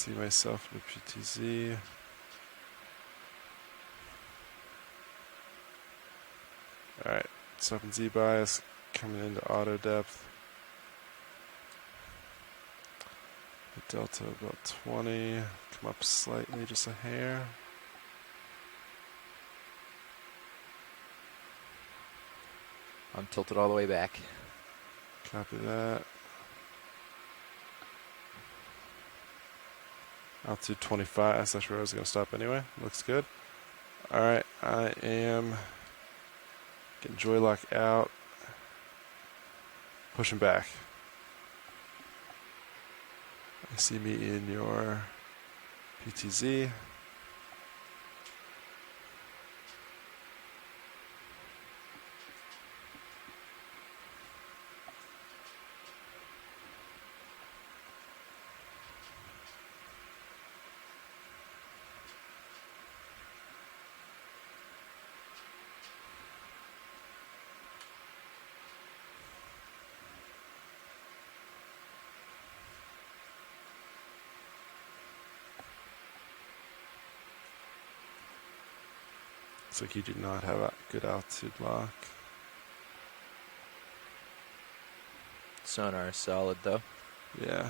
see myself in the PTZ. Alright, sub and Z bias coming into auto depth. The delta about 20. Come up slightly, just a hair. I'm tilted all the way back. Copy that. Altitude 25. That's not where I was going to stop anyway. Looks good. Alright, I am getting joy lock out. Pushing back. You see me in your PTZ. Looks like you do not have a good altitude lock. Sonar is solid though. Yeah.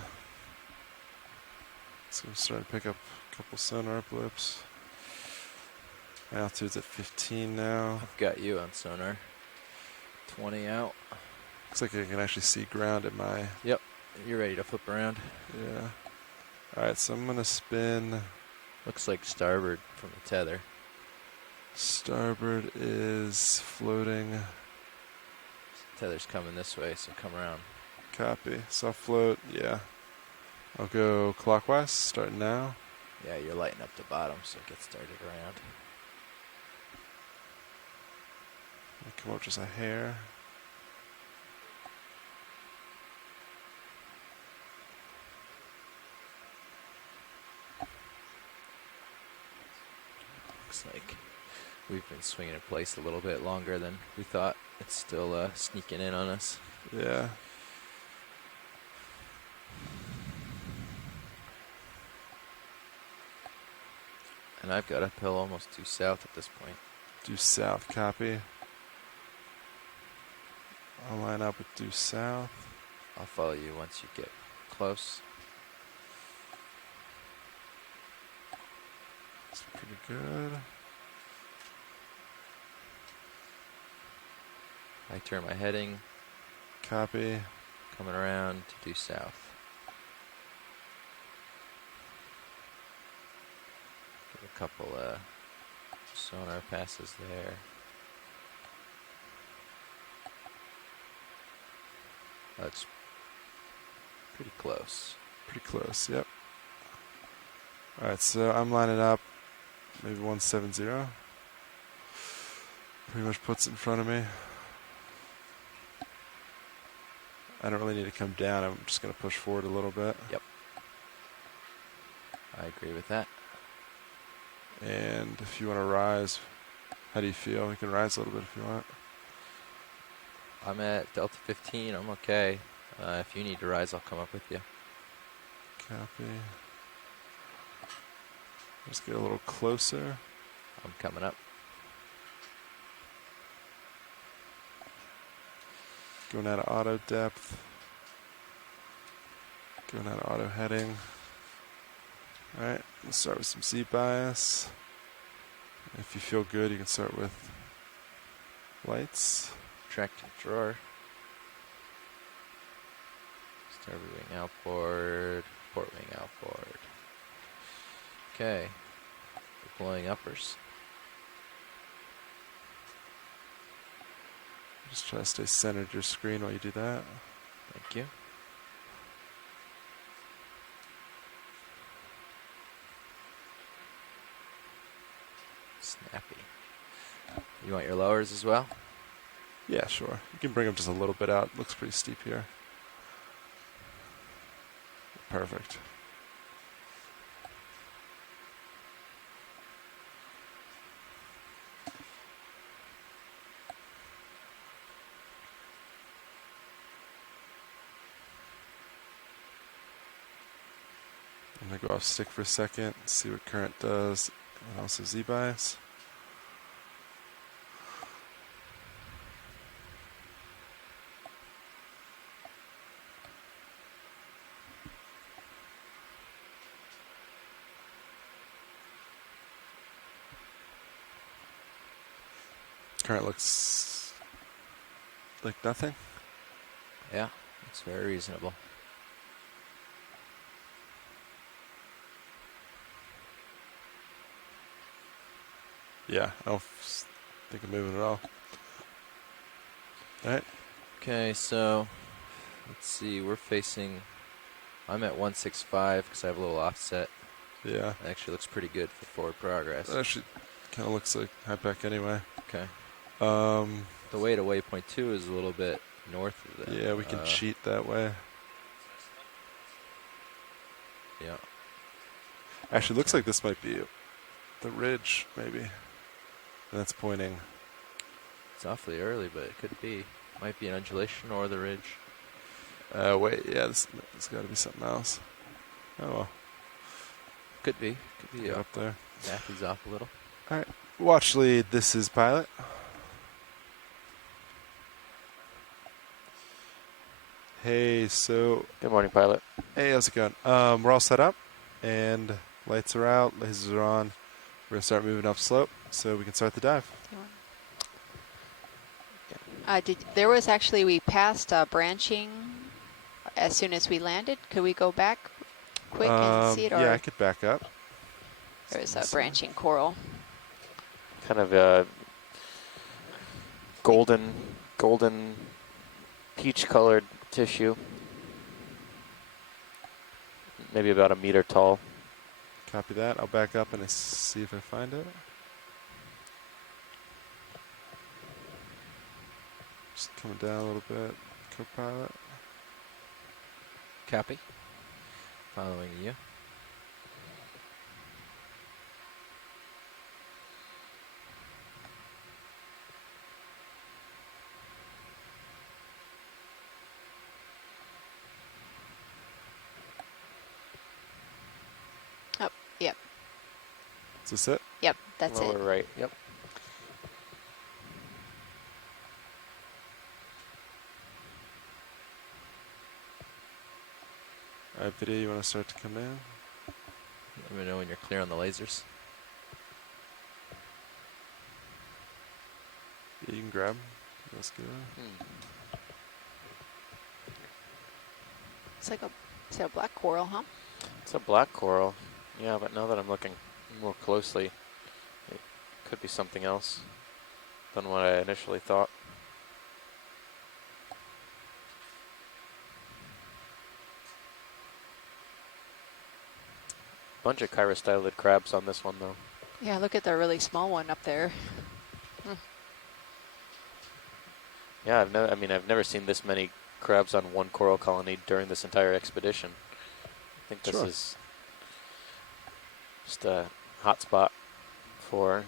So I'm starting to pick up a couple sonar blips. My altitude's at 15 now. I've got you on sonar. 20 out. Looks like I can actually see ground at my... Yep, you're ready to flip around. Yeah. Alright, so I'm going to spin... Looks like starboard from the tether. Starboard is floating. Tether's coming this way, so come around. Copy. So I'll float, yeah. I'll go clockwise, starting now. Yeah, you're lighting up the bottom, so get started around. I'll come up just a hair. Looks like we've been swinging in place a little bit longer than we thought. It's still sneaking in on us. Yeah. And I've got uphill almost due south at this point. Due south, copy. I'll line up with due south. I'll follow you once you get close. It's pretty good. I turn my heading, Copy. coming around to due south. Give a couple sonar passes there. That's pretty close. Pretty close, yep. Alright, so I'm lining up maybe 170. Pretty much puts it in front of me. I don't really need to come down. I'm just going to push forward a little bit. Yep. I agree with that. And if you want to rise, how do you feel? You can rise a little bit if you want. I'm at Delta 15. I'm okay. If you need to rise, I'll come up with you. Copy. Just get a little closer. I'm coming up. Going out of auto depth. Going out of auto heading. Alright, let's start with some Z bias. If you feel good, you can start with lights. Tractor drawer. Starboard wing outboard. Port wing outboard. Okay. Deploying uppers. Just try to stay centered your screen while you do that. Thank you. Snappy. You want your lowers as well? Yeah, sure. You can bring them just a little bit out. Looks pretty steep here. Perfect. I'm going to go go off stick for a second, see what current does, and also Z-bias. Current looks like nothing. Yeah, it's very reasonable. Yeah, I don't think I'm moving at all. All right. Okay, so let's see. We're facing. I'm at 165 because I have a little offset. Yeah. It actually looks pretty good for forward progress. That actually kind of looks like high pack anyway. Okay. Um, The way to waypoint 2 is a little bit north of that. yeah, we can cheat that way. Yeah. Actually, looks like this might be the ridge, maybe. And that's pointing. It's awfully early, but it could be. Might be an undulation or the ridge. Wait, yeah, this got to be something else. Oh well. Could be. Could be Get up there. Math is off a little. All right. Watch lead. This is pilot. Hey, so. Good morning, pilot. Hey, how's it going? We're all set up, and lights are out, lasers are on. We're gonna start moving up slope, so we can start the dive. There was actually, we passed branching as soon as we landed. Could we go back quick and see it? Or yeah, I could back up. there was a branching coral. Kind of golden peach-colored tissue. Maybe about a meter tall. Copy that. I'll back up and see if I find it. Just coming down a little bit. Co-pilot. Copy. Following you. Oh, yep. Is this it? Yep, that's Lower it. right. Yep. All right, video, you want to start to come in? Let me know when you're clear on the lasers. Yeah, you can grab. Let's go. It's like a black coral, huh? It's a black coral. Yeah, but now that I'm looking more closely, it could be something else than what I initially thought. Bunch of chirostylid crabs on this one, though. Yeah, look at the really small one up there. Yeah, I've never seen this many crabs on one coral colony during this entire expedition. I think this is just a hot spot for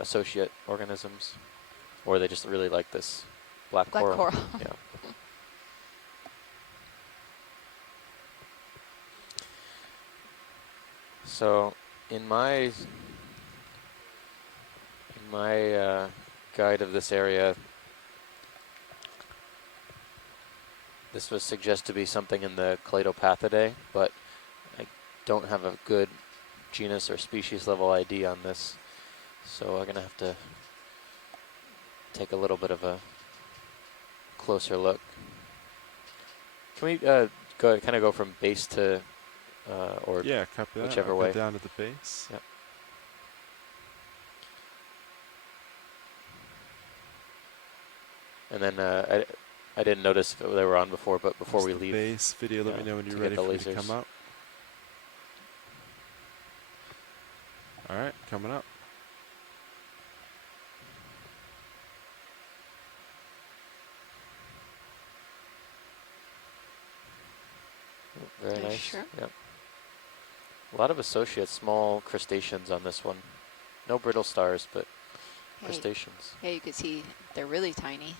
associate organisms, or they just really like this black coral. Coral. Yeah. So, in my guide of this area, this was suggested to be something in the Cladopathidae, but I don't have a good genus or species level ID on this, so I'm gonna have to take a little bit of a closer look. Can we go from base to or Yeah, copy that. whichever I'll way. Go down to the base. Yep. And then I didn't notice if they were on before, but before we leave, Base video, let me know when to you're get ready the for me to lasers. come up. All right, coming up. Very Are you nice. sure? Yep. A lot of associate small crustaceans on this one. No brittle stars, but Hey. crustaceans. Yeah, you can see they're really tiny.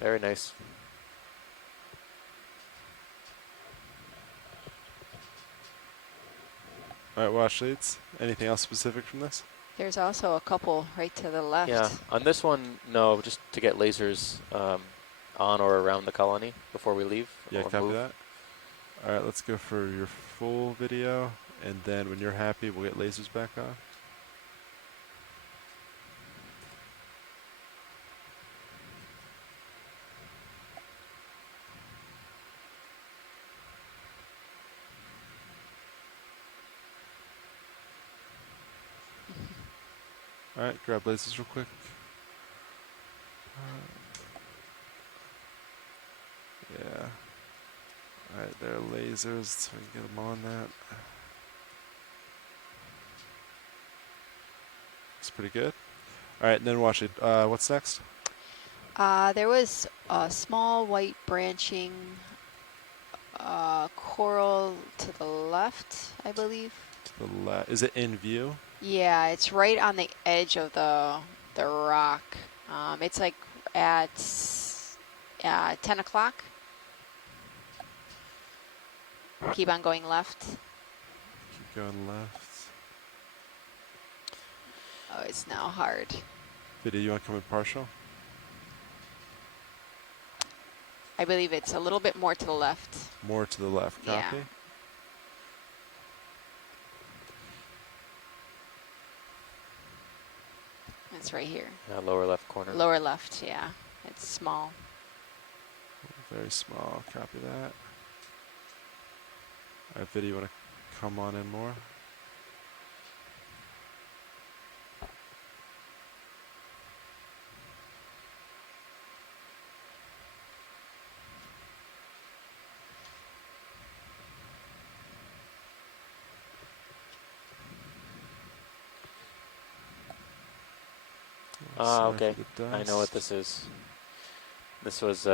Very nice. All right, wash leads. Anything else specific from this? There's also a couple right to the left. Yeah, on this one, no, just to get lasers on or around the colony before we leave Yeah, or copy move. that. All right, let's go for your full video, and then when you're happy, we'll get lasers back on. All right, grab lasers real quick. Yeah. All right, there are lasers, so we can get them on that. Looks pretty good. All right, and then watch it. What's next? There was a small white branching coral to the left, I believe. To the left. Is it in view? Yeah, it's right on the edge of the rock. It's like at 10 o'clock. Keep on going left. Keep going left. Oh, it's now hard. Video, you want to come in partial? I believe it's a little bit more to the left. More to the left. Yeah. Copy. It's right here. Lower left corner. Lower left, yeah. It's small. Very small. Copy that. All right, video, you want to come on in more? Sorry Okay. for the I know what dust. this is. This was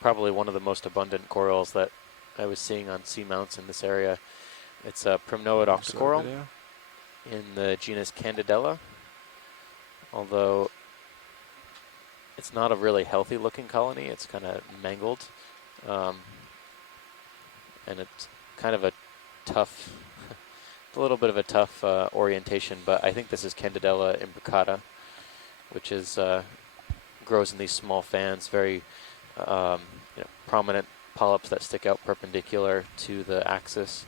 probably one of the most abundant corals that I was seeing on seamounts in this area. It's a primnoid Oops, sorry, octocoral video. in the genus Candidella, although it's not a really healthy looking colony. It's kind of mangled, and it's kind of a tough, a little bit of a tough orientation, but I think this is Candidella imbricata, which is grows in these small fans, very prominent polyps that stick out perpendicular to the axis.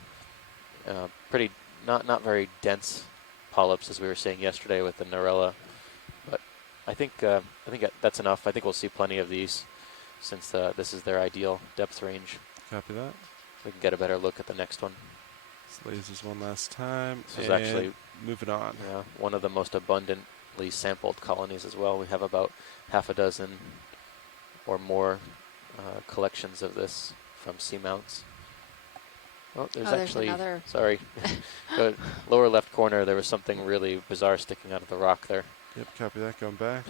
Pretty not very dense polyps, as we were saying yesterday with the Narella, but I think that's enough. I think we'll see plenty of these since this is their ideal depth range. Copy that. We can get a better look at the next one. Let's lasers one last time. This is and actually moving on. one of the most abundantly sampled colonies as well. We have about half a dozen or more collections of this from seamounts. Oh, there's actually, another. sorry, the lower left corner, there was something really bizarre sticking out of the rock there. Yep, copy that. Going back.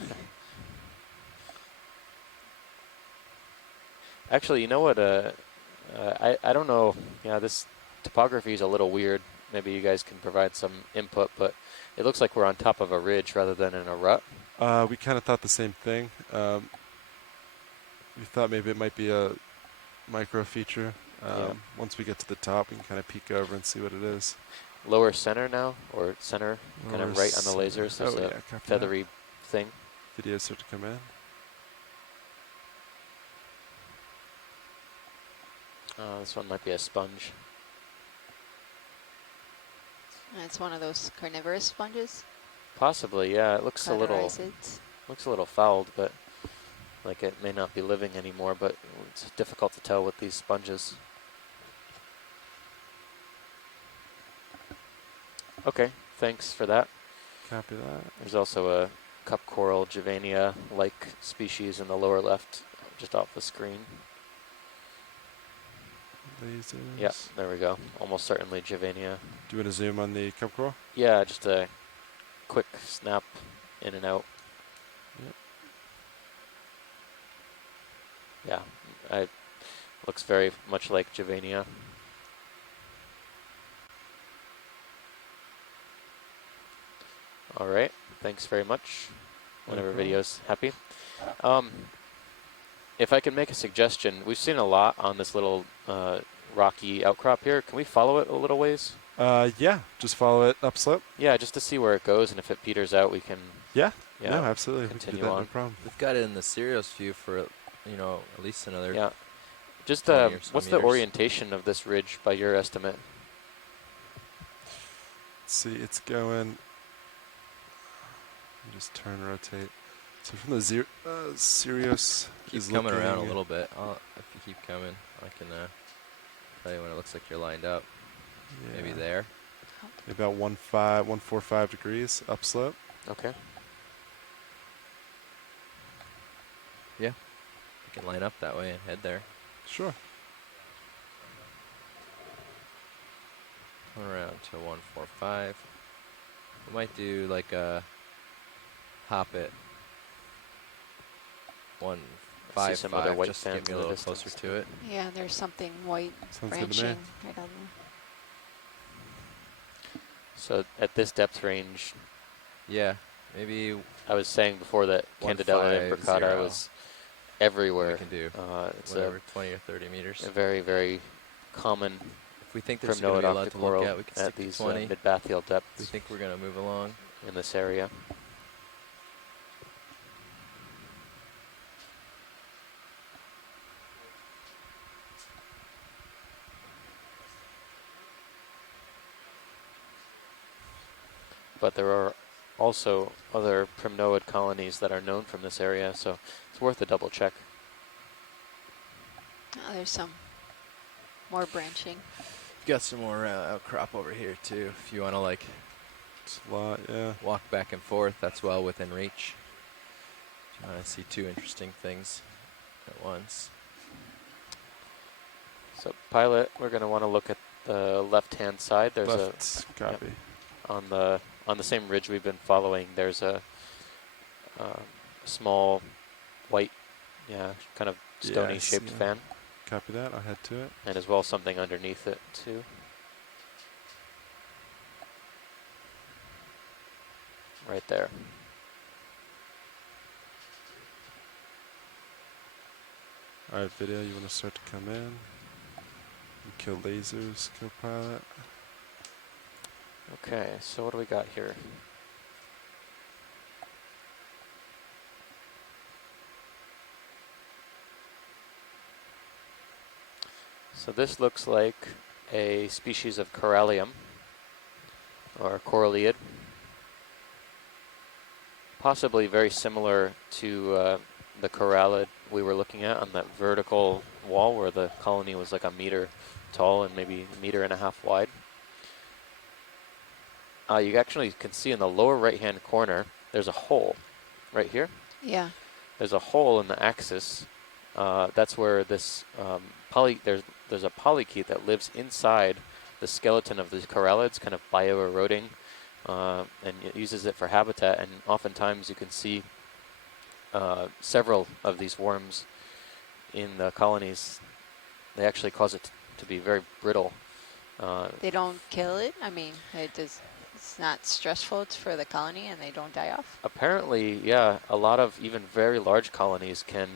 Actually, you know what? I don't know. Yeah, this topography is a little weird. Maybe you guys can provide some input, but it looks like we're on top of a ridge rather than in a rut. We kind of thought the same thing. We thought maybe it might be a micro feature. Once we get to the top, we can kind of peek over and see what it is. Lower center now, or center, kind Lower of right on the center. lasers. There's Oh, a yeah, copy feathery thing. that. Videos start to come in. This one might be a sponge. It's one of those carnivorous sponges. Possibly, yeah. It looks a little Cauterizids. fouled, but like it may not be living anymore. But it's difficult to tell with these sponges. Okay, thanks for that. Copy that. There's also a cup coral Javania-like species in the lower left, just off the screen. Lasers. Yeah, there we go. Almost certainly Javania. Do you want to zoom on the cup coral? Yeah, just a quick snap in and out. Yep. Yeah, looks very much like Javania. All right, thanks very much. No Whenever problem. video's happy. if I can make a suggestion, we've seen a lot on this little rocky outcrop here. Can we follow it a little ways? Yeah, just follow it upslope. Yeah, just to see where it goes, and if it peters out, we can Yeah, yeah no, absolutely. We can do continue that, on. no problem. We've got it in the Sirius view for, you know, at least another Yeah. Just 20 or so what's the meters. orientation of this ridge by your estimate? Let's see, it's going. Just turn, rotate. So from the Sirius Keep is coming around a looking- little bit. If you keep coming, I can tell you when it looks like you're lined up. Yeah, Maybe there. about 145 degrees upslope. Okay. Yeah. You can line up that way and head there. Sure. Come around to 145. We might do like a hop it. I see some other 155 white just to get fans me a in the little closer distance. to it. Yeah, there's something white Sounds good to me. branching right on there. So at this depth range, Yeah, maybe I was saying before that Candidella 150 imbricata was everywhere. we can do It's whatever, 20 or 30 meters. a very, very common If we think there's going to primnoid be a lot to look octocoral at, we can at stick to these 20. mid-bathyal We depths think we're going to move along. in this area. But there are also other primnoid colonies that are known from this area, so it's worth a double check. Oh, there's some more branching. Got some more outcrop over here too. If you want to like It's a lot, yeah. walk back and forth, that's well within reach. If you want to see two interesting things at once. So pilot, we're going to want to look at the left-hand side. There's Left copy. on the same ridge we've been following. There's a small white, kind of stony Yes, shaped yeah. fan, Copy that. I'll head to it. and as well something underneath it too. Right there. All right, video. You want to start to come in? You kill lasers, kill pilot. Okay, so what do we got here? So this looks like a species of corallium, or coralliid. Possibly very similar to the corallid we were looking at on that vertical wall where the colony was like a meter tall and maybe a meter and a half wide. You actually can see in the lower right-hand corner, there's a hole right here. Yeah. There's a hole in the axis. That's where this there's a polychaete that lives inside the skeleton of these corallids, kind of bio-eroding, and it uses it for habitat. And oftentimes you can see several of these worms in the colonies. They actually cause it to be very brittle. They don't kill it? I mean, it's not stressful for the colony and they don't die off? Apparently, yeah, a lot of even very large colonies can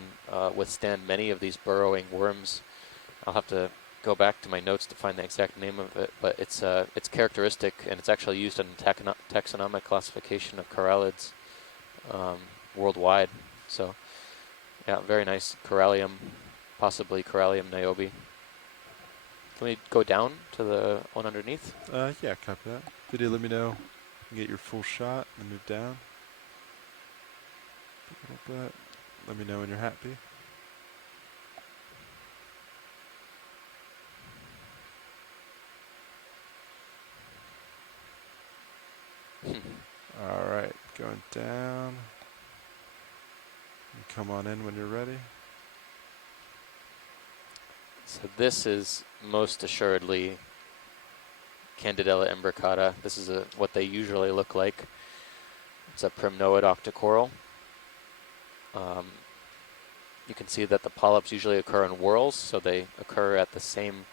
withstand many of these burrowing worms. I'll have to go back to my notes to find the exact name of it, but it's characteristic, and it's actually used in taxonomic classification of corallids worldwide. So, yeah, very nice corallium, possibly corallium niobe. Can we go down to the one underneath? Yeah, copy that. Video, let me know. You get your full shot and move down. A little bit. Let me know when you're happy. All right, going down. And come on in when you're ready. So this is most assuredly Candidella imbricata. This is what they usually look like. It's a primnoid octocoral. You can see that the polyps usually occur in whorls, so they occur at the same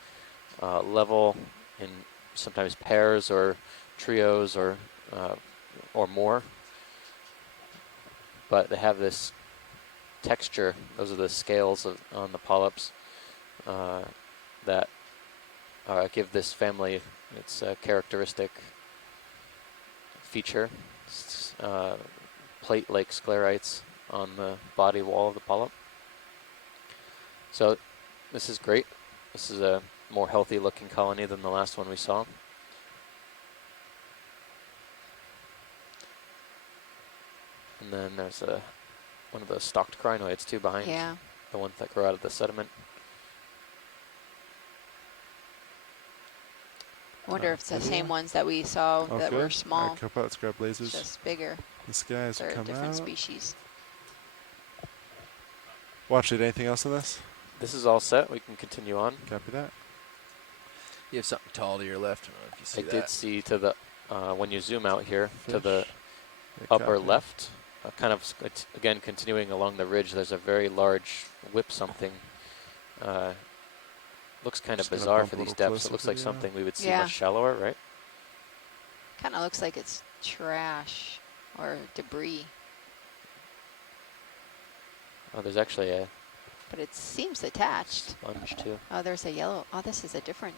level in sometimes pairs or trios or more. But they have this texture. Those are the scales on the polyps that give this family its characteristic feature. Plate-like sclerites on the body wall of the polyp. So this is great. This is a more healthy looking colony than the last one we saw. And then there's one of the stalked crinoids too behind, Yeah. the ones that grow out of the sediment. I wonder if it's the same ones that we saw that were small, Let's grab lasers. just bigger. This guy's They're a come different out. species. Watch it. Anything else in this? This is all set. We can continue on. Copy that. You have something tall to your left. I don't know if you see I that. did see to the, when you zoom out here, to the Fish. Yeah, upper copy. left, kind of, again, continuing along the ridge, there's a very large whip something. Looks kind of Just gonna bizarre bump for a these little depths. It closer looks for like you. something we would see Yeah. much shallower, right? Kind of looks like it's trash or debris, Oh, there's actually a but it seems attached. sponge too. Oh, there's a yellow. Oh, this is a different.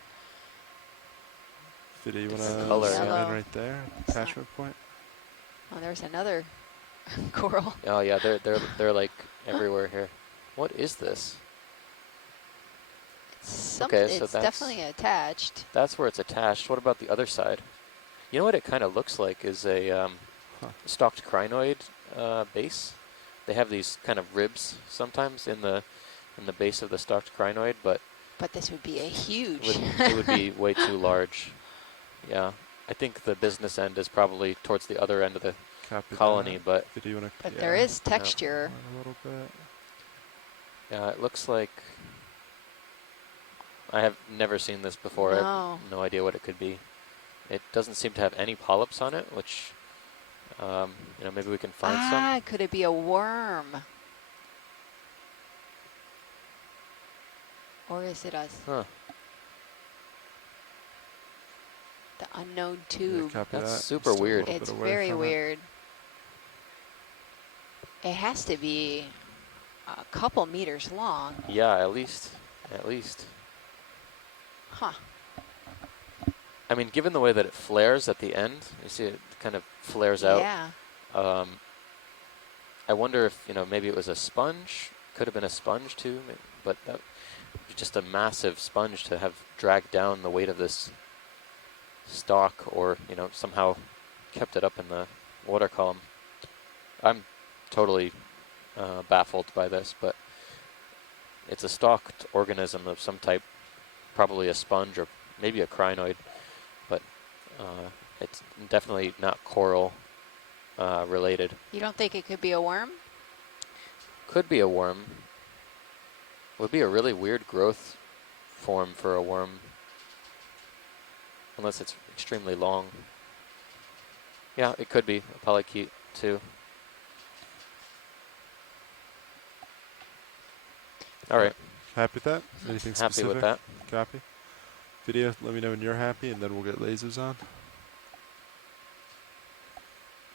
Fiddy, you It's want the to color, zoom yeah. in right there? It's not- Attachment point. Oh, there's another coral. Oh yeah, they're like everywhere here. What is this? Something. Okay, so It's that's- definitely attached. That's where it's attached. What about the other side? You know what it kind of looks like is a stalked crinoid base. They have these kind of ribs sometimes in the base of the stalked crinoid, but But this would be a huge. it would be way too large. Yeah, I think the business end is probably towards the other end of the Copy colony, that. but Fiddy, you want to? But there is texture. A little bit. yeah, it looks like I have never seen this before. I No. have no idea what it could be. It doesn't seem to have any polyps on it, which maybe we can find some. Could it be a worm? Or is it us? Huh. The unknown Yeah, tube. copy That's that. super Just a weird. little bit It's away very from it. weird. It has to be a couple meters long. Yeah, at least. Huh. I mean, given the way that it flares at the end, you see it kind of flares out. Yeah. I wonder if, maybe it was a sponge. Could have been a sponge too, but that would be just a massive sponge to have dragged down the weight of this stalk, or, somehow kept it up in the water column. I'm totally baffled by this, but it's a stalked organism of some type, probably a sponge or maybe a crinoid, but it's definitely not coral related. You don't think it could be a worm? Could be a worm. Would be a really weird growth form for a worm, unless it's extremely long. Yeah, it could be a polychaete too. All right, Happy with that? Anything happy specific? with that. Copy. Video, let me know when you're happy, and then we'll get lasers on.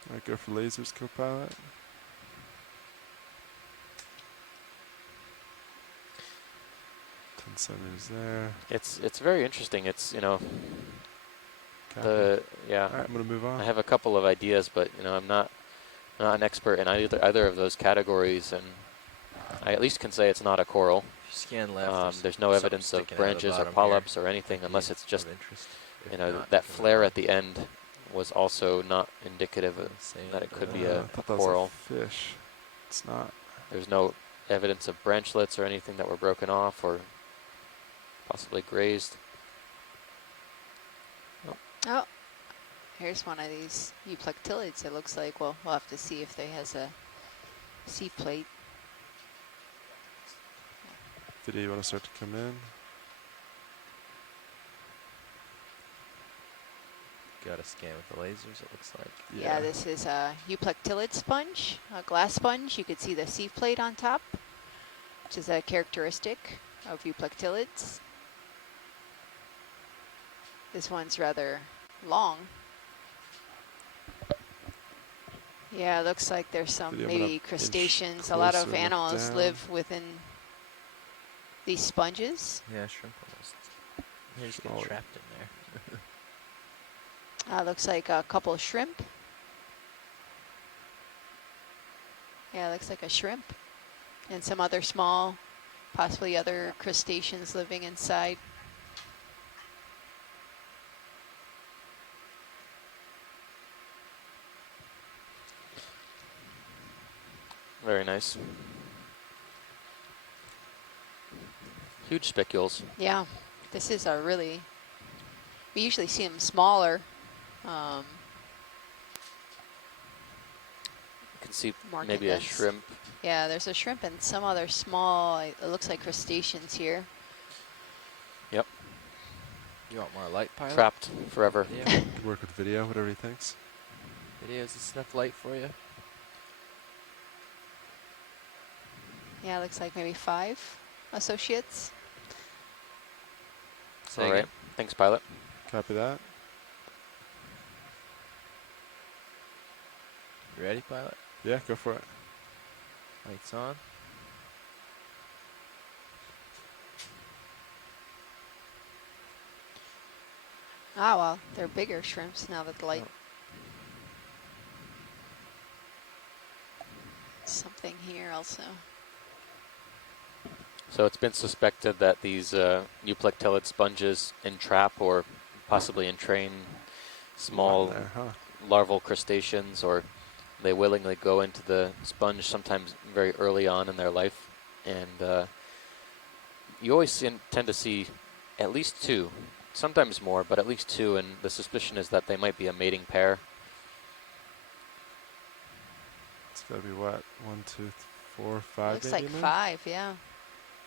All right, go for lasers, Copilot. Centimeters there. It's very interesting. It's Copy. the yeah. All right, I'm gonna move on. I have a couple of ideas, but I'm not an expert in either of those categories, and I at least can say it's not a coral. If you scan left, There's no something evidence of sticking out the branches or bottom polyps here. or anything, unless it's just Of interest. If that not, you can flare move at the end was also not indicative on. of Same, that it could but, be I a thought that was coral. a fish. It's not. There's no evidence of branchlets or anything that were broken off or possibly grazed. Oh, here's one of these euplectillids. It looks like. Well, we'll have to see if they has a sea plate. Video, you want to start to come in? Got a scan with the lasers, it looks like. Yeah, this is a euplectillid sponge, a glass sponge. You could see the sea plate on top, which is a characteristic of euplectillids. This one's rather long. Yeah, it looks like there's some Video, I'm maybe gonna crustaceans. inch A lot of closer, look animals down. live within these sponges. Yeah, shrimp almost. They just get Smaller. trapped in there. Looks like a couple shrimp. Yeah, looks like a shrimp. And some other small, possibly other crustaceans living inside. Very nice. Huge spicules. Yeah, this is a really, we usually see them smaller. Um, You can see More maybe a condensed. shrimp. Yeah, there's a shrimp and some other small, it looks like crustaceans here. Yep. You want more light, pilot? Trapped forever. Video? Could work with video, whatever he thinks. Video, is this enough light for you? Yeah, looks like maybe 5 associates. Say All right. again. Thanks, pilot. Copy that. You ready, pilot? Yeah, go for it. Lights on. Ah, well, they're bigger shrimps now that the light. Oh. Something here also. So it's been suspected that these euplectellid sponges entrap or possibly entrain small There, huh? larval crustaceans, or they willingly go into the sponge sometimes very early on in their life. And you always tend to see at least 2, sometimes more, but at least 2, and the suspicion is that they might be a mating pair. It's gotta be what? 1, 2, 4, 5. Looks maybe like now? 5, yeah.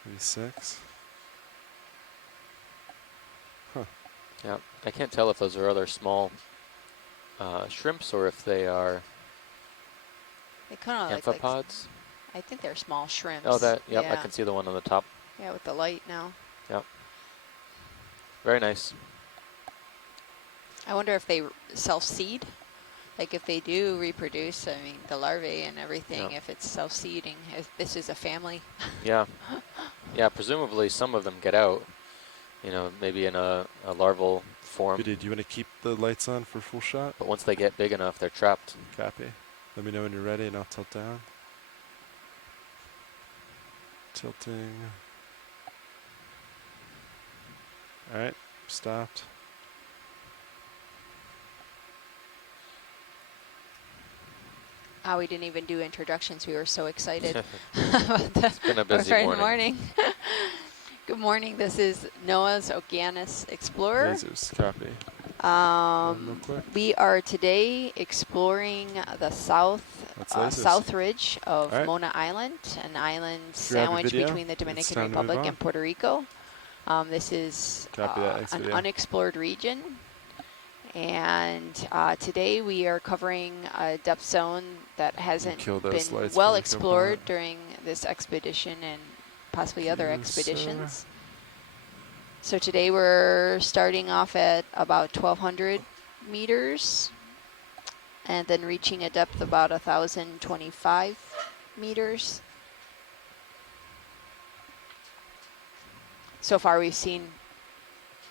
Maybe 6. Yeah, I can't tell if those are other small shrimps or if they are They kind of look like, amphipods. I think they're small shrimps. Oh, that, yep, yeah. I can see the one on the top. Yeah, with the light now. Yep. Very nice. I wonder if they self-seed. Like if they do reproduce, I mean, the larvae and everything, Yeah. if it's self-seeding, if this is a family. Yeah. Yeah, presumably some of them get out, you know, maybe in a larval form. BD, do you want to keep the lights on for full shot? But once they get big enough, they're trapped. Copy. Let me know when you're ready and I'll tilt down. Tilting. Alright, stopped. We didn't even do introductions. We were so excited. It's been a busy morning. Good morning. This is Noah's Okeanos Explorer. Lasers, copy. Real quick. We are today exploring the That's south ridge of All right. Mona Island, an island Grab a sandwiched video. between the It's Dominican time to move Republic on. and Puerto Rico. This is Copy that. Thanks, an video. unexplored region. And today we are covering a depth zone that hasn't kill those been lights well before they come explored hot. during this expedition and possibly other Yes, expeditions. So today we're starting off at about 1,200 meters and then reaching a depth of about 1,025 meters. So far we've seen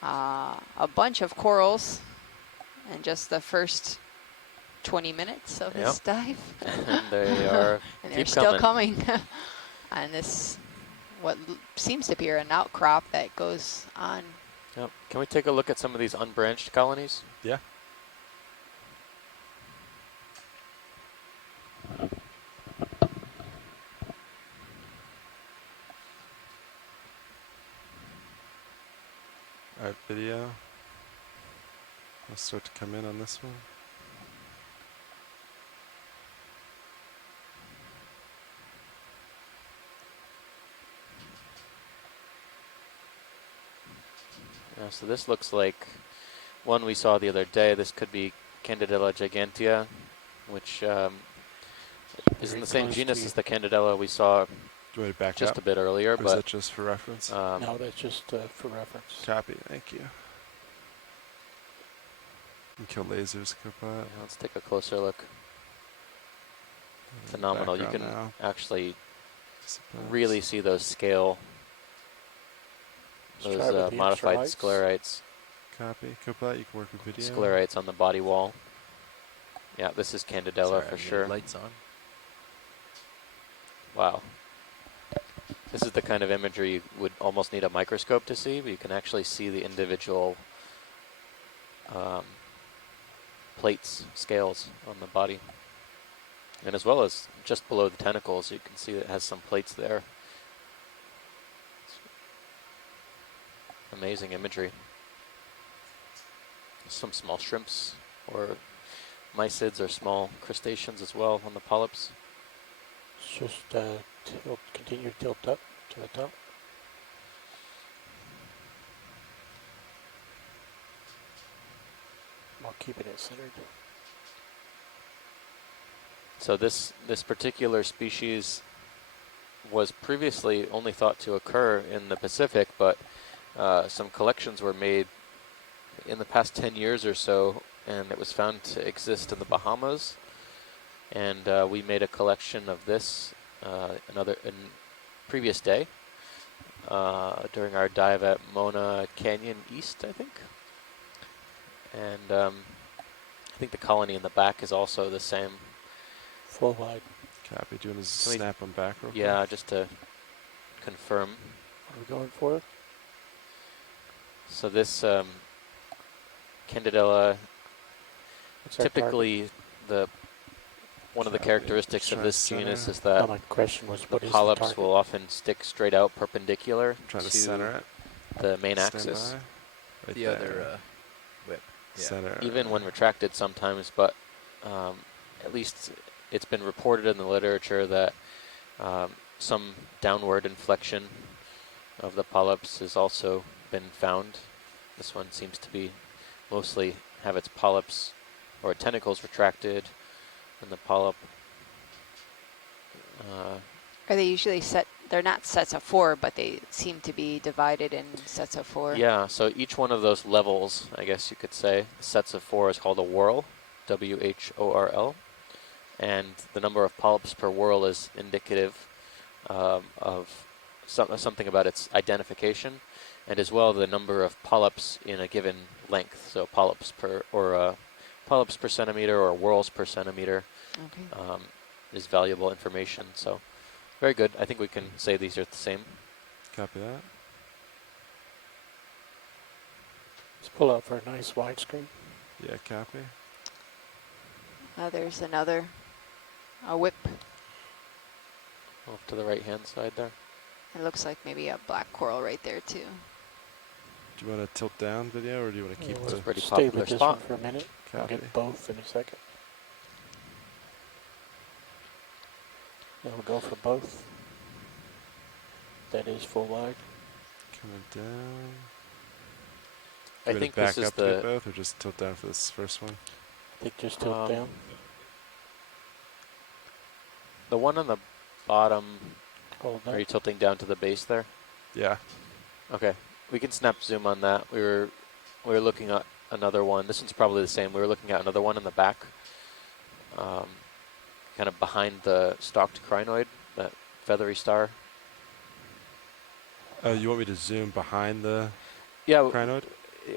a bunch of corals in just the first 20 minutes of this dive. And they are And they're keep still coming. And this, what seems to be an outcrop that goes on. Yep. Can we take a look at some of these unbranched colonies? Yeah. Alright, video. I'll start to come in on this one. Yeah, so this looks like one we saw the other day. This could be Candidella gigantea, which is in the same genus as the Candidella we saw Do you want me to back just up? a bit earlier. Or is But that just for reference? No, that's just for reference. Copy, thank you. You kill lasers, Copilot. yeah, let's take a closer look. phenomenal. You Background can now, actually suppose. really see those scale, Let's try with the extra modified lights. sclerites, Copy. Copilot, you can work with video. sclerites on the body wall. Yeah, this is Candidella Sorry, for I muted sure. Lights on. Wow. This is the kind of imagery you would almost need a microscope to see, but you can actually see the individual plates, scales on the body. And as well as just below the tentacles, you can see it has some plates there. Amazing imagery. Some small shrimps or mysids or small crustaceans as well on the polyps. It's just continue to tilt up to the top. While keeping it centered. So this particular species was previously only thought to occur in the Pacific, but some collections were made in the past 10 years or so, and it was found to exist in the Bahamas. And we made a collection of this in previous day during our dive at Mona Canyon East, I think. And I think the colony in the back is also the same. Full wide. Copy. Doing a Can we- snap on back real quick. Yeah, just to confirm. What are we going for? So this Candidella, What's our typically one of the Copy. characteristics Try of to this genus center. is target? that My question was, the what is the polyps target? will often stick straight out perpendicular Trying to to center it. the main Stand axis, by. Right The there. other whip. Yeah. Center. even when retracted sometimes, but at least it's been reported in the literature that some downward inflection of the polyps has also been found. This one seems to be mostly have its polyps or tentacles retracted, and the polyp. Are they usually set? They're not sets of 4, but they seem to be divided in sets of 4. Yeah, so each one of those levels, I guess you could say, sets of 4 is called a whorl, WHORL, and the number of polyps per whorl is indicative of something about its identification, and as well the number of polyps in a given length. So polyps per centimeter or whorls per centimeter Okay. is valuable information. So very good. I think we can say these are the same. Copy that. Let's pull out for a nice widescreen. Yeah, copy. There's another, a whip. Off to the right-hand side there. It looks like maybe a black coral right there too. Do you want to tilt down video, or do you want to keep We'll the pretty stay popular with this spot. one for a minute. I'll copy? get both in a second. Then we'll go for both. That is full wide. Coming down. I Do you think want this to back is up to get the both, or just tilt down for this first one? I think just tilt down. the one on the bottom. Hold Are you that. tilting down to the base there? Yeah. Okay, we can snap zoom on that. We were looking at another one. This one's probably the same. We were looking at another one in the back, kind of behind the stalked crinoid, that feathery star. Oh, you want me to zoom behind the Yeah, crinoid?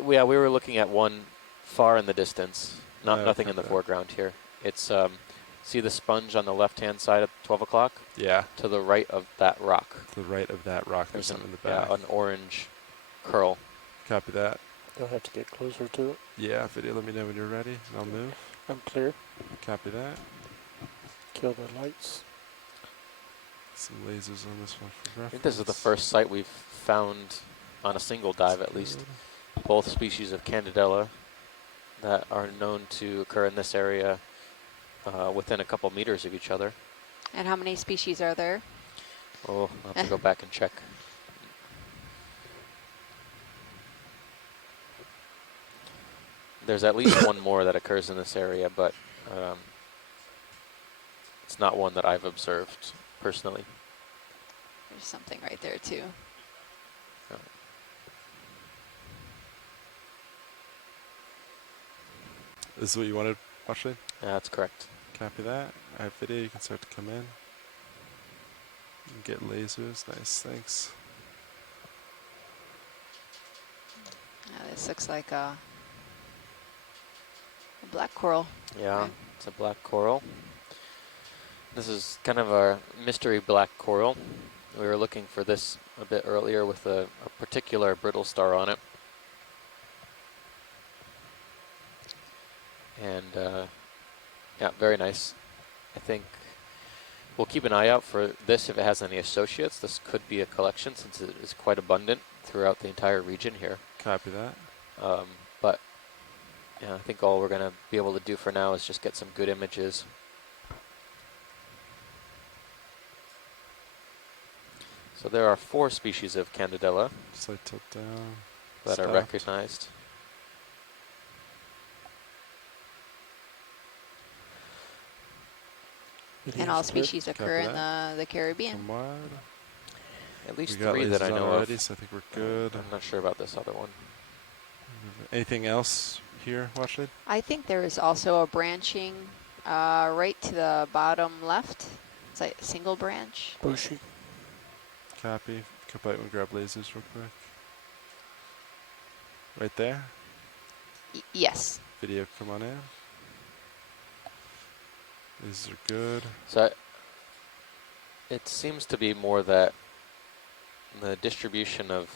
we were looking at one far in the distance, nothing in the Okay. foreground here. It's see the sponge on the left-hand side at 12 o'clock? Yeah. To the right of that rock. To the right of that rock, there's something in the back. Yeah, an orange curl. Copy that. You'll have to get closer to it. Yeah, video, let me know when you're ready, and I'll move. I'm clear. Copy that. Kill the lights. Some lasers on this one for reference. I think this is the first site we've found on a single dive, at least, both species of Candidella that are known to occur in this area within a couple meters of each other. And how many species are there? Oh, I'll have to go back and check. There's at least one more that occurs in this area, but it's not one that I've observed personally. There's something right there too. This is what you wanted, Ashley? Yeah, that's correct. Copy that. Alright, video, you can start to come in. You can get lasers. Nice, thanks. This looks like a black coral. Yeah, Right. it's a black coral. This is kind of a mystery black coral. We were looking for this a bit earlier with a particular brittle star on it. And yeah, very nice. I think we'll keep an eye out for this if it has any associates. This could be a collection since it is quite abundant throughout the entire region here. Copy that. But yeah, I think all we're going to be able to do for now is just get some good images. So there are 4 species of Candidella Slight tilt down. that are Stopped. recognized. And all Video's clear. species Copy occur in that. the Caribbean. Come wide. At least We got 3 that I lasers on know already, of. so I think we're good. I'm not sure about this other one. Anything else here, Watchley? I think there is also a branching right to the bottom left. It's like a single branch. Bushy. Copy. Come back and grab lasers real quick. Right there. Yes. Video, come on in. These are good. So it seems to be more that the distribution of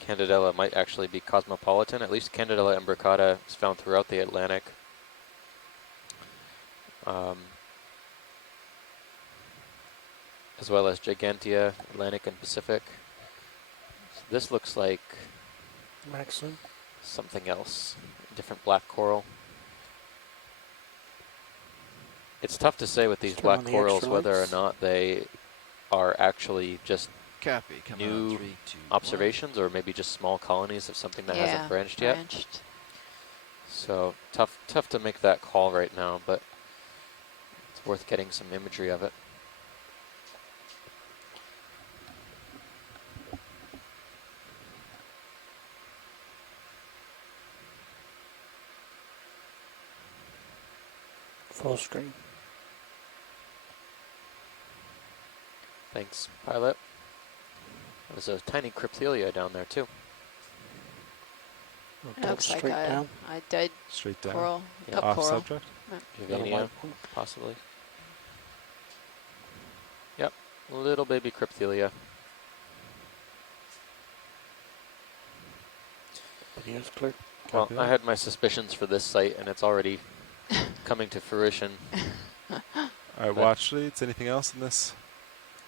Candidella might actually be cosmopolitan. At least Candidella imbricata is found throughout the Atlantic. As well as Gigantea, Atlantic and Pacific. So this looks like Maxim. something else, different black coral. It's tough to say with these Turn black on the corals extra whether or lights. not they are actually just Copy. Come New on. 3, 2, 1. observations or maybe just small colonies of something that yeah, hasn't branched yet. branched. So tough to make that call right now, but it's worth getting some imagery of it. Full screen. Thanks, pilot. There's a tiny crypthelia down there too. Or It tilt looks like straight a down. dead Straight down. coral, Yeah. cup Off coral. subject. Got a Juvenia, white one. possibly. Yep, little baby crypthelia. Video's clear. Well, Copy I that. had my suspicions for this site, and it's already coming to fruition. Alright, but- Watchley, is anything else in this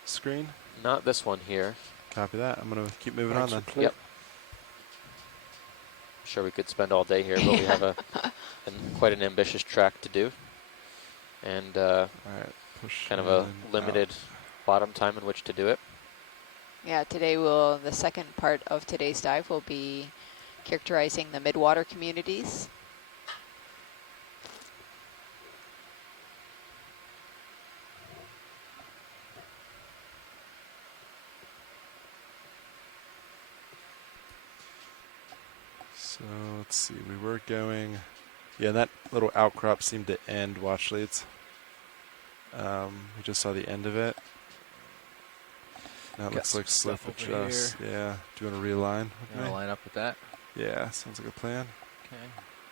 screen? Not this one here. Copy that. I'm going to keep moving on Lights are then. clear. Yep. I'm sure we could spend all day here, but we have quite an ambitious track to do, and Alright, push kind of in a and limited out. bottom time in which to do it. Yeah, the second part of today's dive will be characterizing the midwater communities. So let's see, we were going, yeah, that little outcrop seemed to end watch leads. We just saw the end of it. Now it Got looks some like slip stuff over adjust. Yeah, do you want to realign You with want to me? line up with that? Yeah, sounds like a plan. Okay.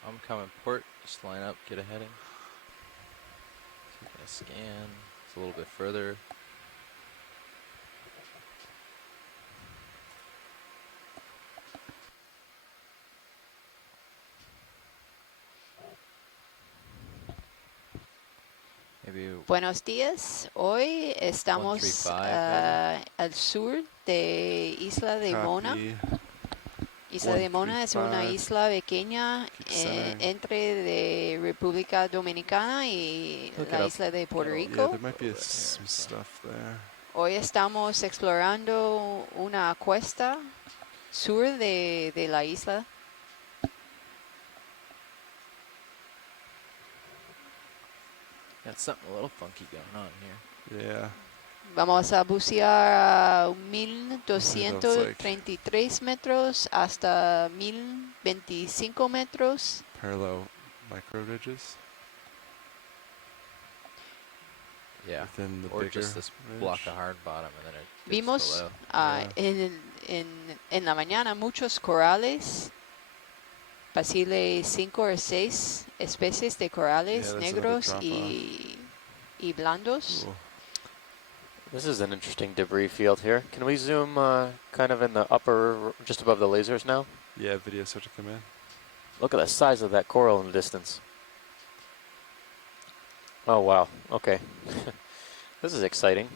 I'm coming port. Just line up, get a heading. Taking a scan. It's a little bit further. Maybe Buenos días. Hoy estamos 135, al sur de Isla de Mona. Copy. Isla de Mona es una 135. isla pequeña Keep centering. entre de República Dominicana y Look it la up. isla de Puerto Yeah, Yeah, Rico. there might be Over there, some so. stuff there. Hoy estamos explorando una cuesta sur de la isla. got something a little funky going on here. Yeah. Vamos a bucear a like- 1233 metros hasta 1025 metros. Parallel micro ridges. Yeah. within the Or bigger just this block ridge. of hard bottom and then it dips Vimos below. en la mañana muchos corales, Basile 5 o 6 especies de Yeah, corales that's another negros drop off. y blandos. Cool. This is an interesting debris field here. Can we zoom kind of in the upper, just above the lasers now? Yeah, videos start to come in. Look at the size of that coral in the distance. Oh, wow. Okay. This is exciting.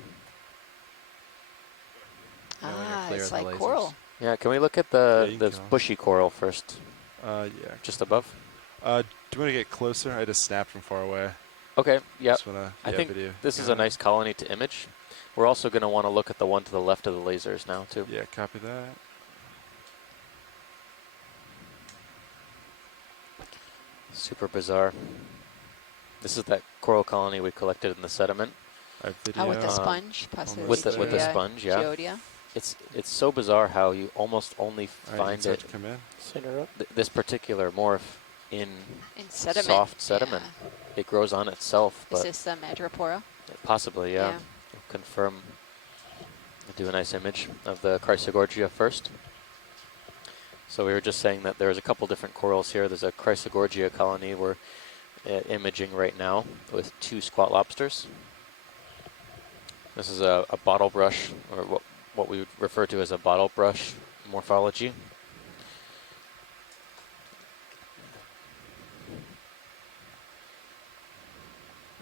Now when you're Ah, clear it's of the like lasers. coral. Yeah, can we look at Yeah, you can the kill 'em. bushy coral first, Yeah. just above? Do you want to get closer? I just snapped from far away. Okay, yeah. Just wanna, I yeah, think video. this is Got a it. nice colony to image. We're also going to want to look at the one to the left of the lasers now, too. Yeah, copy that. Super bizarre. This is that coral colony we collected in the sediment. I have video. Oh, with the Um, sponge, possibly almost with the there. sponge, yeah. Geodia. It's so bizarre how you almost only All right, you can find start it, to come in. Center up. this particular morph in In sediment. soft sediment. Yeah. It grows on itself, Is but this the madrepora? possibly, yeah. Confirm. Do a nice image of the Chrysogorgia first. So we were just saying that there's a couple different corals here. There's a Chrysogorgia colony we're imaging right now with 2 squat lobsters. This is a bottle brush, or what we would refer to as a bottle brush morphology.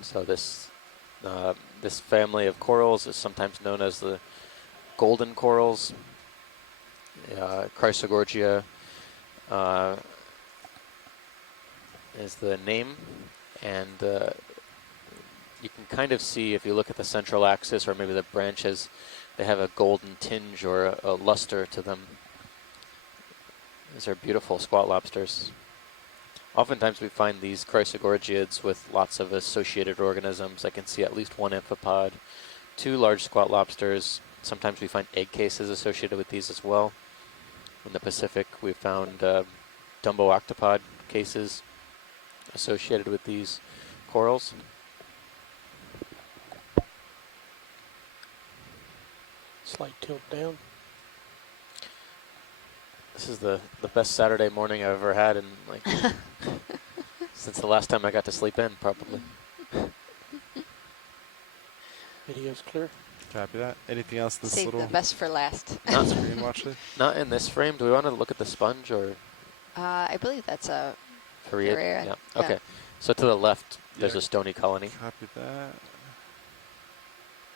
So this this family of corals is sometimes known as the golden corals. Chrysogorgia is the name, and you can kind of see if you look at the central axis or maybe the branches, they have a golden tinge or a luster to them. These are beautiful squat lobsters. Oftentimes we find these Chrysogorgiids with lots of associated organisms. I can see at least 1 amphipod, 2 large squat lobsters. Sometimes we find egg cases associated with these as well. In the Pacific, we found Dumbo octopod cases associated with these corals. Slight tilt down. This is the best Saturday morning I've ever had in like since the last time I got to sleep in, probably. Video's clear. Copy that. Anything else in this Save the little best for last. screen watch it? Not in this frame. Do we want to look at the sponge or I believe that's a period? Period, Yeah. yeah. Okay. So to the left, there's Yeah. a stony colony. Copy that.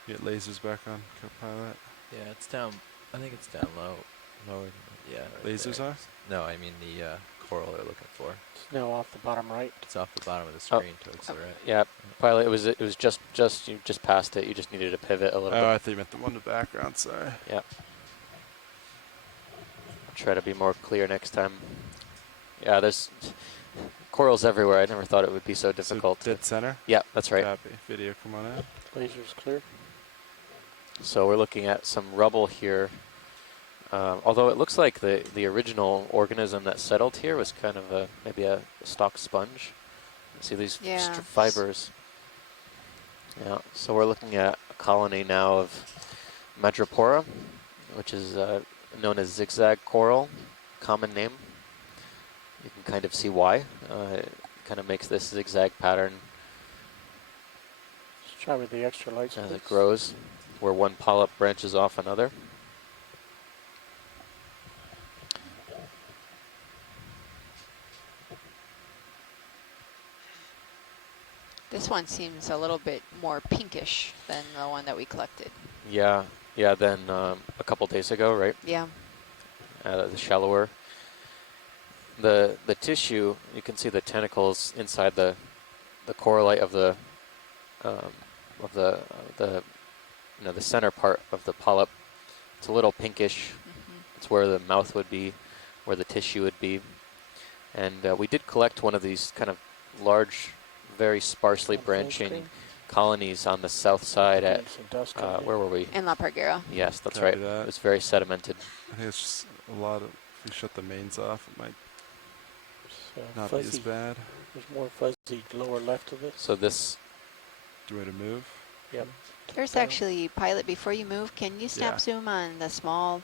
Get lasers back on Copilot. Yeah, it's down. I think it's down low. Lower. Yeah. right Lasers there. are? No, I mean the coral they're looking for. It's now off the bottom right. It's off the bottom of the Oh. screen towards the right. Yeah, pilot. It was just you just passed it. You just needed to pivot a little Oh, bit. I thought you meant the one in the background. Sorry. Yeah. I'll try to be more clear next time. Yeah, there's corals everywhere. I never thought it would be so difficult. So dead center. Yeah, that's right. Copy. Video, come on in. Laser's clear. So we're looking at some rubble here. Although it looks like the original organism that settled here was kind of maybe a stalk sponge. See these Yeah. fibers. Yeah. So we're looking at a colony now of Madrepora, which is known as zigzag coral, common name. You can kind of see why. It kind of makes this zigzag pattern Let's try with the extra lights. as it please. grows, where one polyp branches off another. This one seems a little bit more pinkish than the one that we collected. Yeah, then a couple days ago, right? Yeah. The shallower. The tissue, you can see the tentacles inside the corallite of the the center part of the polyp. It's a little pinkish. It's where the mouth would be, where the tissue would be. And we did collect one of these kind of large, very sparsely On full branching screen. colonies on the south side at, Some dust coming in. where were we? In La Parguera. Yes, that's Copy right. that. It was very sedimented. I think it's just a lot of. If we shut the mains off, it might It's, not be fuzzy. as bad. There's more fuzzy lower left of it. So this, Do you want to move? Yep. There's Down. actually, Pilot, before you move, can you snap Yeah. zoom on the small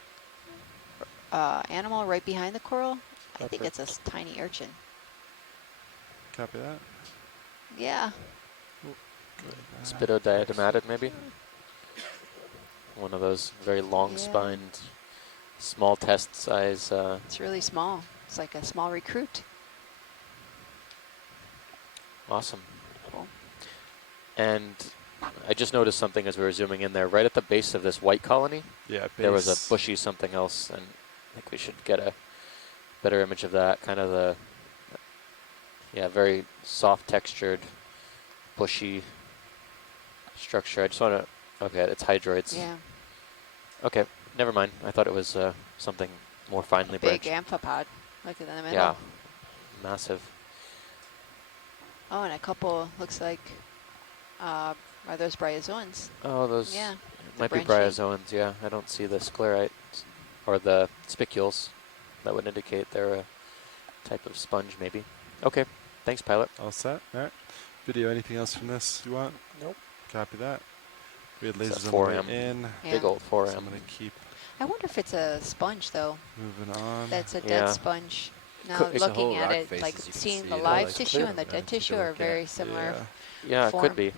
animal right behind the coral? I think Leopard. it's a tiny urchin. Copy that. Yeah. Good. Spitodiatomated, maybe? One of those very long-spined, small test size. It's really small. It's like a small recruit. Awesome. Cool. And I just noticed something as we were zooming in there. Right at the base of this white colony, Yeah, there was a base. bushy something else, and I think we should get a better image of that. Kind of the, yeah, very soft textured, bushy structure. I just want to, okay, it's hydroids. Yeah. Okay, never mind. I thought it was something more finely Big branched. amphipod. Look at in the middle. Yeah, massive. Oh, and a couple, looks like, are those bryozoans? Oh, those Yeah. might be branching. bryozoans, yeah. I don't see the sclerites or the spicules. That would indicate they're a type of sponge, maybe. Okay, thanks, pilot. All set. All right. Video. Anything else from this you want? Nope. Copy that. We had It's lasers a on the way 4M. in. Yeah. Big old So 4M. I'm gonna keep I wonder if it's a sponge, though. moving on. That's a dead Yeah. sponge. Now Could- it's a looking whole at rock it, face, like as you can seeing see the it, live it's tissue clear. and the Yeah, dead take a tissue look are at. very similar. Yeah. Yeah, it form. could be.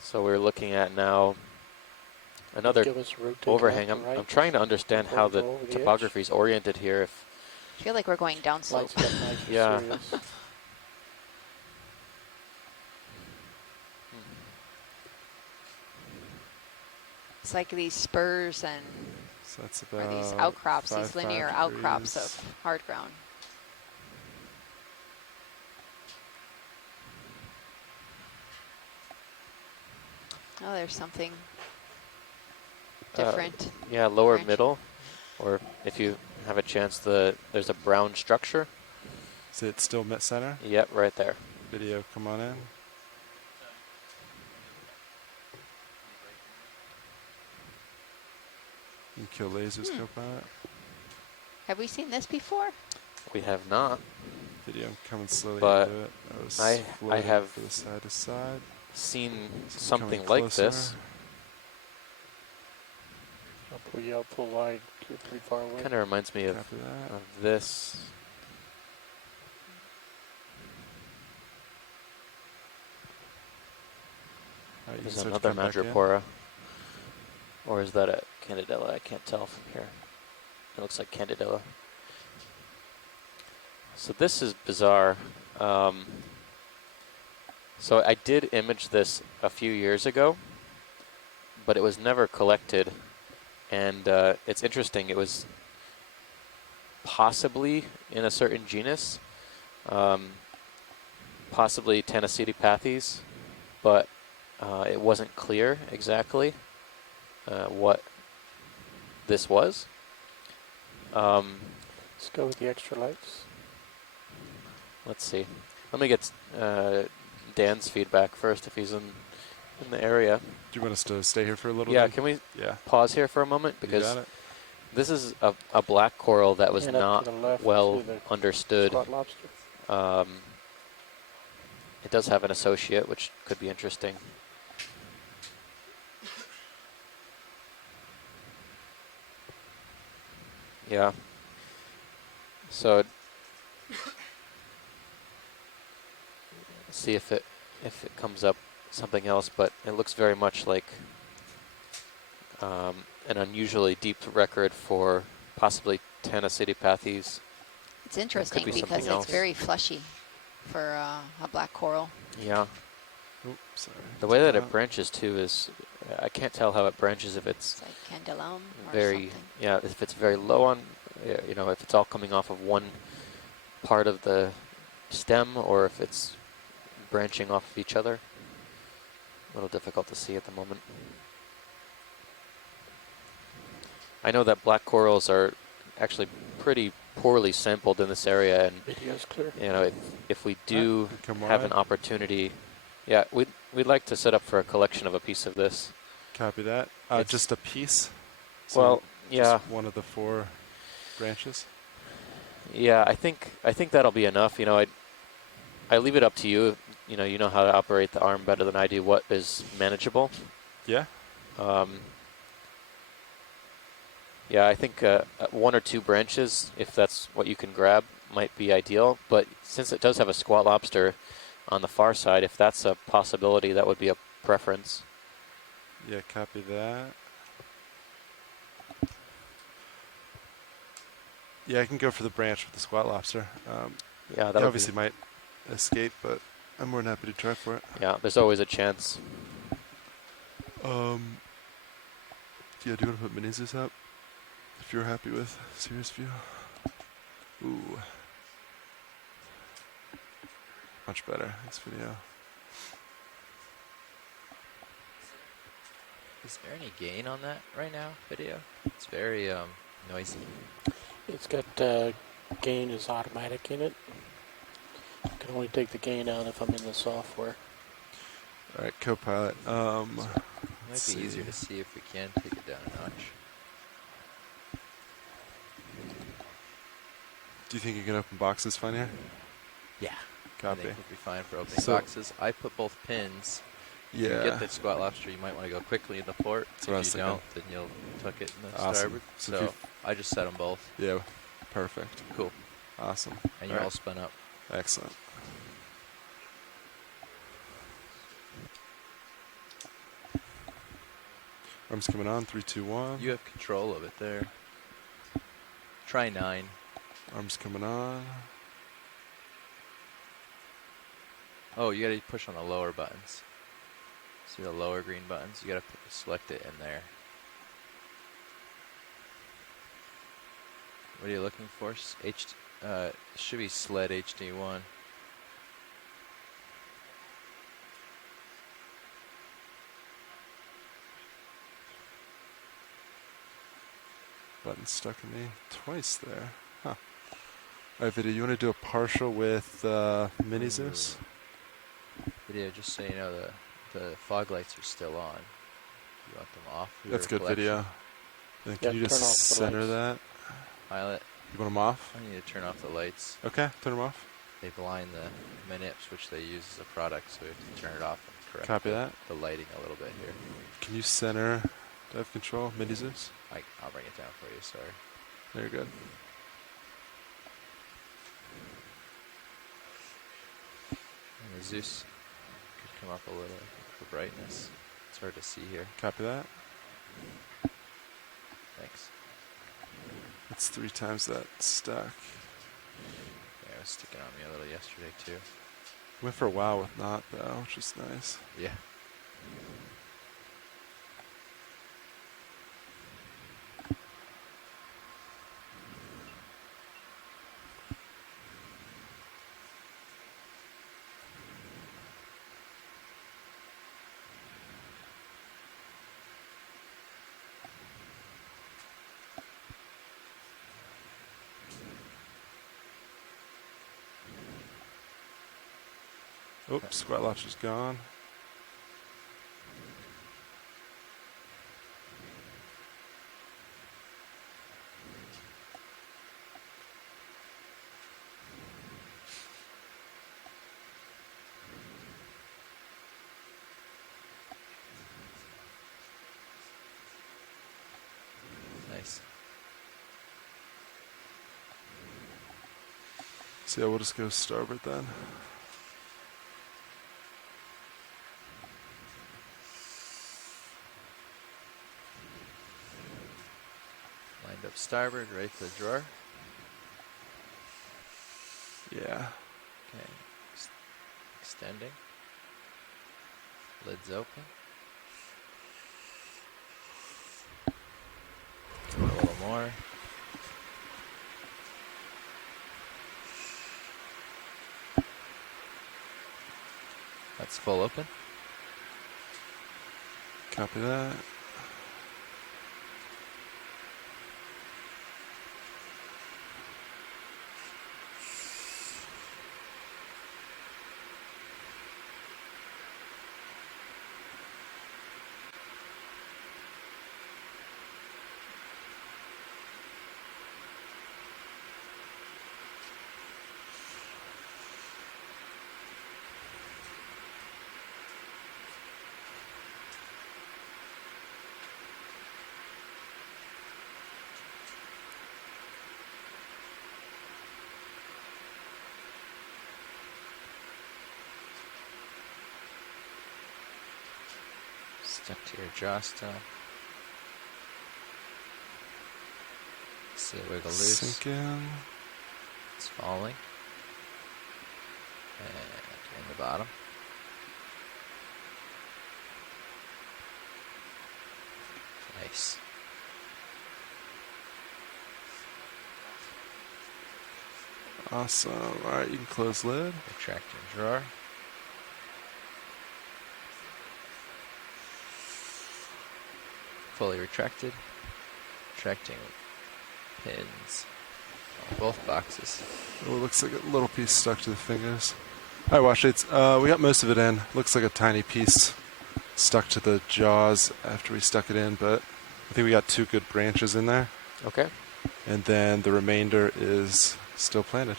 So we're looking at now another Give us a route to overhang. left and I'm right. trying to understand before how we the go over the edge. topography is oriented here. If I feel like we're going downslope. Lights get nice and Yeah. serious. It's like these spurs and So that's or about these outcrops, these 5 linear outcrops degrees. of hard ground. Oh, there's something different. yeah, lower branch. middle, or if you have a chance, there's a brown structure. Is it still mid center? Yep, right there. Video, come on in. You can kill laserscope on it. Have we seen this before? We have not Video, I'm coming slowly But into it. I was I floating have for the side to side. seen So I'm coming something like closer. this. I'll pull wide. You're pretty far away. Kind of reminds me of Copy that. this. Alright, you There's can start to another come back in. Madrepora. Or is that a Candidella? I can't tell from here. It looks like Candidella. So this is bizarre. So I did image this a few years ago, but it was never collected. And it's interesting. It was possibly in a certain genus, possibly Tanacidipathes, but it wasn't clear exactly what this was. Let's go with the extra lights. Let's see. Let me get Dan's feedback first if he's in the area. Do you want us to stay here for a little Yeah, bit? can we Yeah. pause here for a moment? You Because got it. this is a black coral that was And up not to the left well to the understood. spot lobster. It does have an associate, which could be interesting. Yeah. So see if it comes up something else, but it looks very much like an unusually deep record for possibly Tanacidipathes. It's interesting be because something it's else. very fleshy for a black coral. Yeah. Oops, sorry. The way that Took it branches too is, I can't tell how it branches if it's It's like Candelum or very, something. yeah, if it's very low on, you know, if it's all coming off of one part of the stem or if it's branching off of each other. A little difficult to see at the moment. I know that black corals are actually pretty poorly sampled in this area, and Video's clear. you know, if we do Come have an wide. opportunity, yeah, we'd like to set up for a collection of a piece of this. Copy that. It's- Just a piece. So Well, yeah, just one of the 4 branches. yeah. I think that'll be enough. You know, I leave it up to you. You know how to operate the arm better than I do. What is manageable? Yeah. Yeah, I think 1 or 2 branches, if that's what you can grab, might be ideal. But since it does have a squat lobster on the far side, if that's a possibility, that would be a preference. Yeah, copy that. Yeah, I can go for the branch with the squat lobster. Yeah, that He would obviously be. might escape, but I'm more than happy to try for it. Yeah, there's always a chance. Yeah, do you want to put mini Zeus up? If you're happy with serious view. Ooh. Much better, this video. Is there any gain on that right now video? It's very noisy. It's got gain is automatic in it. I can only take the gain out if I'm in the software. Alright, Copilot. It might Let's be easier see. to see if we can take it down a notch. Do you think you can open boxes fine here? Yeah. I Copy. think we'll be fine for opening So- boxes. I put both pins. If you Yeah. get the squat lobster, you might want to go quickly into port. That's what I was If you thinking. don't, then you'll tuck it in the Awesome. starboard. So if So you- I just set them both. Yeah, perfect. Cool. Awesome. And you're all Alright. spun up. Excellent. Arms coming on, 3, 2, 1. You have control of it there. Try 9. Arms coming on. Oh, you gotta push on the lower buttons. See the lower green buttons? You gotta select it in there. What are you looking for? Should be sled HD1. Button stuck in me twice there. Huh. Alright, Video, you want to do a partial with mini Zeus? Video, just so you know, the fog lights are still on. You want them off? for That's your good, collection? Video. Then can Yeah, you just turn off the center lights. that? Pilot, You want them off? I need to turn off the lights. Okay, turn them off. They blind the manips, which they use as a product, so we have to turn it off and correct Copy that. the lighting a little bit here. Can you center dive control, mini Zeus? I'll bring it down for you, sorry. Very good. And the Zeus could come up a little for brightness. It's hard to see here. Copy that. Thanks. It's 3 times that stack. Yeah, it was sticking on me a little yesterday too. Went for a while with not though, which is nice. Yeah. Oops, squat lobster's gone. Nice. So yeah, we'll just go starboard then. Lined up starboard, ready for the drawer. Yeah. Okay. Extending. Lids open. A little more. That's full open. Copy that. Stuck to your jaw still. See it wiggle loose. Sink in. It's falling. And in the bottom. Nice. Awesome. All right, you can close lid. Retracting drawer. Fully retracted. Retracting pins on both boxes. Oh, it looks like a little piece stuck to the fingers. All right, wash shades. We got most of it in. Looks like a tiny piece stuck to the jaws after we stuck it in, but I think we got 2 good branches in there. Okay. And then the remainder is still planted.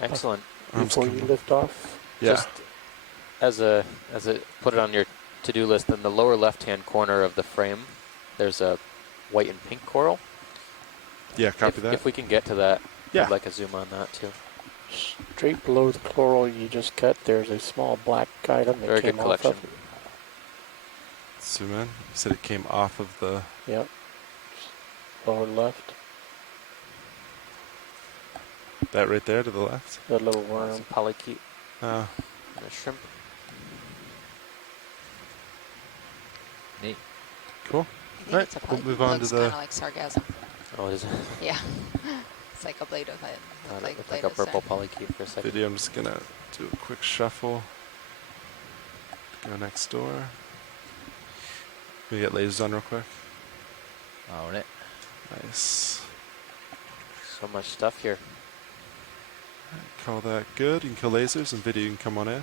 Excellent. Arms Before come you up. lift off, Yeah. Just as a put it on your to-do list, in the lower left-hand corner of the frame, there's a white and pink coral. Yeah, copy if, that. If we can get to that, Yeah. I'd like a zoom on that too. straight below the coral you just cut, there's a small black item that Very good came off collection. of it. Zoom in. You said it came off of the... Yep. Lower left, That right there to the left? that little Some worm. polychaete Oh, and a shrimp. Neat. cool. I think Right, it's a we'll polychaete. move on to Looks the- kind of like sargassum. Oh, it is. Yeah. It's like a blade of it. Thought Like it looked blade like a of sand. purple polychaete for a second. Video, I'm just going to do a quick shuffle. Go next door. Can we get lasers on real quick? Own it. Nice. So much stuff here. Call that good. You can kill lasers, and video, you can come on in.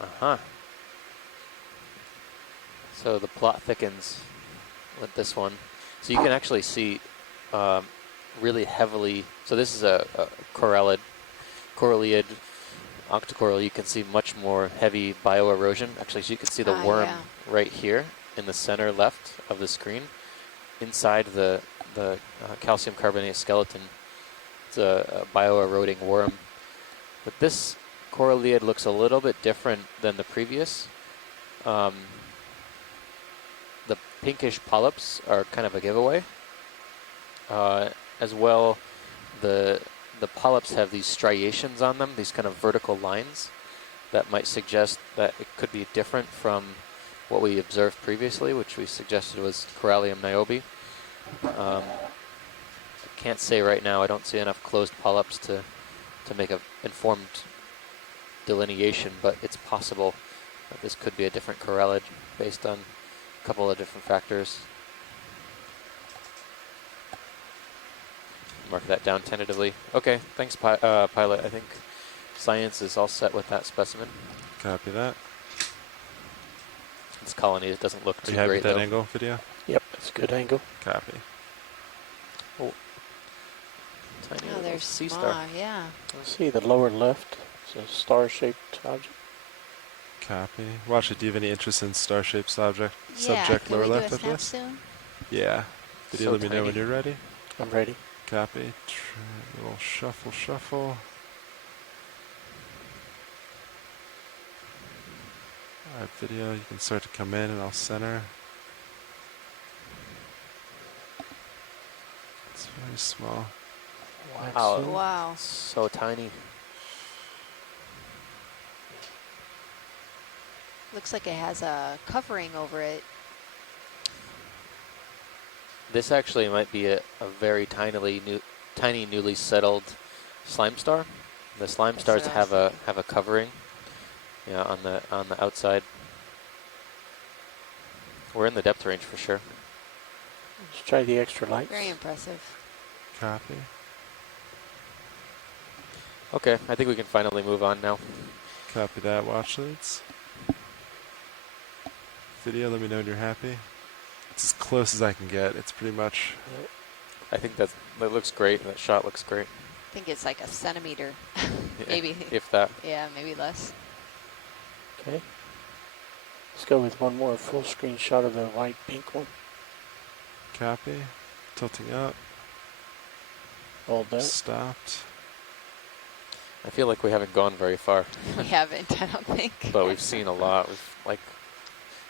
Uh-huh. So the plot thickens with this one. So you can actually see really heavily, so this is a coralliid octocoral. You can see much more heavy bioerosion. Actually, so you can see the worm yeah. right here in the center left of the screen. Inside the calcium carbonate skeleton, it's a bioeroding worm. But this coralliid looks a little bit different than the previous. The pinkish polyps are kind of a giveaway. As well, the polyps have these striations on them, these kind of vertical lines that might suggest that it could be different from what we observed previously, which we suggested was Corallium niobe. I can't say right now. I don't see enough closed polyps to make an informed delineation, but it's possible that this could be a different corallid based on a couple of different factors. Mark that down tentatively. Okay, thanks, Pilot. I think science is all set with that specimen. Copy that. This colony, it doesn't look Are too you happy great with that though. angle, video? Yep, it's a good angle. Copy. Tiny Oh, little there's sea small, star. yeah. See the lower left, it's a star-shaped object. Copy. Watch it. Do you have any interest in star-shaped subject Yeah, can lower we do left a of snap this? soon? Yeah. Video, So let me know when tiny. you're ready. I'm ready. Copy. Little shuffle, shuffle. Alright, video, you can start to come in and I'll center. It's very small. Wow. Waxing. Wow. So tiny. Looks like it has a covering over it. This actually might be a very tiny newly settled slime star. The slime That's stars what I was have thinking. a covering, yeah, on the outside. We're in the depth range for sure. Let's try the extra lights. Very impressive. Copy. Okay, I think we can finally move on now. Copy that, watch leads. Video, let me know when you're happy. It's as close as I can get. It's pretty much... I think that looks great. That shot looks great. I think it's like a centimeter. Yeah, Maybe. if that. Yeah, maybe less. Okay. Let's go with one more full screen shot of the white pink one. Copy. Tilting up. Hold that. Stopped. I feel like we haven't gone very far, We haven't, I don't think. but we've seen a lot. Like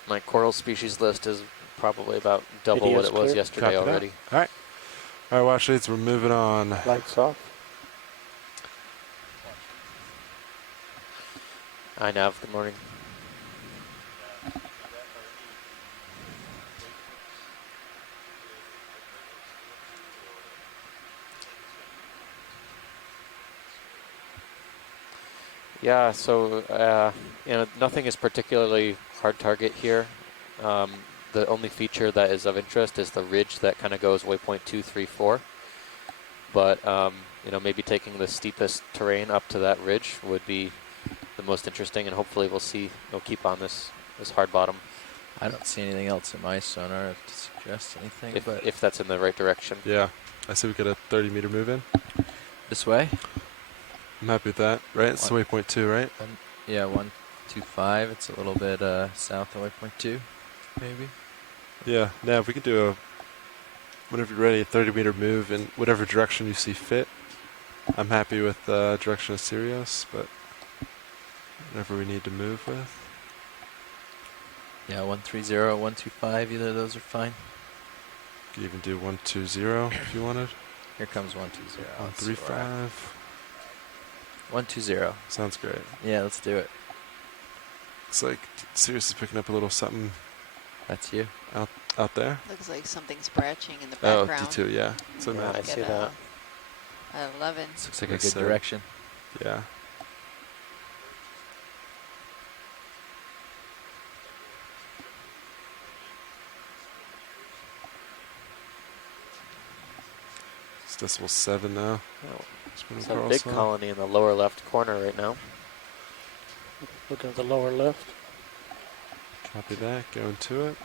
my coral species list is probably about double what Video's it was clear. yesterday Copy that. already. All right. All right, watch leads. We're moving on. Lights off. Hi, Nav. Good morning. Yeah, so nothing is particularly hard target here. The only feature that is of interest is the ridge that kind of goes waypoint 2, 3, 4. But maybe taking the steepest terrain up to that ridge would be the most interesting, and hopefully we'll keep on this hard bottom I don't see anything else in my sonar to suggest anything. But if that's in the right direction. Yeah. I say we get a 30-meter move in. this way, I'm happy with that. Right? It's waypoint 2, right? yeah, 125. It's a little bit south of waypoint 2, maybe. Yeah. Now, if we could do whenever you're ready, a 30-meter move in whatever direction you see fit. I'm happy with the direction of Sirius, but whatever we need to move with. Yeah, 130, 125. Either of those are fine. You could even do 120 if you wanted. Here comes 120. 135. 120. Sounds great. Yeah, let's do it. Looks like Sirius is picking up a little something That's you. out there. Looks like something's scratching in the Oh, background. D2, yeah. So Yeah, Matt, I see Get that. a 11. This looks like Like a good so. direction. yeah. It's decimal 7 now. Oh, Spinning it's a coral big saw. colony in the lower left corner right now. Looking at the lower left. Copy that. Going to it.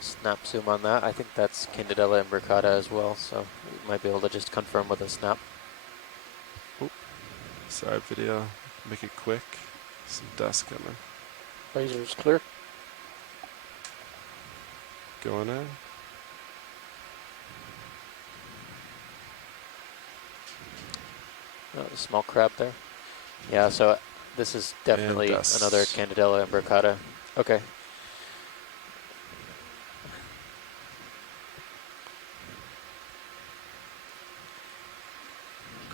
Snap zoom on that. I think that's Candidella imbricata as well, so we might be able to just confirm with a snap. Sorry, video. Make it quick. Some dust coming. Laser is clear. Going in. Oh, the small crab there. Yeah, so this is definitely dust. another Candidella imbricata. Okay.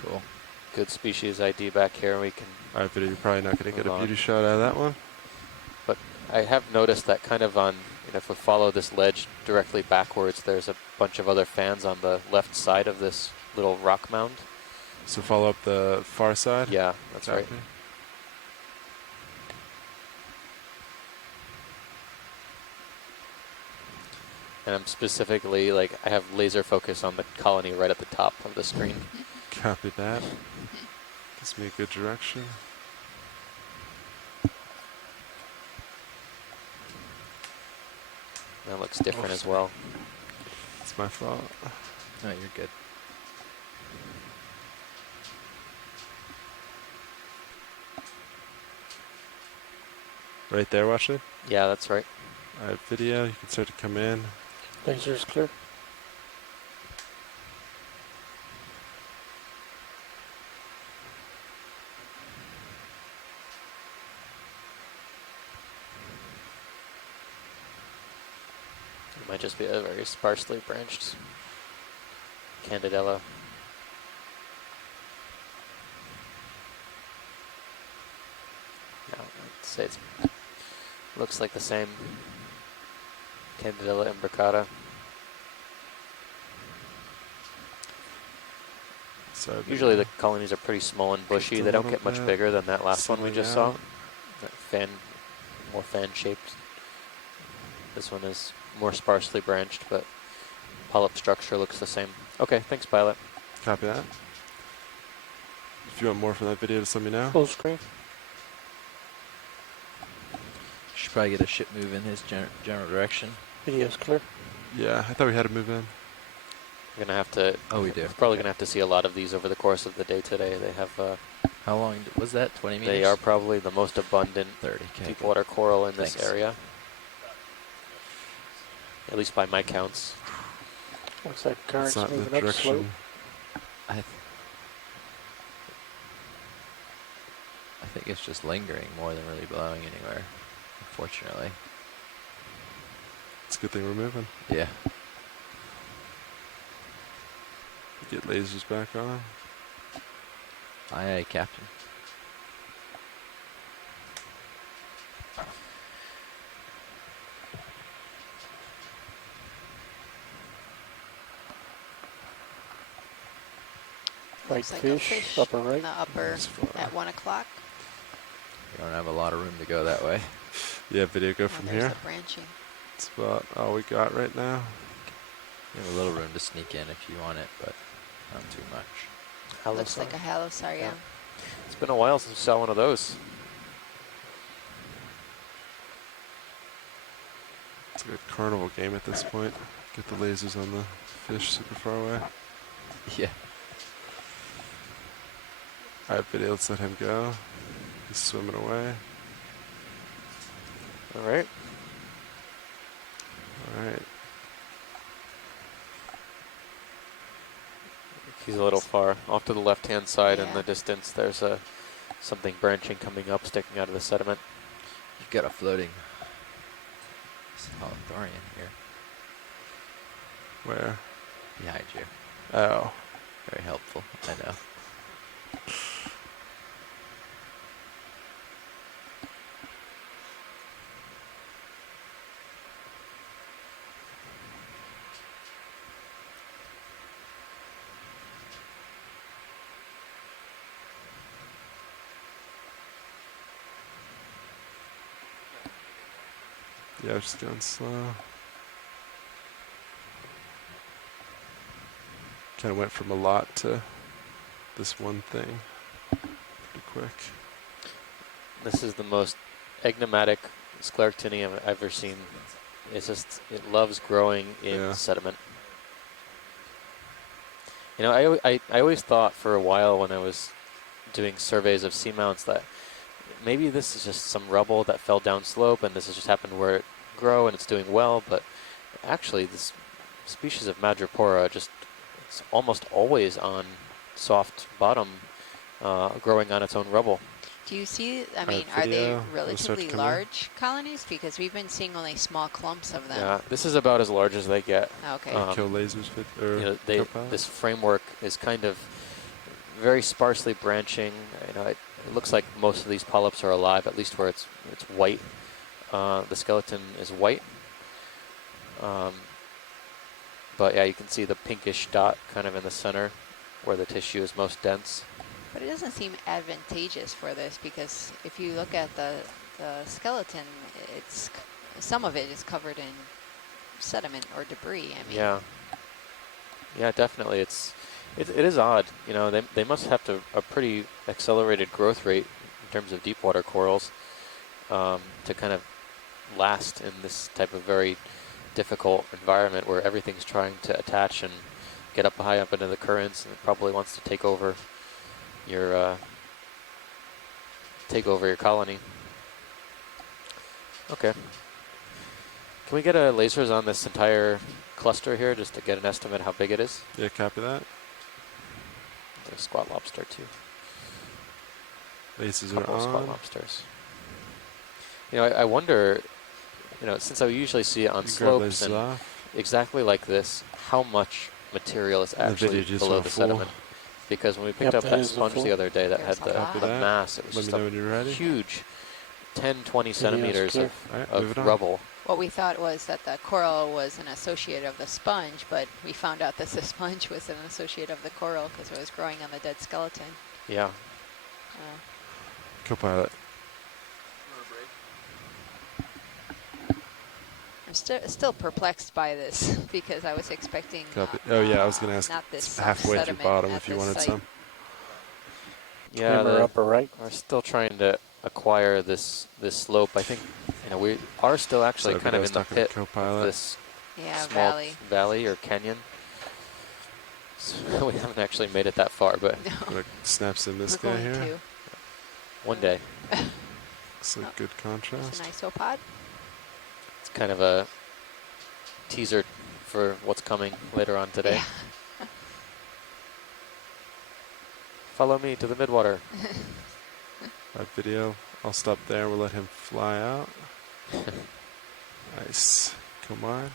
Cool. Good species ID back here. We can. All right, video. You're probably not going to get Move a on. beauty shot out of that one. But I have noticed that kind of on, if we follow this ledge directly backwards, there's a bunch of other fans on the left side of this little rock mound. So follow up the far side. Yeah, that's right. Copy. And I'm specifically, I have laser focus on the colony right at the top of the screen. Copy that. Gives me a good direction. That looks different as well. It's my fault. No, you're good. Right there, watch it. Yeah, that's right. All right, video. You can start to come in. Laser is clear. It might just be a very sparsely branched Candidella. Yeah, I'd say it looks like the same Candidella imbricata. Sorry, Usually the video. colonies are pretty small and bushy. Just a They don't little get much bit. bigger than that last one we Slowing just saw. out. That more fan shaped. This one is more sparsely branched, but polyp structure looks the same. Okay, thanks, pilot. Copy that. If you want more from that video, just let me know. Full screen. Should probably get a ship move in his general direction. Video is clear. Yeah, I thought we had to move in. We're gonna have to. Oh, we do. We're probably gonna have to see a lot of these over the course of the day today. They have. How long was that? 20 meters? They are probably the most abundant 30. Okay, deep good. water coral in this Thanks. area. At least by my counts. Looks like It's current's not the moving up slope. direction. I I think it's just lingering more than really blowing anywhere, unfortunately. It's a good thing we're moving. Yeah. Get lasers back on. Aye, aye, Captain. Right Looks like a fish, fish upper in right. the upper That's far. at 1 o'clock. We don't have a lot of room to go that way. Yeah, video go Oh, from there's here. the branching. It's about all we got right now. We have a little room to sneak in if you want it, but not too much. Looks like a halosar, yeah. It's been a while since we saw one of those. It's like a carnival game at this point. Get the lasers on the fish super far away. Yeah. Alright, video, let's let him go. He's swimming away. All right. Alright. He's a little far off to the left-hand side in Yeah. the distance. There's something branching coming up, sticking out of the sediment. You've got a floating Salvadorian here Where? behind you. Oh. Very helpful, I know. Yeah, just going slow. Kind of went from a lot to this one thing pretty quick. This is the most enigmatic scleractinium I've ever seen. It's just, it loves growing in Yeah. sediment. You know, I always thought for a while when I was doing surveys of seamounts that maybe this is just some rubble that fell down slope and this has just happened where it grow and it's doing well, but actually this species of Madrepora just, it's almost always on soft bottom, growing on its own rubble. Do you see, I Our mean, are they video will start to relatively come in. large colonies? Because we've been seeing only small clumps of them. Yeah, this is about as large as they get. Okay. Kill lasers or You know, Copilot? this framework is kind of very sparsely branching. You know, it looks like most of these polyps are alive, at least where it's white. The skeleton is white. But yeah, you can see the pinkish dot kind of in the center where the tissue is most dense. But it doesn't seem advantageous for this because if you look at the skeleton, some of it is covered in sediment or debris. I mean, Yeah, definitely. It is odd. You know, they must have a pretty accelerated growth rate in terms of deep water corals to kind of last in this type of very difficult environment where everything's trying to attach and get up high up into the currents, and it probably wants to take over your colony. Okay. Can we get lasers on this entire cluster here just to get an estimate how big it is? Yeah, copy that. There's a squat lobster too. Lasers Couple are of squat on. lobsters. You know, I wonder, you know, since I usually see it on You grab slopes lasers and off. exactly like this, how much material is And the actually video just below went the full. sediment? Because when we picked Yep, up that that is a sponge full. the other day that There's had a the lot. mass, it was Let just me know a when you're ready. huge 10, 20 centimeters clear. All right, of move it on. rubble. what we thought was that the coral was an associate of the sponge, but we found out that the sponge was an associate of the coral because it was growing on the dead skeleton. Yeah. Copilot. I'm still perplexed by this because I was expecting. Copy. Oh yeah, I was gonna ask. Not this It's soft halfway through sediment bottom at if you this wanted site. some. Yeah, Hammer upper right. we're still trying to acquire this slope. I think, you know, we are still actually Sorry, kind but I of was in the talking to pit of Copilot. this Yeah, small valley. or canyon. So we haven't actually made it that far, but No, Like snaps in this we're guy going here. to. one day. Looks like good It's contrast. an isopod. It's kind of a teaser for what's coming later on today. Yeah. Follow me to the midwater. Live video. I'll stop there. We'll let him fly out. Nice. Come on.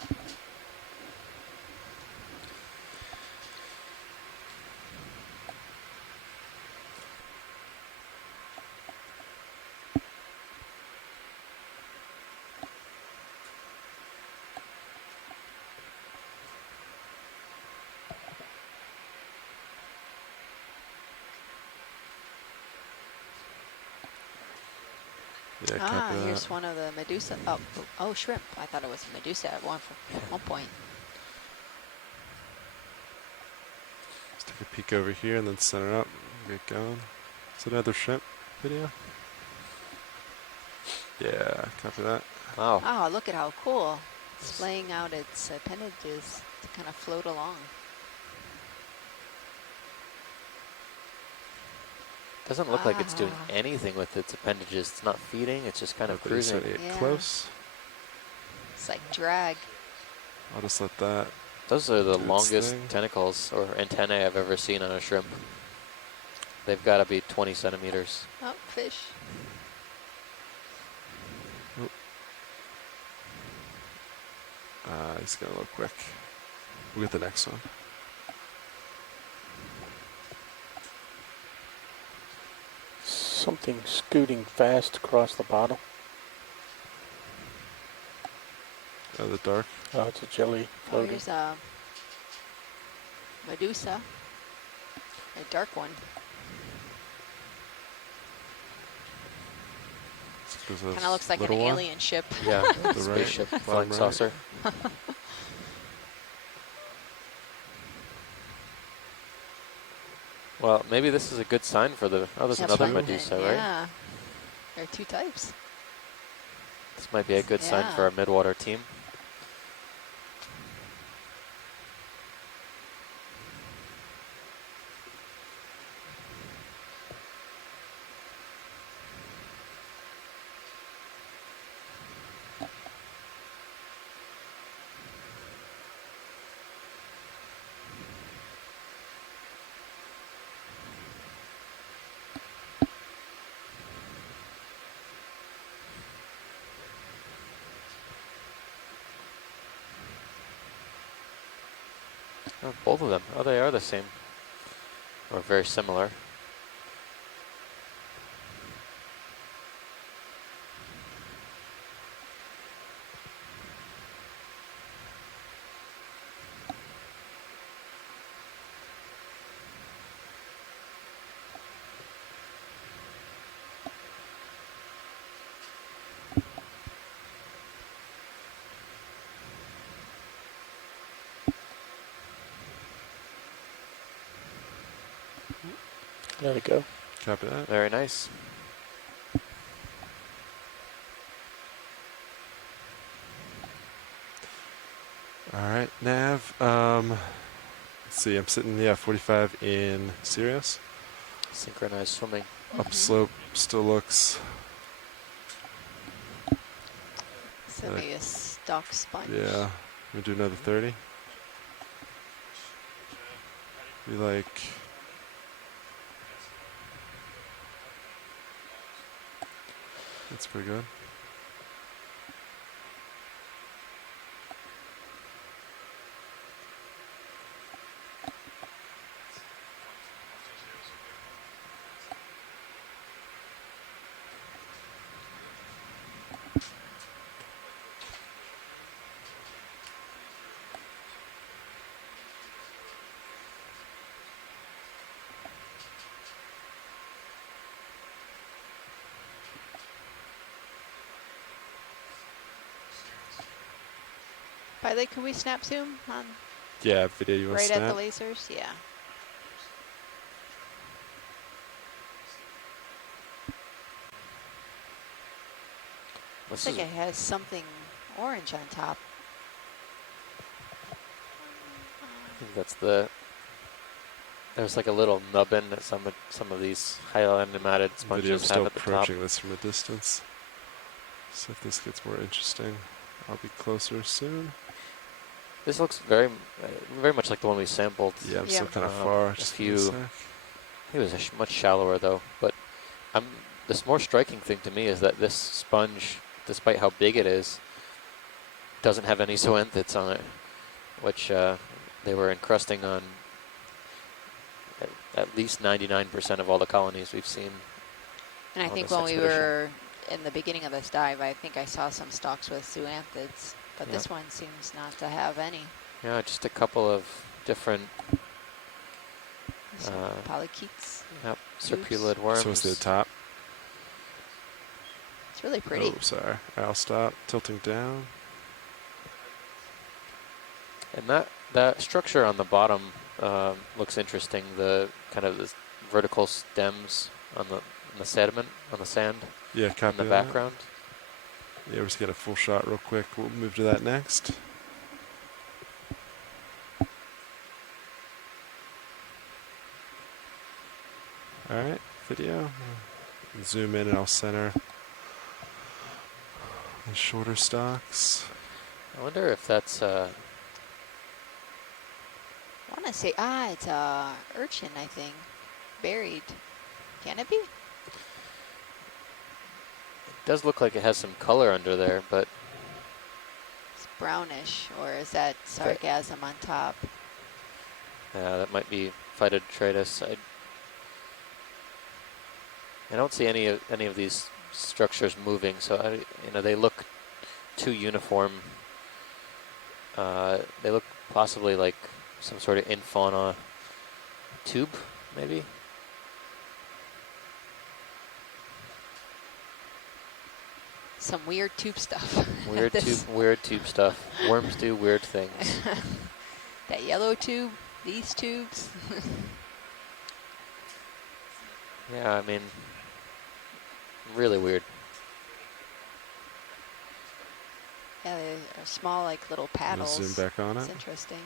Yeah, Ah, copy here's that. one of the Medusa. Oh, shrimp. I thought it was a Medusa at one point. Let's take a peek over here and then center up. Get going. Is it another shrimp video? Yeah, copy that. Wow. Oh, look at how cool. It's laying out its appendages to kind of float along. Doesn't look like it's doing Ah. anything with its appendages. It's not feeding. It's just kind of But he's cruising. starting to get Yeah. close. It's like drag. I'll just let that. Those are the Do its longest thing. tentacles or antennae I've ever seen on a shrimp. They've got to be 20 centimeters. Oh, fish. He's going a little quick. We'll get the next one. Something scooting fast across the bottom. Oh, the dark. Oh, it's a jelly Oh, floating. here's a Medusa. A dark one. Kind of looks like an alien ship. Yeah, The right, spaceship, bottom flying right. saucer. Well, maybe this is a good sign for the. Oh, there's Yeah, another plankton, Medusa, right? Yeah. There are two types. This might be a good sign for Yeah. our midwater team. Oh, both of them. Oh, they are the same. Or very similar. Let it go. Copy that. Very nice. All right, Nav. Let's see. I'm sitting 45 in Sirius. Synchronized swimming. Upslope still looks. So maybe a stock sponge. Yeah. We do another 30. We like. That's pretty good. By the way, can we snap zoom on Yeah, video you want to right snap? at the lasers? Yeah. This Looks is like it has something orange on top. I think that's the. There's like a little nubbin that some of these highly animated Video sponges still have at the top. approaching this from a distance. So if this gets more interesting, I'll be closer soon. This looks very much like the one we sampled. Yeah, I'm Yeah. still kind of Um, far. a Just few- give me a sec. It was much shallower though, but I'm this more striking thing to me is that this sponge, despite how big it is, doesn't have any zoanthids on it, which they were encrusting on at least 99% of all the colonies we've seen. And I on think this when we expedition. were in the beginning of this dive, I think I saw some stalks with zoanthids, but Yeah. this one seems not to have any. Yeah, just a couple of different Some polychaetes. yep, Tubes. circulid worms. So it's the top. It's really pretty. Oh, sorry. I'll stop tilting down. And that structure on the bottom looks interesting. The kind of the vertical stems on the sediment, on the sand Yeah, in copy the that. background. Yeah, we'll just get a full shot real quick. We'll move to that next. All right, video. Zoom in and I'll center the shorter stalks. I wonder if that's I want to say, it's a urchin, I think, buried. Can it be? it does look like it has some color under there, but It's brownish, or is that sargassum on top? that might be Phytodetritus. I don't see any of these structures moving, so they look too uniform. They look possibly like some sort of infauna tube, maybe. Some weird tube stuff. Weird tube stuff. Worms do weird things. That yellow tube, these tubes. Yeah, I mean, really weird. Yeah, they are small, like little I'm gonna paddles. zoom back on It's it. interesting.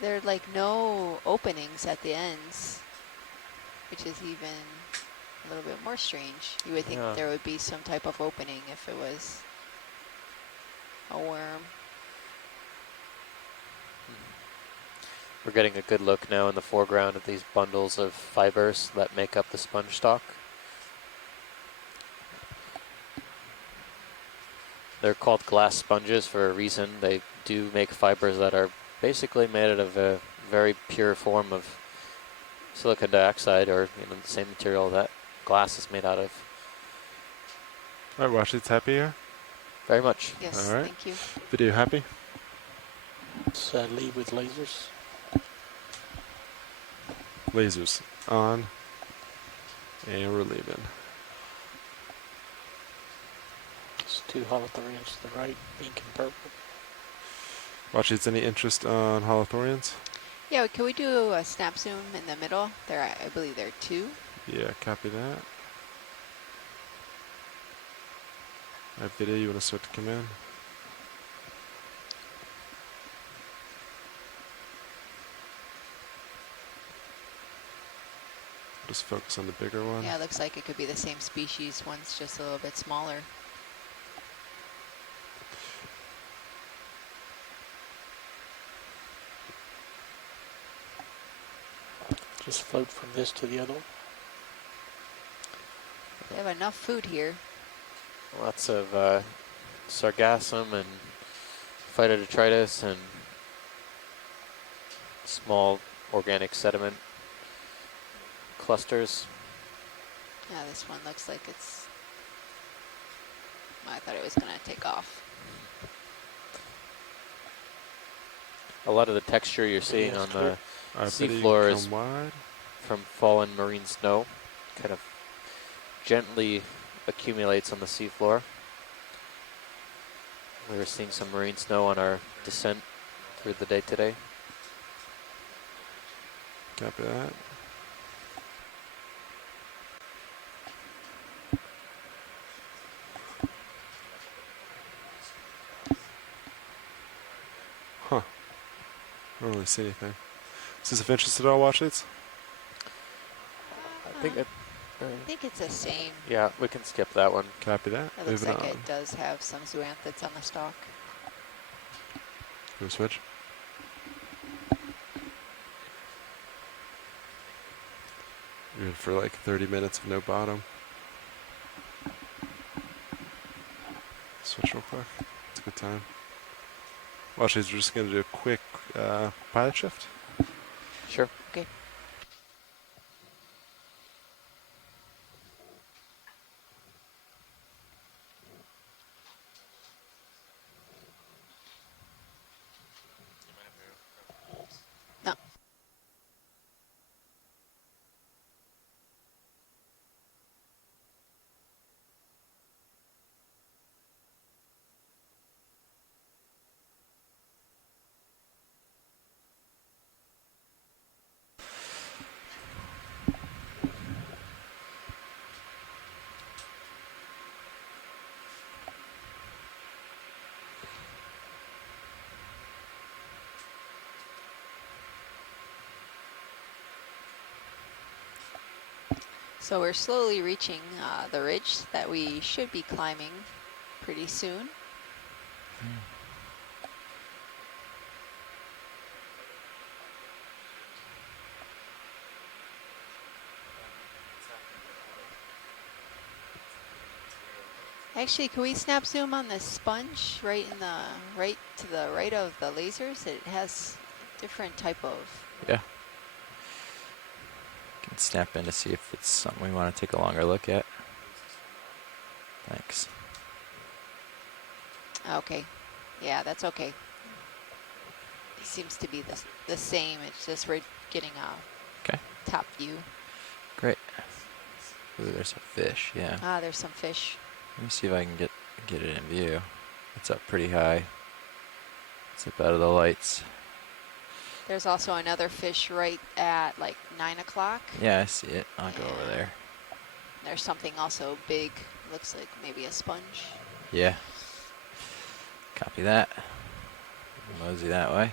There are like no openings at the ends, which is even a little bit more strange. You would think Yeah. there would be some type of opening if it was a worm. We're getting a good look now in the foreground at these bundles of fibers that make up the sponge stalk. They're called glass sponges for a reason. They do make fibers that are basically made out of a very pure form of silicon dioxide, or the same material that glass is made out of. All right, Washi, it's happy here. Very much. Yes, All right. thank you. Video happy. Let's lead with lasers. Lasers on. And we're leaving. It's two holothurians to the right, pink and purple. Washi, it's any interest on holothurians? Yeah, can we do a snap zoom in the middle? There, I believe there are two. Yeah, copy that. All right, video, you want to start to come in? Just focus on the bigger one. Yeah, it looks like it could be the same species. One's just a little bit smaller. Just float from this to the other one. They have enough food here. Lots of sargassum and Phytodetritus and small organic sediment clusters. Yeah, this one looks like it's... I thought it was going to take off. A lot of the texture you're seeing Yes, on clear. the All right, sea video, you floor can is come wide. from fallen marine snow, kind of gently accumulates on the seafloor. We were seeing some marine snow on our descent through the day today. Copy that. Huh. I don't really see anything. Is this of interest at all, Washlets? I think I think it's the same. yeah, we can skip that one. Copy that. It looks Moving like on. it does have some zoanthids on the stalk. Go switch. We're in for like 30 minutes of no bottom. Switch real quick. It's a good time. Well, actually, we're just going to do a quick pilot shift. Sure. Okay. No. So we're slowly reaching the ridge that we should be climbing pretty soon. Actually, can we snap zoom on this sponge right in the right to the right of the lasers? It has different type of. Yeah. Can snap in to see if it's something we want to take a longer look at. Thanks. Okay, yeah, that's okay. It seems to be the same. It's just we're getting a Okay. top view. Great. Ooh, there's a fish. Yeah. Ah, there's some fish. Let me see if I can get it in view. It's up pretty high. It's up out of the lights. There's also another fish right at like 9 o'clock. Yeah, I see it. I'll go over there. There's something also big. Looks like maybe a sponge. Yeah. Copy that. Mosey that way.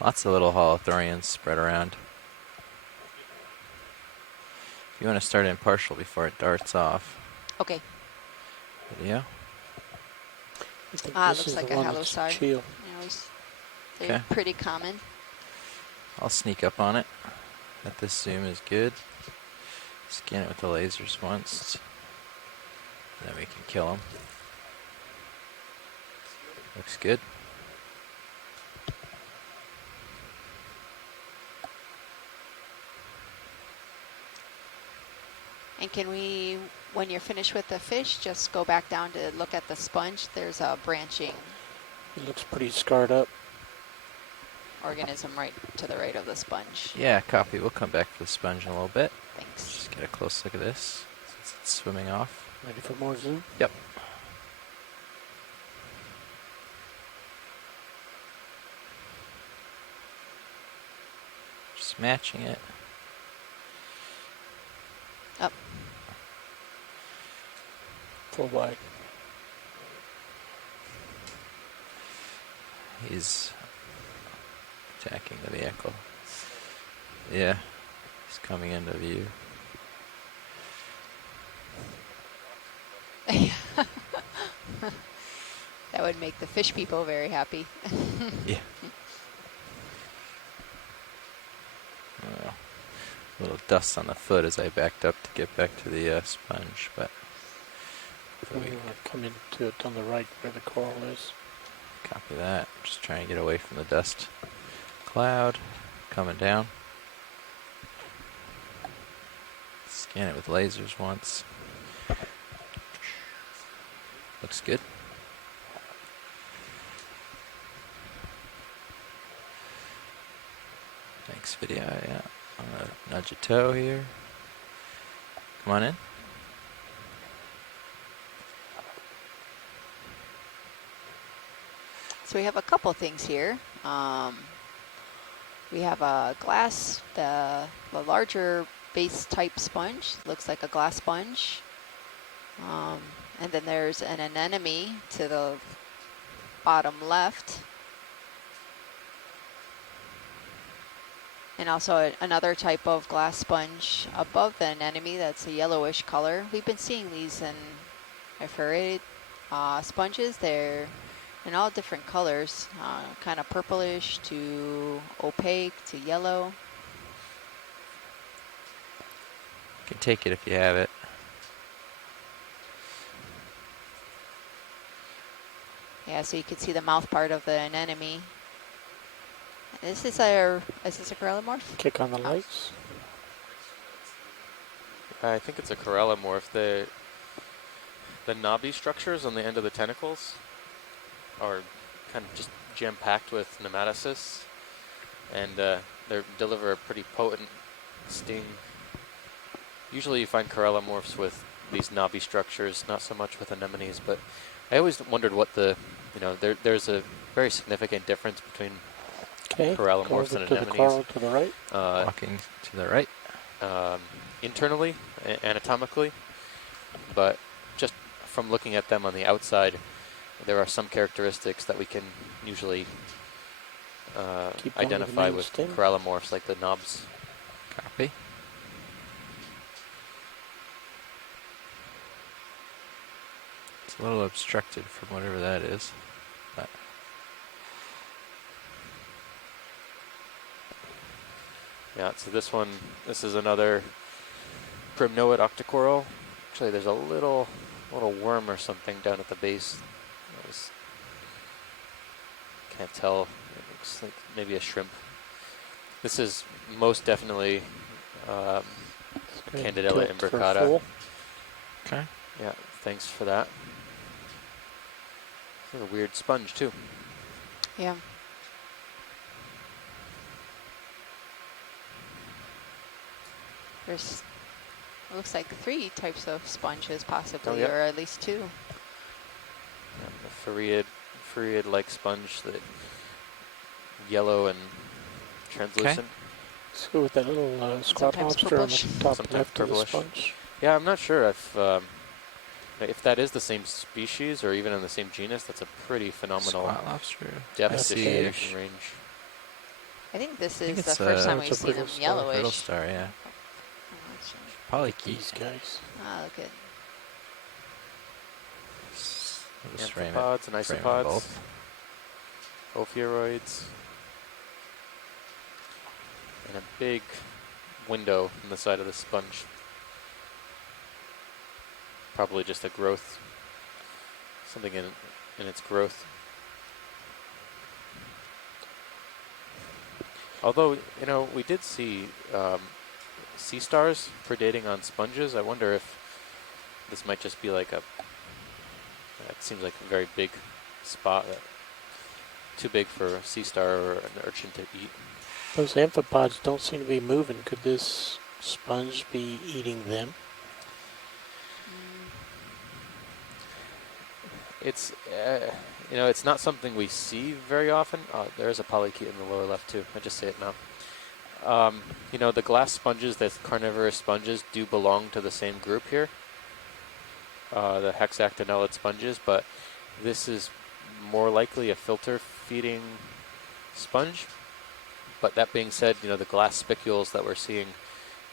Lots of little holothorians spread around. If you want to start in partial before it darts off. Okay. Video. I think Ah, this looks is like the a one halo that's side. Chill. You know, they're Okay. pretty common. I'll sneak up on it. Let this zoom is good. Scan it with the lasers once. Then we can kill them. Looks good. And can we, when you're finished with the fish, just go back down to look at the sponge? There's a branching It looks pretty scarred up. organism right to the right of the sponge. Yeah, copy. We'll come back to the sponge in a little bit. Thanks. Just get a close look at this since it's swimming off. Ready for more zoom? Yep. Just matching it. Up. Full wide. He's attacking the vehicle. Yeah, he's coming into view. That would make the fish people very happy. Yeah. Well, a little dust on the foot as I backed up to get back to the sponge, but We want to come into it on the right where the coral is. copy that. Just trying to get away from the dust cloud coming down. Scan it with lasers once. Looks good. Thanks, video. Yeah, I'm gonna nudge a toe here. Come on in. So we have a couple things here. We have a glass, the larger base type sponge, looks like a glass sponge. And then there's an anemone to the bottom left. And also another type of glass sponge above the anemone that's a yellowish color. We've been seeing these in perforated sponges. They're in all different colors, kind of purplish to opaque to yellow. You can take it if you have it. Yeah, so you can see the mouth part of an enemy. Is this a corallimorph? Kick on the lights. I think it's a corallimorph. The knobby structures on the end of the tentacles are kind of just jam-packed with nematocysts, and they deliver a pretty potent sting. Usually you find corallimorphs with these knobby structures, not so much with anemones, but I always wondered what there's a very significant difference between Okay. corallimorphs and to the anemones. coral to the right. Walking to the right. Internally, anatomically, but just from looking at them on the outside, there are some characteristics that we can usually Keep going to the identify main with stem. corallimorphs, like the knobs. Copy. It's a little obstructed from whatever that is. But Yeah, so this is another primnoid octocoral. Actually, there's a little worm or something down at the base. Can't tell. It looks like maybe a shrimp. This is most definitely Candidella Tilt for imbricata. full. okay. Yeah, thanks for that. This is a weird sponge too. Yeah. There's, it looks like 3 types of sponges possibly, yeah. or at least 2. Yeah, the Farreid-like sponge, that yellow and translucent. Let's go with that little squat Sometimes lobster on the purplish. top Sometimes left of the purplish. sponge. Yeah, I'm not sure if that is the same species or even in the same genus. That's a pretty phenomenal Squat lobster. depth I see it. distribution range. I think this think is the it's, first time it's we've a seen them brittle star. Brittle yellowish. star, yeah. Oh, actually. Polychaete. These guys. Ah, look at I'll just frame it. Amphipods and frame them isopods. both. Ophiuroids. And a big window in the side of the sponge. Probably just a growth, something in its growth. Although, we did see sea stars predating on sponges. I wonder if this might just be like it seems like a very big spot, too big for a sea star or an urchin to eat. Those amphipods don't seem to be moving. Could this sponge be eating them? It's, it's not something we see very often. There is a polychaete in the lower left too. I just say it now. The glass sponges, the carnivorous sponges, do belong to the same group here. The hexactinellid sponges, but this is more likely a filter feeding sponge. But that being said, the glass spicules that we're seeing,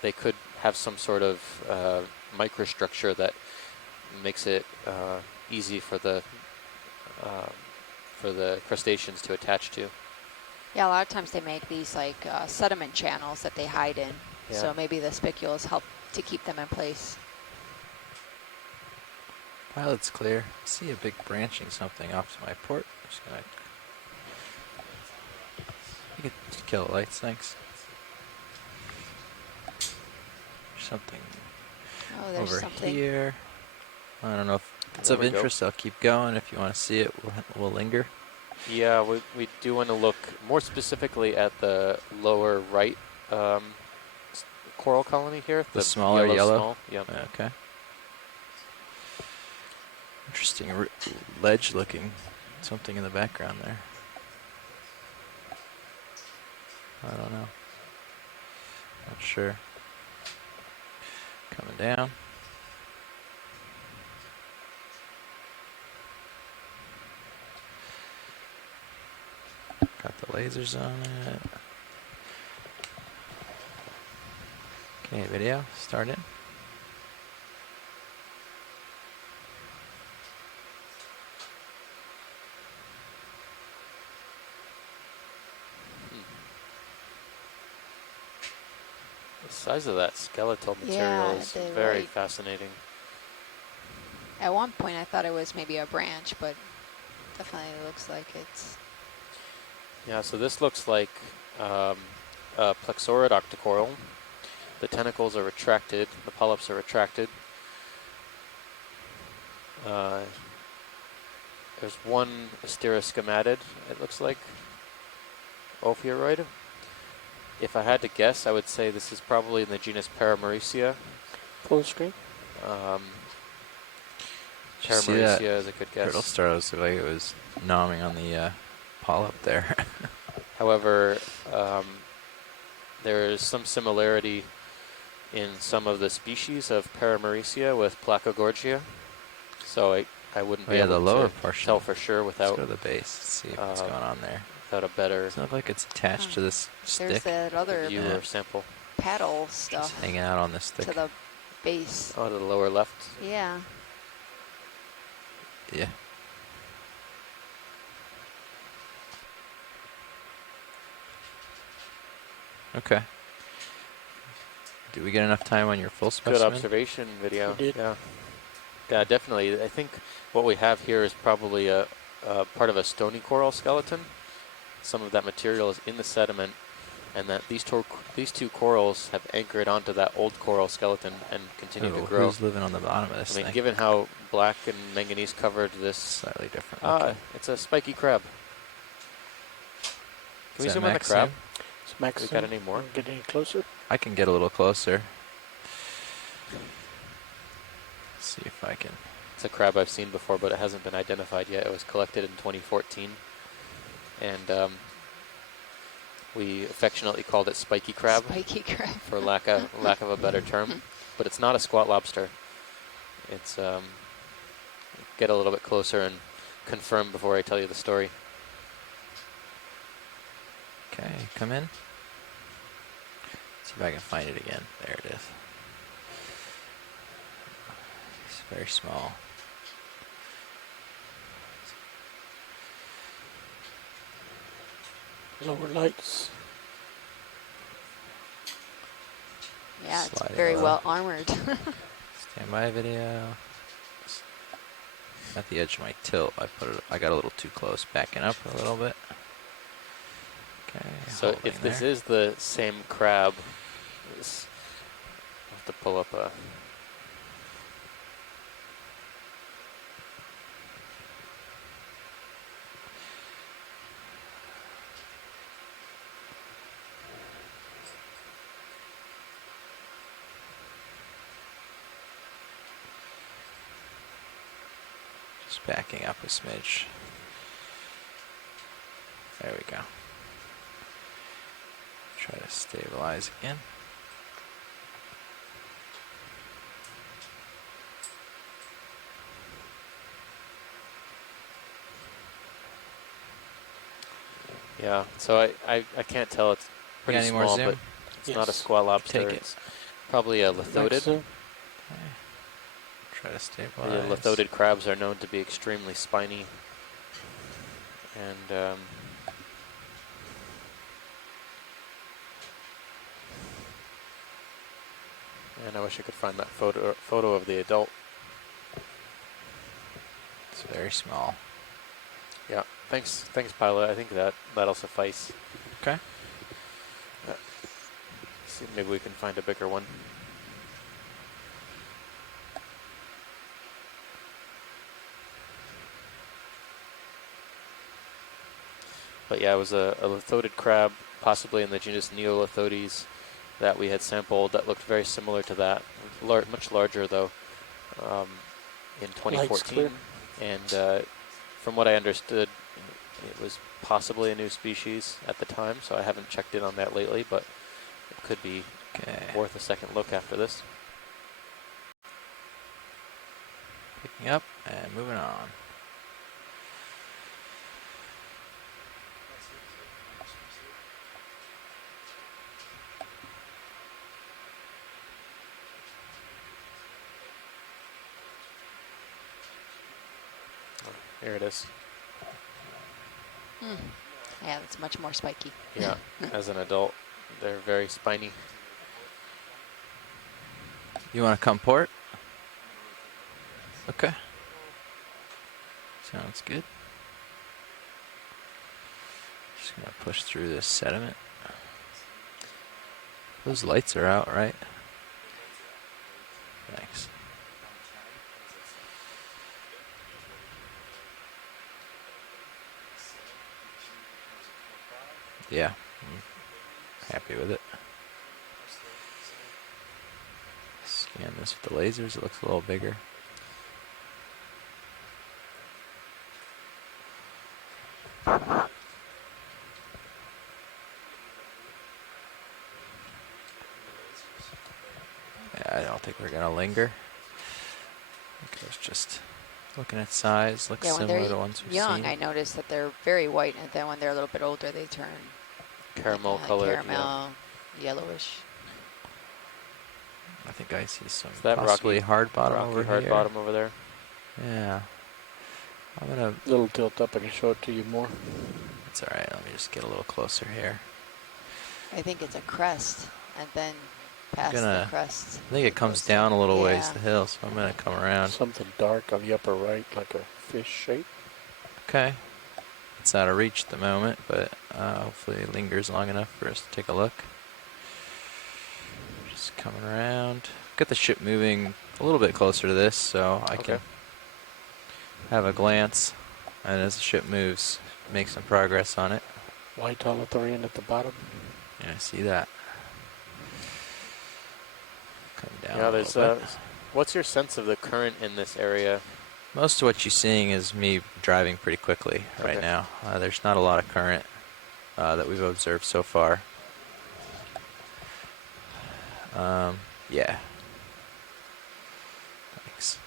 they could have some sort of microstructure that makes it easy for the crustaceans to attach to. Yeah, a lot of times they make these like sediment channels that they hide in. Yeah. So maybe the spicules help to keep them in place. Pilot's clear. See a big branching something off to my port. I'm just gonna. You can just kill the lights, thanks. There's something Oh, there's over something. here. I don't know if it's There of we go. interest. I'll keep going. If you want to see it, we'll linger. Yeah, we do want to look more specifically at the lower right coral colony here. The smaller yellow? Small. Yeah. Okay. Interesting ledge looking. Something in the background there. I don't know. Not sure. Coming down. Got the lasers on it. Okay, video, start it. This size of that skeletal material Yeah, is the very white. fascinating. At one point, I thought it was maybe a branch, but definitely looks like it's. Yeah, so this looks like a plexaurid octocoral. The tentacles are retracted, the polyps are retracted. There's one asteroscomatid, it looks like, ophiuroid. If I had to guess, I would say this is probably in the genus Paramaricia. Full screen. Did you see that Paramaricia is a good turtle guess. star? Looks like it was nomming on the polyp there. However, there is some similarity in some of the species of Paramaricia with Placogorgia. So I wouldn't Oh be yeah, the able lower to portion. tell for sure Let's without go to the base. Let's see what's going on there. without a better Doesn't look like it's attached to this There's stick. that other view Yeah. or sample. paddle Just stuff hanging out on this stick. to the base. Oh, to the lower left. Yeah. Yeah. Okay. Did we get enough time on your full Good specimen? observation video. We did. Yeah. Yeah, definitely. I think what we have here is probably a part of a stony coral skeleton. Some of that material is in the sediment, and that these two corals have anchored onto that old coral skeleton and continue to grow. Who's living on the bottom of this I mean, thing? given how black and manganese covered this, Slightly different looking. it's a spiky crab. Can we Is that zoom on the max crab? zoom? Is Max We got any more? Get any closer? I can get a little closer. See if I can. It's a crab I've seen before, but it hasn't been identified yet. It was collected in 2014, and we affectionately called it spiky crab Spiky crab. for lack of a better term. But it's not a squat lobster. It's get a little bit closer and confirm before I tell you the story. Okay, come in. See if I can find it again. There it is. It's very small. Lower lights. Yeah, it's Slide very low. well armored. Standby video. At the edge of my tilt, I got a little too close, backing up a little bit. Okay. So holding if this there. is the same crab, I'll have to pull up a. Just backing up a smidge. There we go. Try to stabilize again. Yeah, so I can't tell. It's pretty Got any more small, zoom? but it's not a Yes. squat lobster. Take it. It's probably a Max lithodid. zoom. Okay. Try to The stabilize. lithodid crabs are known to be extremely spiny, and I wish I could find that photo of the adult. It's very small. Yeah, thanks, pilot. I think that'll suffice. Okay. See, maybe we can find a bigger one. But yeah, it was a lithodid crab, possibly in the genus Neolithodes, that we had sampled that looked very similar to that. Much larger though, in 2014. And from what I understood, it was possibly a new species at the time, so I haven't checked in on that lately, but it could be Okay. worth a second look after this. Picking up and moving on. Here it is. Yeah, it's much more spiky. Yeah, as an adult, they're very spiny. You want to come port? Okay. Sounds good. Just gonna push through this sediment. Those lights are out, right? Thanks. Yeah, I'm happy with it. Scan this with the lasers, it looks a little bigger. Yeah, I don't think we're gonna linger. I think I was just looking at size, looks Yeah, when similar they're to ones we've young, seen. I noticed that they're very white, and then when they're a little bit older, they turn Caramel like, colored. caramel, yellowish. I think I see some Is that possibly rocky, hard bottom rocky over hard here. bottom over there? Yeah. I'm gonna. Little tilt up, I can show it to you more. It's all right. Let me just get a little closer here. I think it's a crest, and then past the gonna- crest. I think it comes down a little ways the hill, so I'm gonna come around. Something dark on the upper right, like a fish shape. Okay. It's out of reach at the moment, but hopefully it lingers long enough for us to take a look. Just coming around. Get the ship moving a little bit closer to this, so I can have a glance, and as the ship moves, make some progress on it. White olithurian at the bottom. Yeah, I see that. Come down Yeah, a there's. little bit. What's your sense of the current in this area? Most of what you're seeing is me driving pretty quickly right Okay. now. There's not a lot of current that we've observed so far. Yeah. Thanks.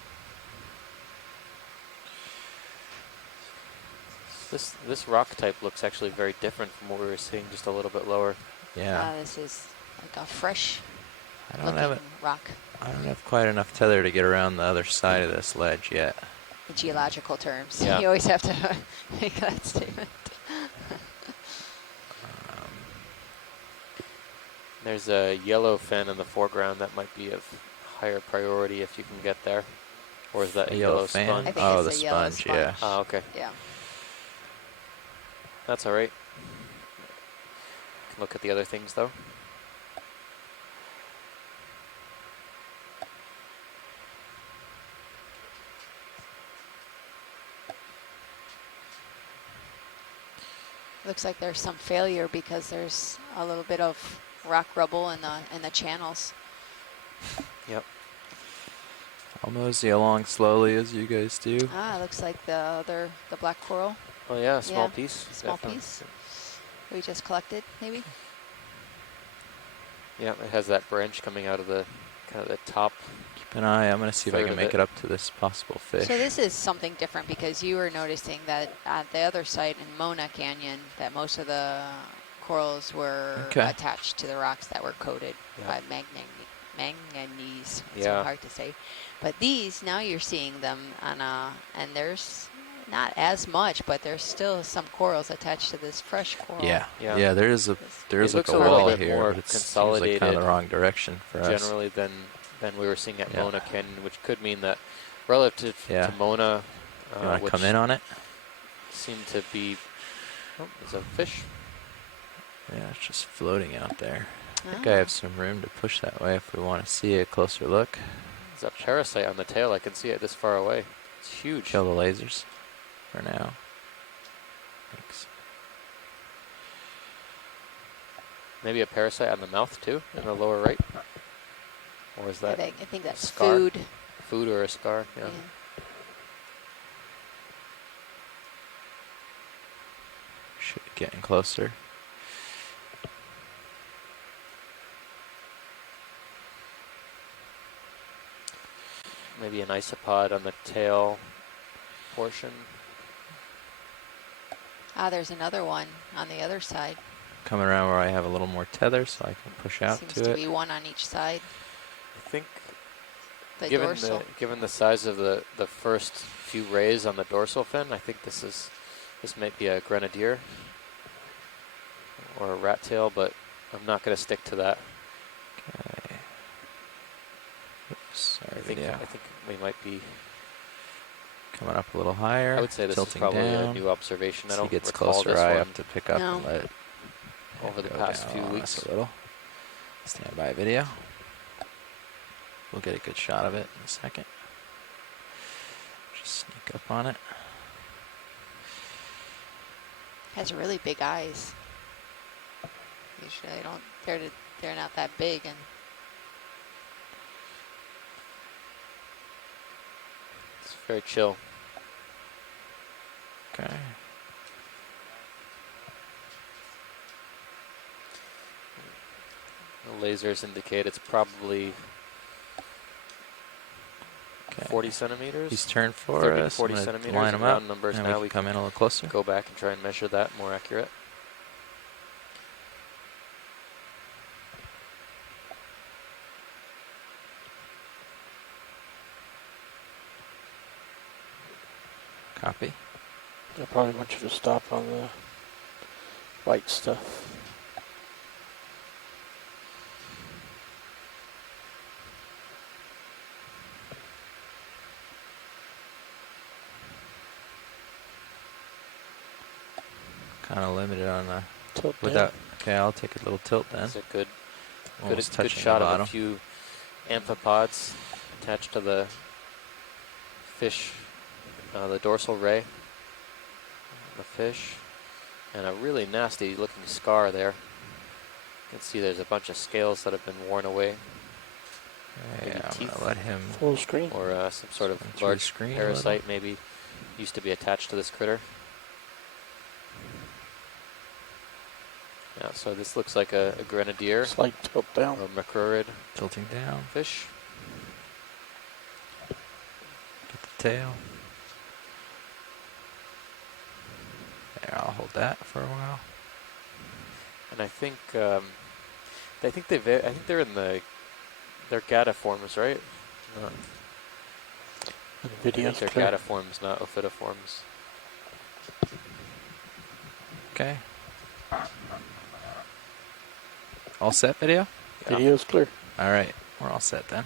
This rock type looks actually very different from what we were seeing just a little bit lower. Yeah. This is like a fresh I don't looking have it. rock. I don't have quite enough tether to get around the other side of this ledge yet. In geological terms, Yeah. you always have to make that statement. There's a yellow fin in the foreground that might be of higher priority if you can get there. Or is that a yellow fan? sponge? I think Oh, it's the a yellow sponge, yeah. sponge. Oh, okay. Yeah. That's all right. Can look at the other things though. Looks like there's some failure because there's a little bit of rock rubble in the channels. Yep. I'll mosey along slowly as you guys do. Looks like the black coral Oh yeah, small Yeah, piece. small definitely. piece. we just collected, maybe. Yeah, it has that branch coming out of the kind of the top. Keep an eye. I'm going to see if I Third can of make it. it up to this possible fish. So this is something different because you were noticing that at the other site in Mona Canyon that most of the corals were Okay. attached to the rocks that were coated Yeah. by manganese. It's Yeah. so hard to say. But these, now you're seeing them on and there's not as much, but there's still some corals attached to this fresh coral. Yeah. Yeah. Yeah, there's like looks a a little wall bit here, more but it seems like kind of consolidated the wrong direction for us. Generally than we were seeing at Yeah. Mona Canyon, which could mean that relative Yeah. to Mona, You want to which come in on it? seemed to be, oh, there's a fish. Yeah, it's just floating out there. I think Ah. I have some room to push that way if we want to see a closer look. There's a parasite on the tail. I can see it this far away. It's huge. Kill the lasers for now. Thanks. Maybe a parasite on the mouth too, in the lower right. Or is I that think that's scar? food. food or a scar? Yeah. Should be getting closer. Maybe an isopod on the tail portion. There's another one on the other side. Coming around where I have a little more tether so I can push out Seems to to it. be one on each side. I think The given dorsal. given the size of the first few rays on the dorsal fin, I think this might be a grenadier or a rat tail, but I'm not going to stick to that. Okay. I video. think we might be. Coming up a little higher. I would say this is tilting probably down. a new observation. I As he don't gets recall closer, this I one have to pick up No. and let it over the go past down few on weeks. us a little. Stand by video. We'll get a good shot of it in a second. Just sneak up on it. Has really big eyes. Usually I don't. They're not that big, and It's very chill. Okay. The lasers indicate it's probably Okay. 40 centimeters. He's turned for 30 to us. 40 I'm gonna centimeters. line In him up. round numbers And now we we can come in a little closer. go back and try and measure that more accurate. Copy. I probably want you to stop on the white stuff. Kind of limited on the Tilt without. Okay, I'll take a little tilt then. That's a good Almost good touching shot the of bottom. a few amphipods attached to the fish, the dorsal ray of the fish, and a really nasty looking scar there. You can see there's a bunch of scales that have been worn away, maybe Yeah, I'm teeth. gonna let him Full screen. or some sort of Spin through the large screen a little. parasite maybe used to be attached to this critter. Yeah, so this looks like a grenadier Slight tilt down. or macrurid tilting down. fish. Get the tail. There, I'll hold that for a while. And I think I think they're in they're gadiforms, right? Not, The I think video's they're clear. gadiforms, not ophidiforms. Okay. All set, video? Yeah. Video's clear. All right, we're all set then.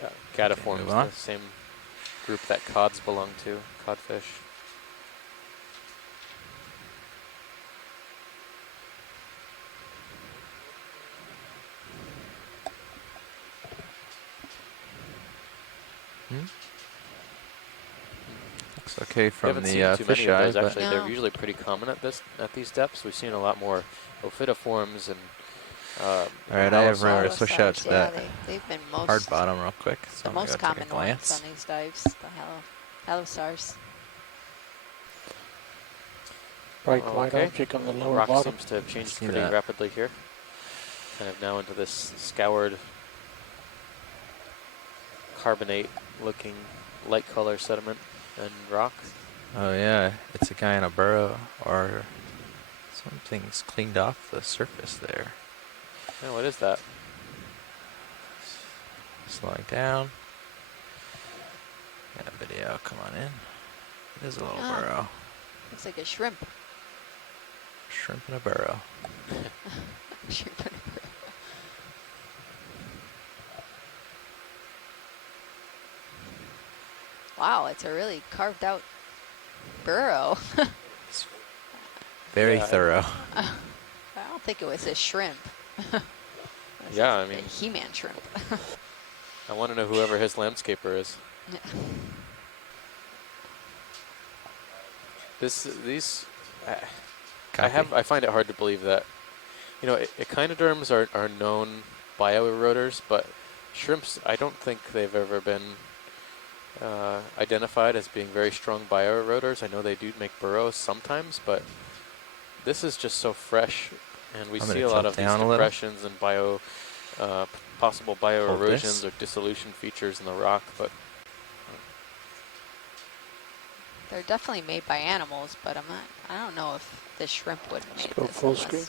Yeah, Okay, gadiforms, move on. the same group that cods belong to, codfish. Hmm? Looks okay We from haven't seen the too fish many of eye, those but actually. No. They're usually pretty common at these depths. We've seen a lot more ophidiforms and. all right, I have room to halosaurs. switch out to yeah, that they've been most hard bottom real quick. So the I'm gonna most go take a common ones glance. on these dives. The halostars. Bright Oh, white okay. object on the lower Rock bottom. seems to have changed See pretty that. rapidly here. Kind of now into this scoured carbonate-looking light color sediment and rock. Oh yeah, it's a guy in a burrow or something's cleaned off the surface there. Oh, what is that? Slowing down. Yeah, video, come on in. It is a little Ah. burrow. Looks like a shrimp. Shrimp in a burrow. Shrimp in a burrow. Wow, it's a really carved out burrow. Very Yeah, thorough. I don't think it was a shrimp. Yeah, I A mean, He-Man shrimp. I want to know whoever his landscaper is. These, Copy. I find it hard to believe that, you know, echinoderms are known bioeroders, but shrimps, I don't think they've ever been identified as being very strong bioeroders. I know they do make burrows sometimes, but this is just so fresh, and we I'm see gonna a lot tilt of these down a little. depressions and possible bioerosions this. or dissolution features in the rock, but They're definitely made by animals, but I don't know if the shrimp would have Let's made go this. full unless- screen.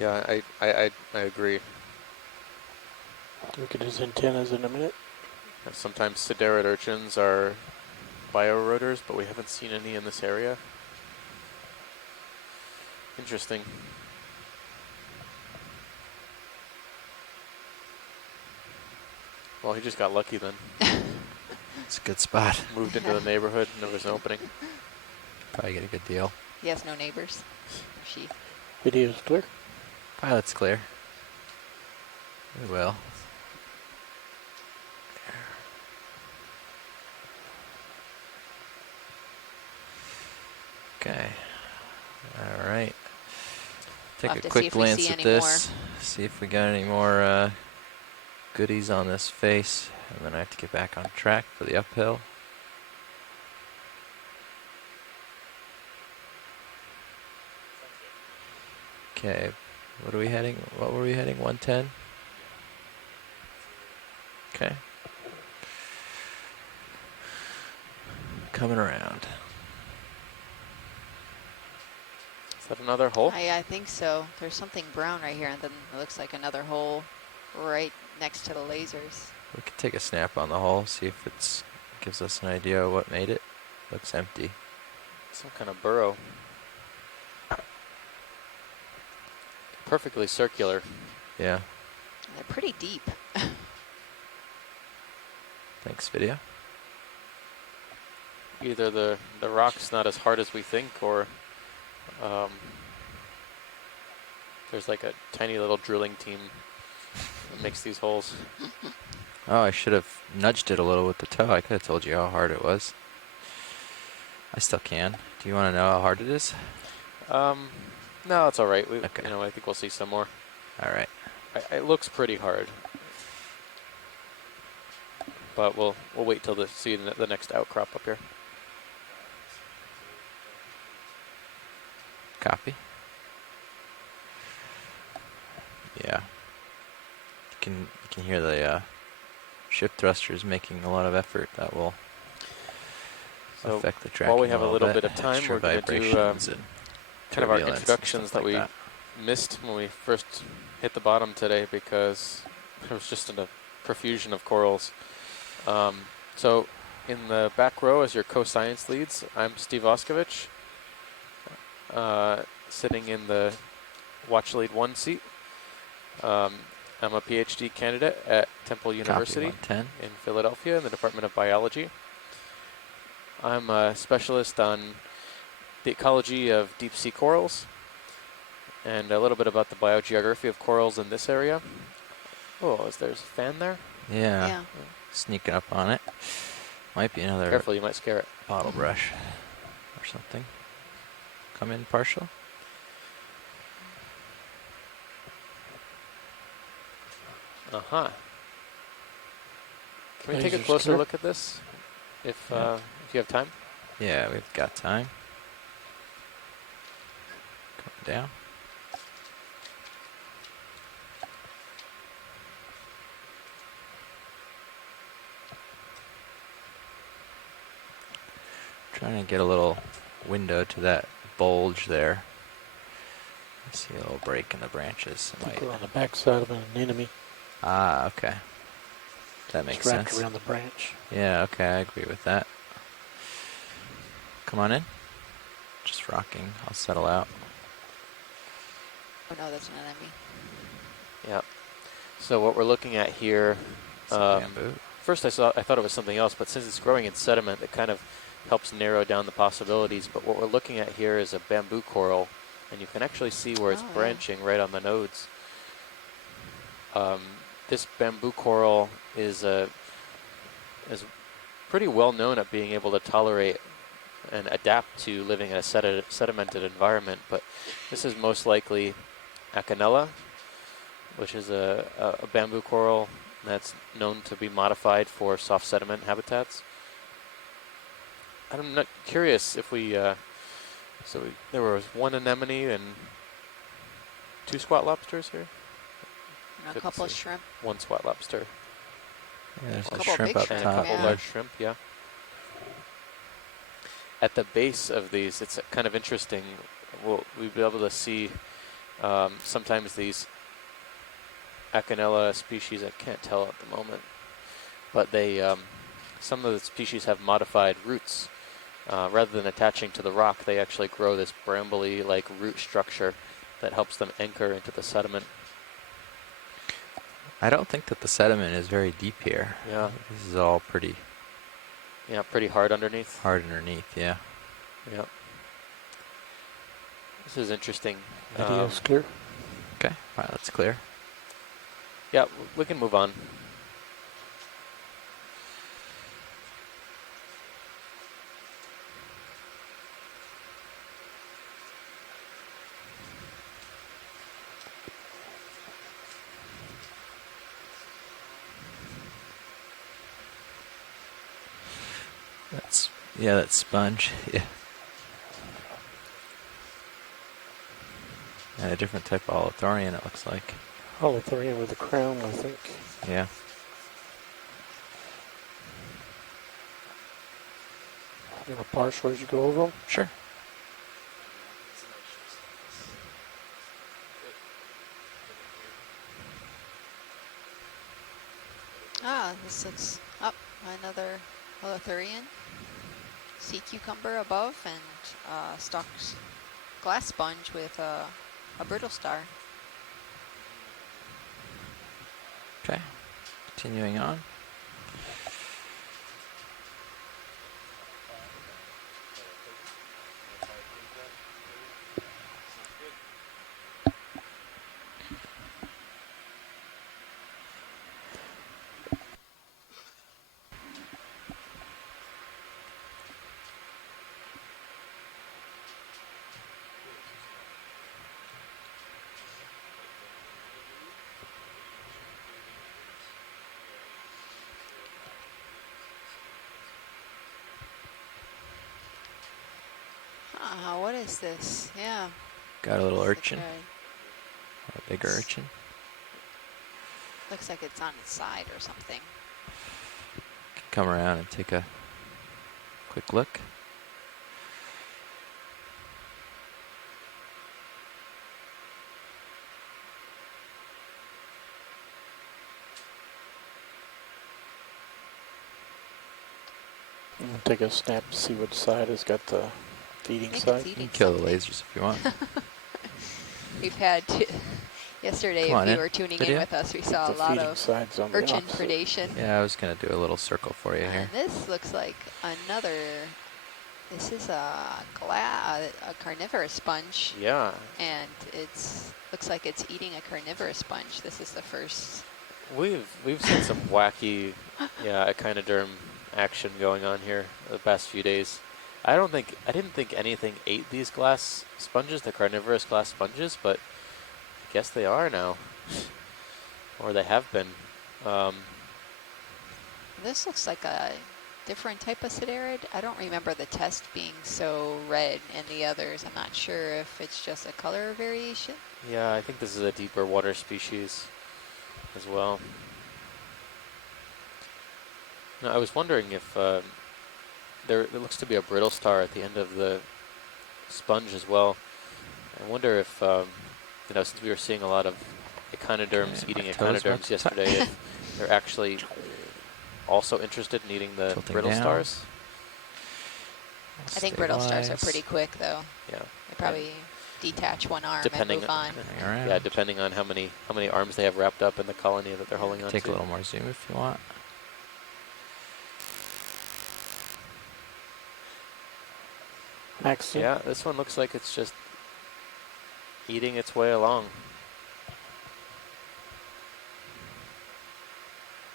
yeah, I agree. Look at his antennas in a minute. Sometimes siderid urchins are bioeroders, but we haven't seen any in this area. Interesting. Well, he just got lucky then. It's a good spot. Moved into the neighborhood and there was an opening. Probably get a good deal. He has no neighbors. She. Video's clear. Pilot's clear. We will. Okay. All right. We'll Take have a to see quick if we glance see at any this. See if we got any more goodies on this face. And then I have to get back on track for the uphill. Okay. What are we heading? What were we heading? 110? Okay. Coming around. Is that another hole? I think so. There's something brown right here, and then it looks like another hole right next to the lasers. We could take a snap on the hole, see if it's gives us an idea of what made it. Looks empty. Some kind of burrow. Perfectly circular. Yeah. They're pretty deep. Thanks, video. Either the rock's not as hard as we think, or there's like a tiny little drilling team that makes these holes. Oh, I should have nudged it a little with the toe. I could have told you how hard it was. I still can. Do you want to know how hard it is? No, it's all right. Okay. You know, I think we'll see some more. All right. It looks pretty hard, but we'll wait till see the next outcrop up here. Copy. Yeah. You can hear the ship thrusters making a lot of effort. That will So affect the tracking. while we have a little bit of Extra time, we're going to do vibrations and kind of our turbulence and introductions stuff that like we missed when we first hit the bottom today because there was just a profusion of corals. So in the back row as your co-science leads, I'm Steve Oskovich, sitting in the Watch Lead 1 seat. I'm a PhD candidate at Temple University Copy 110. in Philadelphia in the Department of Biology. I'm a specialist on the ecology of deep sea corals and a little bit about the biogeography of corals in this area. Oh, there's a fan there? Yeah. Sneaking up on it. Might be another Careful, you might scare it. bottle brush or something. Come in partial. Uh-huh. Can we take a Lasers closer clear. look at this if you have time? Yeah, we've got time. Coming down. Trying to get a little window to that bulge there. I see a little break in the branches. I think we're on the back side of an anemone. Ah, okay. That makes It's wrapped sense. around the branch. Yeah, okay, I agree with that. Come on in. Just rocking. I'll settle out. Oh no, that's an enemy. Yeah. So what we're looking at here, Some bamboo. first I thought it was something else, but since it's growing in sediment, it kind of helps narrow down the possibilities. But what we're looking at here is a bamboo coral, and you can actually see where it's Oh, yeah. branching right on the nodes. This bamboo coral is pretty well known at being able to tolerate and adapt to living in a sedimented environment, but this is most likely Acanella, which is a bamboo coral that's known to be modified for soft sediment habitats. I'm not curious if there was one anemone and 2 squat lobsters here. And a Couldn't couple of see. shrimp. 1 squat lobster Yeah, there's a couple shrimp big up and a shrimp, top. couple yeah. large shrimp, yeah. At the base of these, it's kind of interesting. We'll be able to see sometimes these Acanella species, I can't tell at the moment, but some of the species have modified roots. Rather than attaching to the rock, they actually grow this brambly-like root structure that helps them anchor into the sediment. I don't think that the sediment is very deep here. Yeah. This is all pretty Yeah, pretty hard underneath. hard underneath, yeah. Yep. This is interesting. Video's clear. Okay, alright, that's clear. Yeah, we can move on. Yeah, that sponge, yeah. And a different type of Holothurian, it looks like. Holothurian with a crown, I think. Yeah. You want to parse as you go over them? Sure. This looks up. Another Holothurian. Sea cucumber above and stalked glass sponge with a brittle star. Okay. Continuing on. What is this? Yeah. Got a little It's urchin, like a bigger urchin. looks like it's on its side or something. Come around and take a quick look. Take a snap to see which side has got the feeding I think side. it's You eating can kill the something. lasers if you want. We've had yesterday, Come on if you in. were tuning Video? in with us, we saw a The lot feeding of side's on the urchin opposite. predation. Yeah, I was going to do a little circle for you here. And this looks like another, this is a carnivorous sponge, Yeah. and looks like it's eating a carnivorous sponge. This is the first. We've seen some wacky, echinoderm action going on here the past few days. I didn't think anything ate these glass sponges, the carnivorous glass sponges, but I guess they are now, or they have been. This looks like a different type of siderid. I don't remember the test being so red in the others. I'm not sure if it's just a color variation. Yeah, I think this is a deeper water species as well. Now, I was wondering if there looks to be a brittle star at the end of the sponge as well. I wonder if, since we were seeing a lot of echinoderms Okay, eating my toes about echinoderms to yesterday, if they're actually also interested in eating the Tilting brittle down. stars. I think brittle stars are Stabilize. pretty quick, though. Yeah. They probably detach one arm and Depending move on. Turning around. Yeah, depending on how many arms they have wrapped up in the colony that they're holding on Take to. a little more zoom if you want. Max, Yeah, this one looks like it's just eating its way along.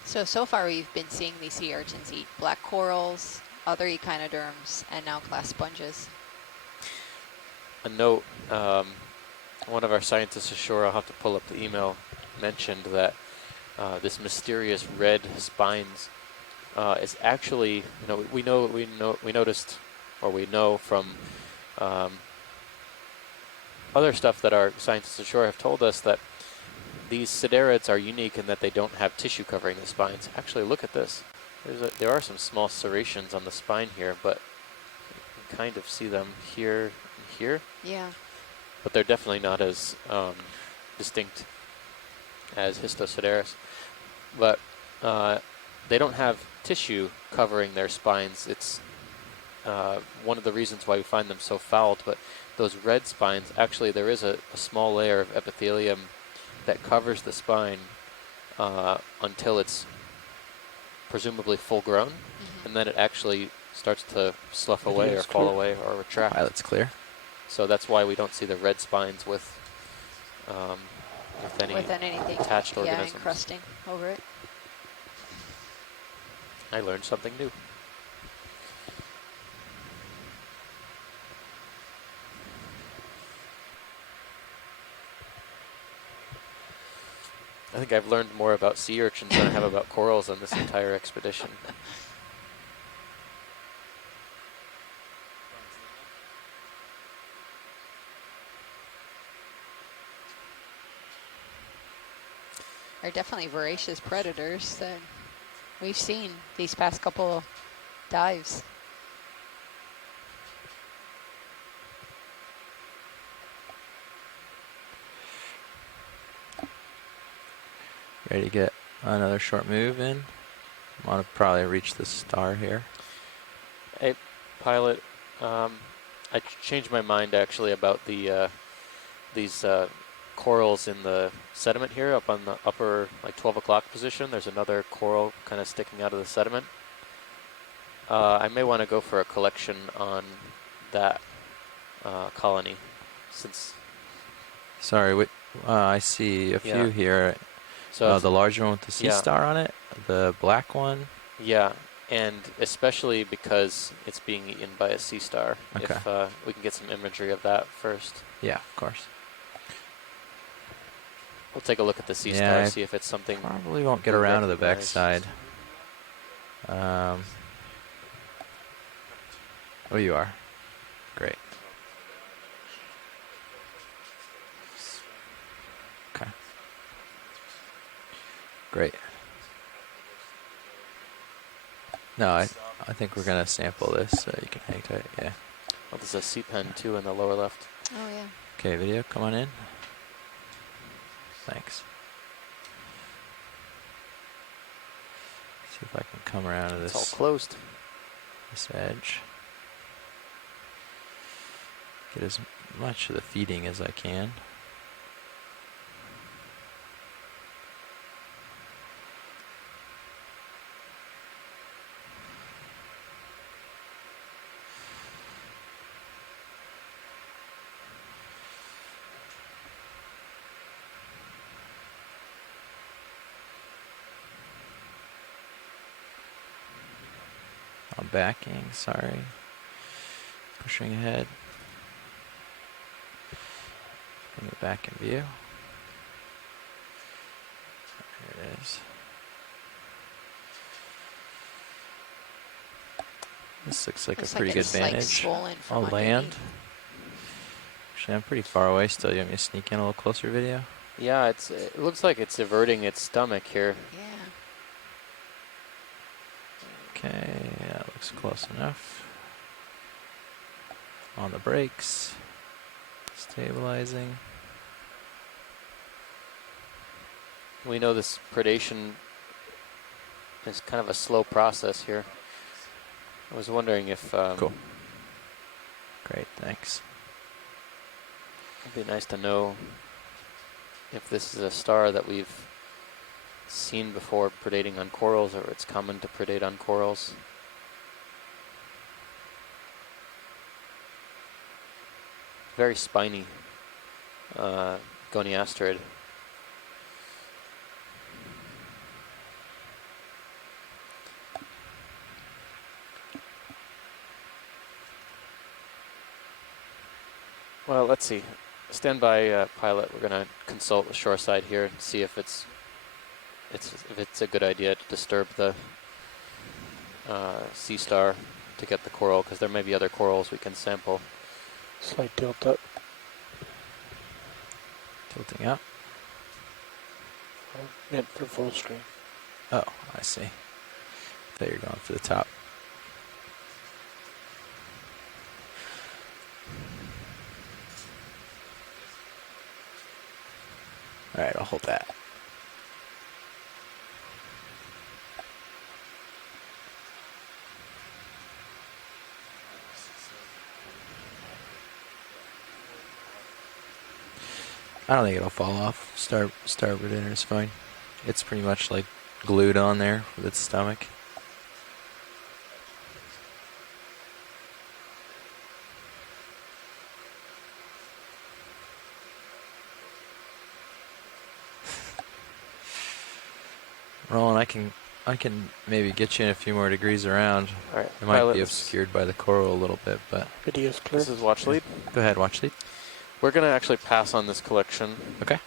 So far we've been seeing these sea urchins eat black corals, other echinoderms, and now glass sponges. A note, one of our scientists ashore, I'll have to pull up the email, mentioned that this mysterious red spines is actually, we noticed, or we know from other stuff that our scientists ashore have told us, that these siderids are unique in that they don't have tissue covering the spines. Actually, look at this. There are some small serrations on the spine here, but you can kind of see them here and here. Yeah. But they're definitely not as distinct as Histosideris. But they don't have tissue covering their spines. It's one of the reasons why we find them so fouled. But those red spines, actually there is a small layer of epithelium that covers the spine until it's presumably full grown, and then it actually starts to slough away or Video's fall clear. away or retract. Pilot's clear. So that's why we don't see the red spines with any Within anything, attached yeah, organisms. encrusting over it. I learned something new. I think I've learned more about sea urchins than I have about corals on this entire expedition. Are definitely voracious predators that we've seen these past couple dives. Ready to get another short move in. Want to probably reach the star here. Hey, pilot, I changed my mind actually about these corals in the sediment here up on the upper, like 12 o'clock position. There's another coral kind of sticking out of the sediment. I may want to go for a collection on that colony, since Sorry, I see a few Yeah. here. so The larger one with the sea yeah. star on it, the black one. yeah, and especially because it's being eaten by a sea star. Okay. If we can get some imagery of that first, Yeah, of course. we'll take a look at the sea Yeah, star, see if it's something. Probably won't get we around to the recognize. backside. Oh, you are. Great. Okay. Great. No, I think we're gonna sample this so you can hang tight. Yeah. Oh, there's a sea pen too in the lower left. Oh yeah. Okay, video, come on in. Thanks. See if I can come around to It's all this closed. edge. Get as much of the feeding as I can. I'm backing, sorry. Pushing ahead. Bring it back in view. There it is. This looks like Looks a pretty good it's like vantage. swollen from I'll land. underneath. Actually, I'm pretty far away still. You want me to sneak in a little closer video? Yeah, it looks like it's everting its stomach here. Yeah. Okay, that looks close enough. On the brakes. Stabilizing. We know this predation is kind of a slow process here. I was wondering if Cool. Great, thanks. it'd be nice to know if this is a star that we've seen before predating on corals, or it's common to predate on corals. Very spiny goniasterid. Well, let's see. Stand by, pilot. We're going to consult the shoreside here and see if it's a good idea to disturb the sea star to get the coral, because there may be other corals we can sample. Slight tilt up. Tilting up. Meant for full screen. Oh, I see. Thought you were going for the top. All right, I'll hold that. I don't think it'll fall off. Starboard inner is fine. It's pretty much like glued on there with its stomach. Roland, I can maybe get you in a few more degrees around. All right, It might pilot, be obscured by the coral a little bit, but Video's clear. this is watch lead. go ahead, watch lead. We're going to actually pass on this collection Okay.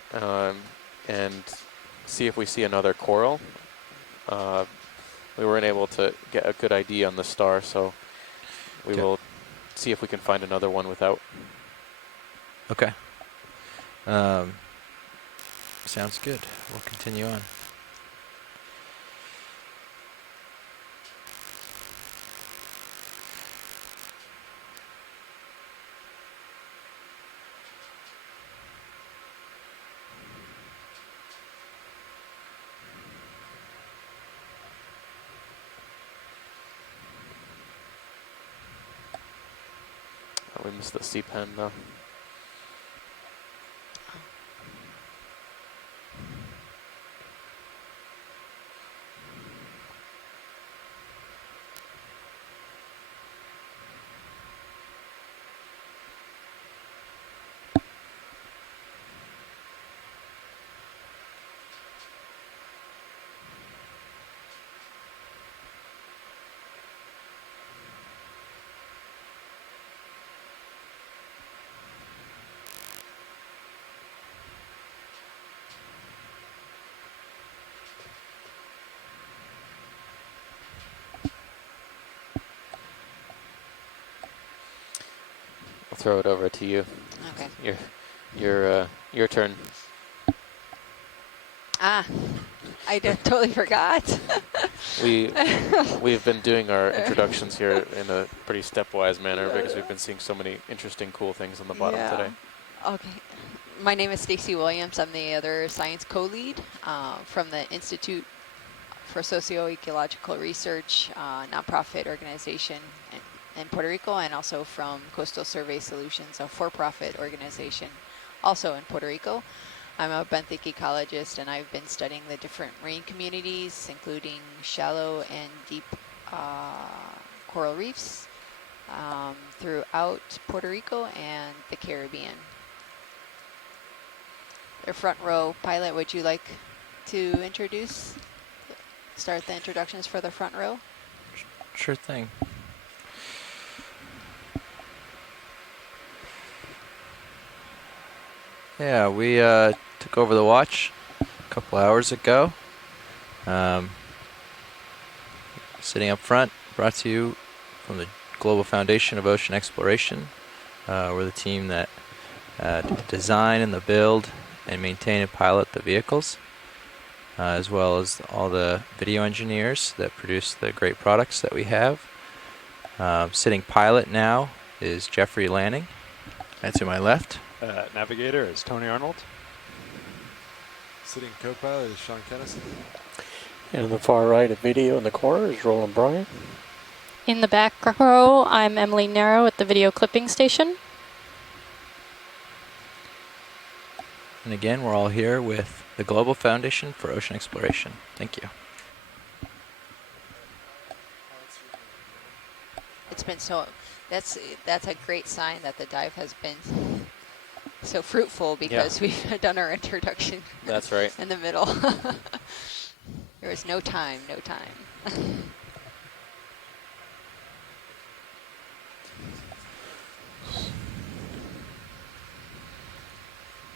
and see if we see another coral. We weren't able to get a good ID on the star, so we Okay. will see if we can find another one without. Okay. Sounds good. We'll continue on. We missed the C-pen though. I'll throw it over to you. Okay. Your turn. Ah, I totally forgot. We've been doing our introductions here in a pretty stepwise manner because we've been seeing so many interesting, cool things on the bottom today. Okay. My name is Stacy Williams. I'm the other science co-lead from the Institute for Socio-Ecological Research, nonprofit organization in Puerto Rico, and also from Coastal Survey Solutions, a for-profit organization also in Puerto Rico. I'm a benthic ecologist, and I've been studying the different marine communities, including shallow and deep coral reefs throughout Puerto Rico and the Caribbean. The front row pilot, would you like to start the introductions for the front row? Sure thing. Yeah, we took over the watch a couple hours ago. Sitting up front, brought to you from the Global Foundation of Ocean Exploration. We're the team that design and the build and maintain and pilot the vehicles, as well as all the video engineers that produce the great products that we have. Sitting pilot now is Jeffrey Lanning. That's to my left. Navigator is Tony Arnold. Sitting co-pilot is Sean Kennison. And on the far right, a video in the corner is Roland Bryan. In the back row, I'm Emily Narrow at the video clipping station. And again, we're all here with the Global Foundation for Ocean Exploration. Thank you. It's been that's a great sign that the dive has been so fruitful because we've done our introduction. That's right. In the middle. There was no time.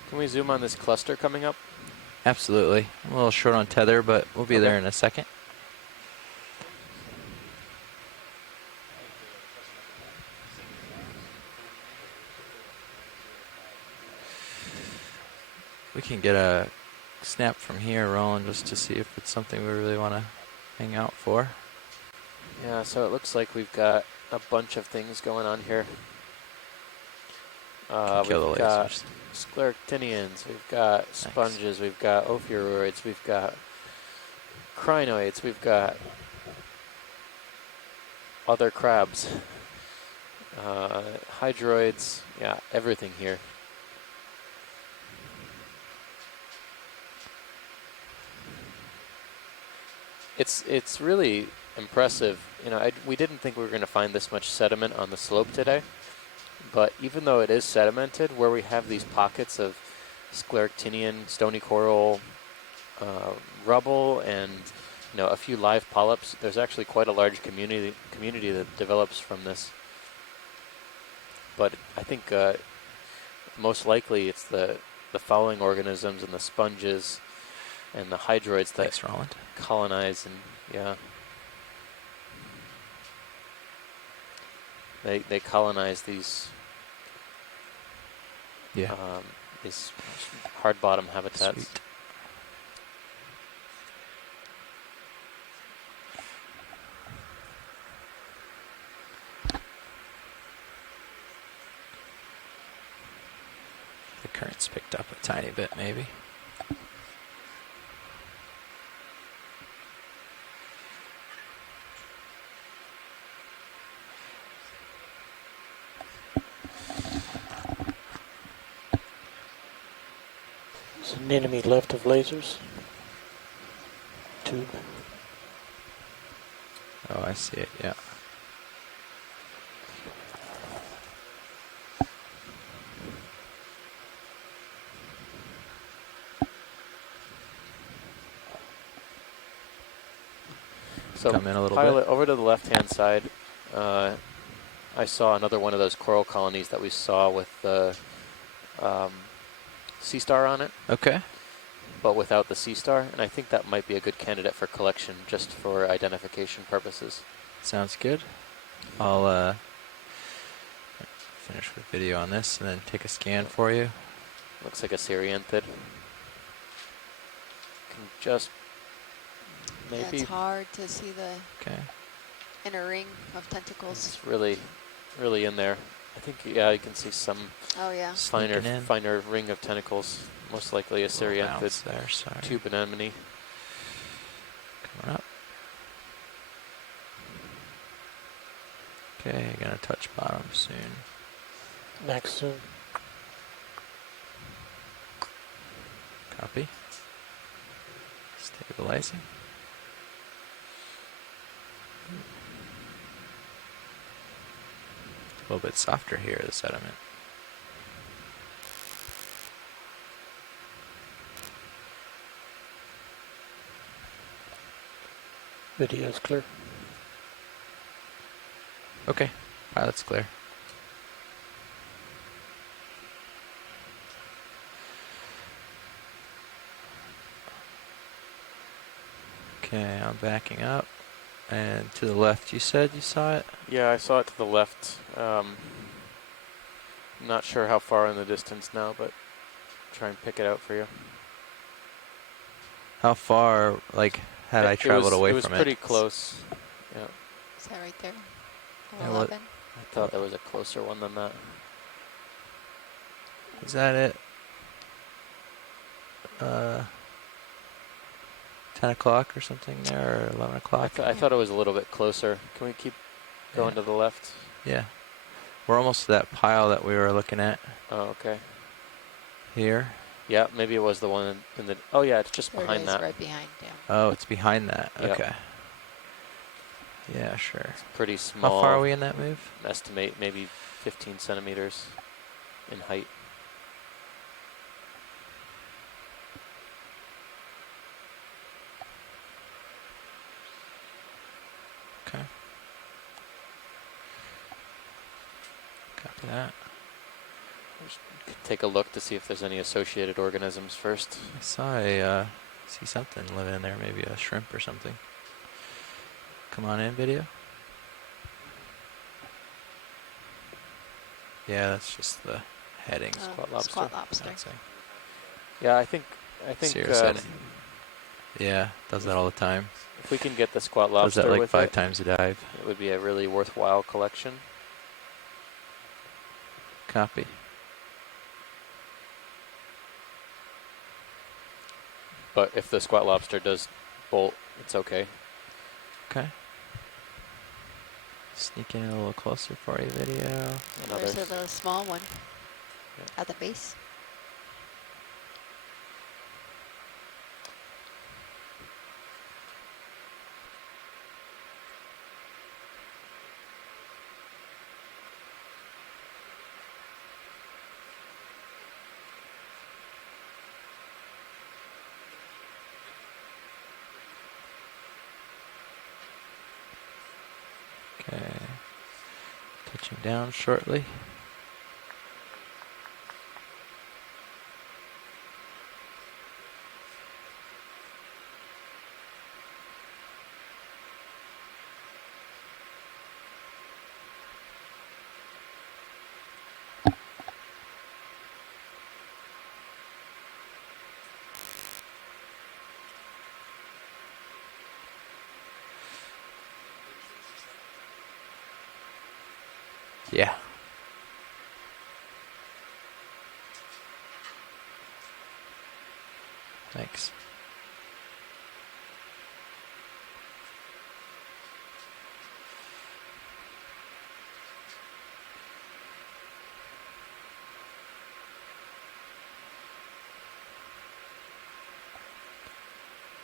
Can we zoom on this cluster coming up? Absolutely. I'm a little short on tether, but we'll be there in a second. We can get a snap from here, Roland, just to see if it's something we really want to hang out for. Yeah, so it looks like we've got a bunch of things going on here. Kill We've the got lasers. scleractinians, we've got sponges, we've got ophiuroids, we've got crinoids, we've got other crabs, hydroids, yeah, everything here. It's really impressive. You know, we didn't think we were going to find this much sediment on the slope today, but even though it is sedimented, where we have these pockets of scleractinian, stony coral, rubble, and a few live polyps, there's actually quite a large community that develops from this. But I think most likely it's the fouling organisms and the sponges and the hydroids that Thanks, Roland. colonize, and they colonize these these hard bottom habitats. Sweet. The current's picked up a tiny bit, maybe. There's an enemy left of lasers. Tube. Oh, I see it, yeah. So Come in a little pilot bit. over to the left-hand side. I saw another one of those coral colonies that we saw with the sea star on it, Okay. but without the sea star, and I think that might be a good candidate for collection, just for identification purposes. Sounds good. I'll finish with video on this and then take a scan for you. Looks like a Syrianthid. Can just Yeah, maybe it's hard to see the Okay. inner ring of tentacles. it's really in there. I think you can see some Oh yeah. Sneaking in. finer ring of tentacles. Most likely a Little bounce Syrianthid there, sorry. tube anemone. Coming up. Okay, gonna touch bottom soon. Next soon. Copy. Stabilizing. A little bit softer here, the sediment. Video's clear. Okay, pilot's clear. Okay, I'm backing up. And to the left, you said you saw it? Yeah, I saw it to the left. Not sure how far in the distance now, but try and pick it out for you. How far, like, had I traveled away from it? It was pretty close. Yeah, Is that right there? Yeah, 11. I thought there was a closer one than that. Is that it? 10 o'clock or something there, or 11 o'clock? I thought it was a little bit closer. Can we keep going to the left? Yeah. We're almost to that pile that we were looking at Oh, okay. here. Yeah, maybe it was the one in the. Oh, yeah, it's just There it behind is, that. right behind. Yeah. Oh, it's behind that. Yep. Okay. Yeah, sure. Pretty small. How far are we in that move? Estimate maybe 15 centimeters in height. Okay. Copy that. Take a look to see if there's any associated organisms first. I saw a, see something living in there, maybe a shrimp or something. Come on in, video. Yeah, that's just the heading. Squat lobster. Squat lobster. I'd say. Yeah, I think Serious heading. Yeah, does that all the time. if we can get the squat Does lobster that like with 5 it, times a dive. it would be a really worthwhile collection. Copy. But if the squat lobster does bolt, it's okay. Okay. Sneak in a little closer for you, video. Another. There's a small one Yeah. at the base. Okay. Touching down shortly. Yeah. Thanks.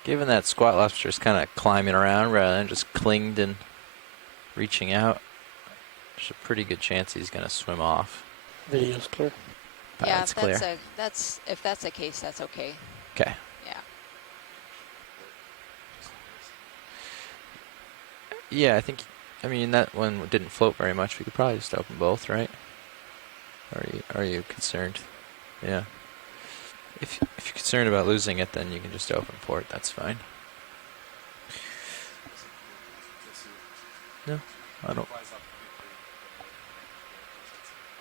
Given that squat lobster is kind of climbing around rather than just clinged and reaching out, there's a pretty good chance he's going to swim off. Video's clear. Yeah, That's clear. if that's the case, that's okay. Okay. Yeah. Yeah, I mean, that one didn't float very much. We could probably just open both, right? Are you concerned? Yeah. If you're concerned about losing it, then you can just open port. That's fine. No, I don't.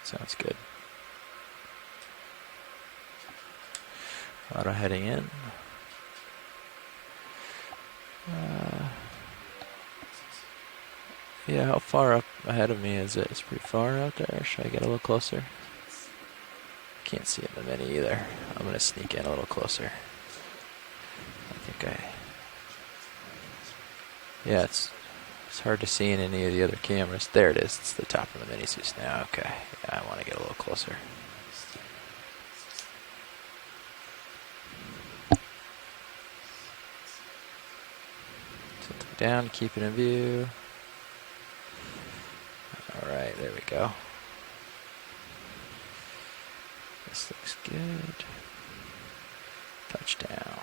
Sounds good. Auto heading in. Yeah, how far up ahead of me is it? It's pretty far out there. Should I get a little closer? Can't see it in the mini either. I'm going to sneak in a little closer. Yeah, it's hard to see in any of the other cameras. There it is. It's the top of the mini Zeus now. Okay. Yeah, I want to get a little closer. Something down, keep it in view. Alright, there we go. This looks good. Touchdown.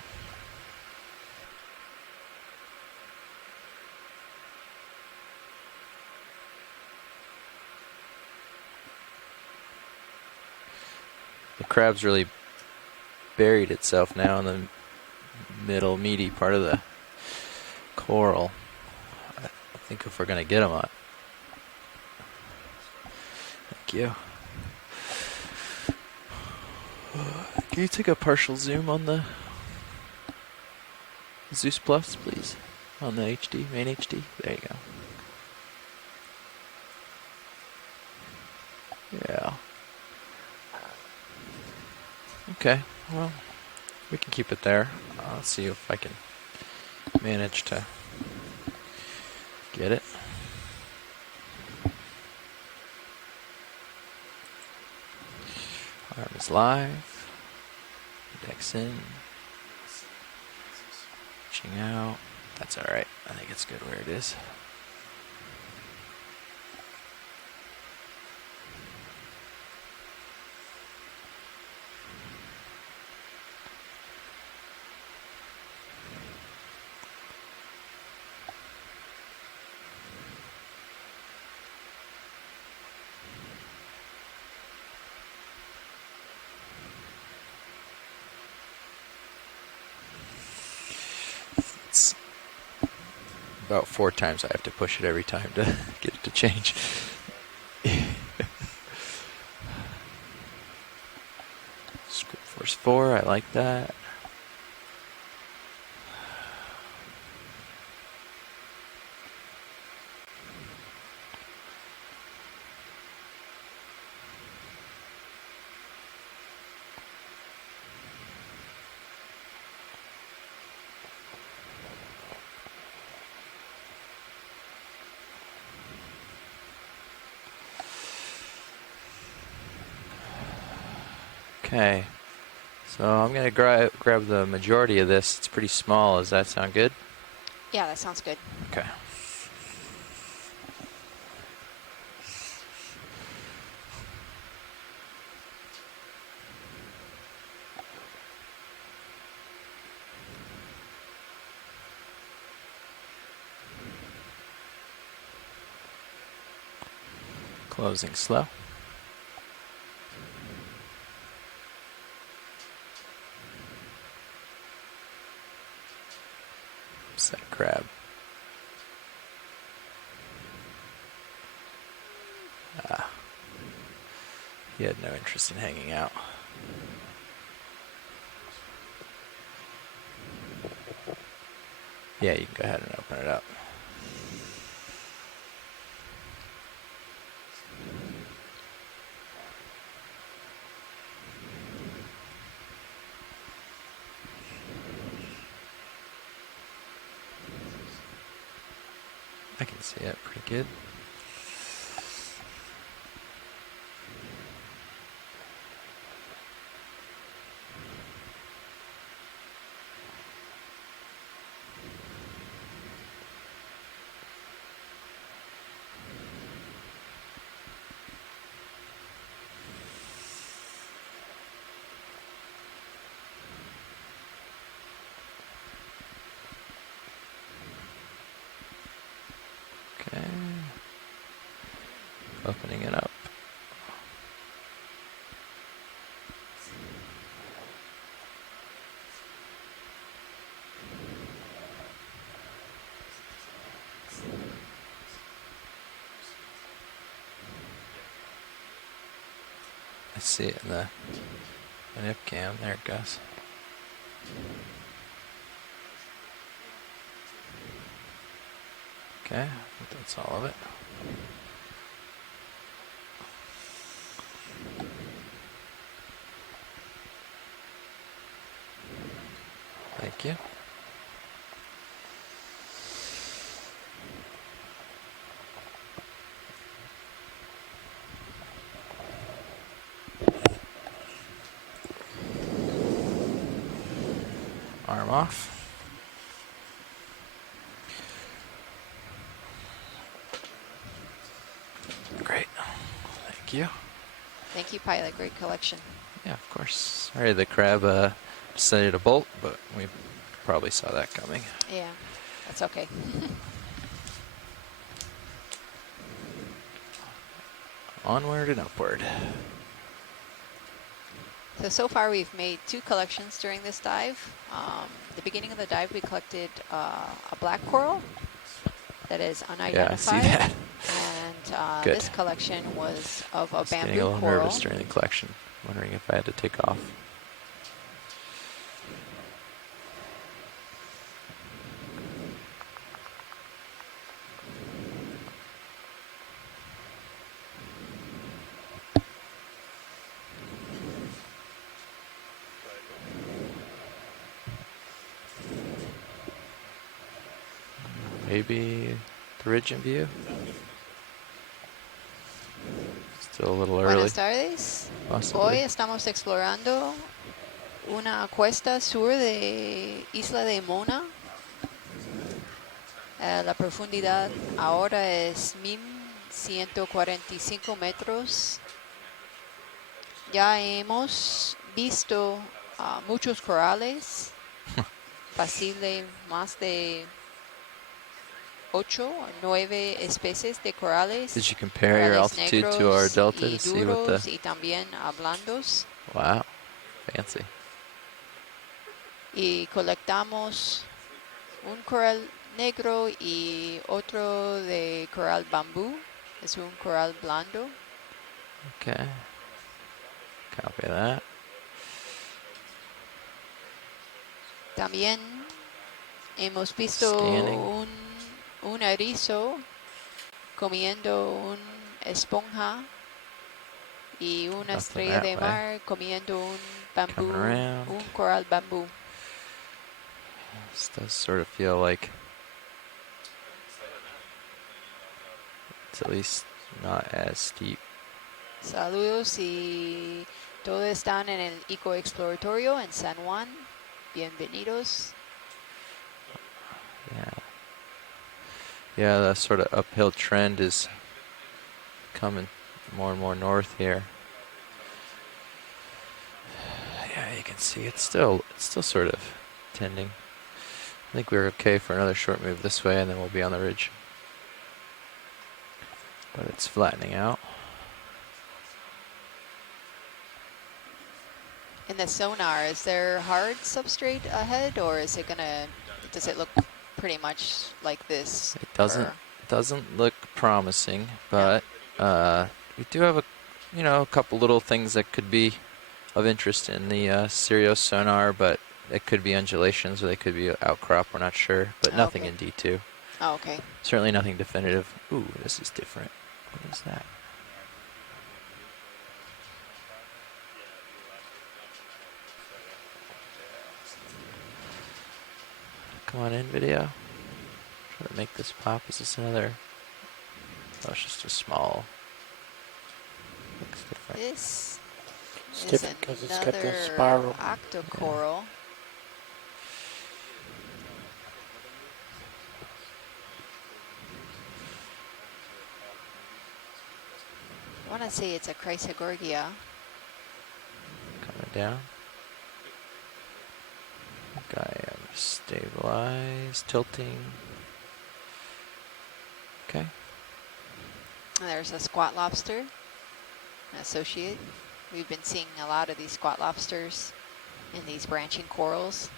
The crab's really buried itself now in the middle meaty part of the coral. I think if we're going to get them up. Thank you. Can you take a partial zoom on the Zeus Plus, please? On the HD, main HD? There you go. Yeah. Okay, well, we can keep it there. I'll see if I can manage to get it. Arm is live. Index in. Reaching out. That's alright. I think it's good where it is. It's about 4 times I have to push it every time to get it to change. Script Force 4, I like that. Okay, so I'm going to grab the majority of this. It's pretty small. Does that sound good? Yeah, that sounds good. Okay. Closing slow. Set crab. He had no interest in hanging out. Yeah, you can go ahead and open it up. I can see it pretty good. Okay. Opening it up. I see it in the nip cam. There it goes. Okay, I think that's all of it. Thank you. Arm off. Great. Thank you. Thank you, pilot. Great collection. Yeah, of course. Sorry, the crab decided to bolt, but we probably saw that coming. Yeah, that's okay. Onward and upward. So far we've made 2 collections during this dive. The beginning of the dive we collected a black coral that is unidentified. Yeah, I see that. And Good. this collection was of a I was getting a bamboo little coral. nervous during the collection, wondering if I had to take off. Maybe the ridge in view? Still a little early. Buenas tardes. Possibly. Hoy estamos explorando una cuesta sur de Isla de Mona. La profundidad ahora es 1145 metros. Ya hemos visto muchos corales, fácil más de 8 o 9 especies de corales. Did you compare your Corales altitude to our negros delta y to see what duros the... y también blandos. Wow, fancy. Y colectamos un coral negro y otro de coral bambú. Es un coral blando. Okay. Copy that. También hemos visto Scanning. un erizo comiendo una esponja y una Nothing estrella that de way. mar comiendo un bambú, Coming around. un coral bambú. This does sort of feel like it's at least not as steep. Saludos y todos están en el Eco Exploratorio en San Juan. Bienvenidos. Yeah. Yeah, the sort of uphill trend is coming more and more north here. Yeah, you can see it's still sort of tending. I think we're okay for another short move this way, and then we'll be on the ridge. But it's flattening out. In the sonar, is there hard substrate ahead, or is it gonna? Does it look pretty much like this? It doesn't look promising, but we do have a couple little things that could be of interest in the Sirius sonar, but it could be undulations or they could be outcrop. We're not sure, but nothing Okay. in D2. Oh, okay. Certainly nothing definitive. Ooh, this is different. What is that? Come on in, video. Try to make this pop. Is this another? Oh, it's just a small. Looks different. This It's is different because it's got the another spiral. octocoral. I want to say it's a Chrysogorgia. Coming down. Guy stabilize, tilting. Okay. And there's a squat lobster, an associate. We've been seeing a lot of these squat lobsters in these branching corals.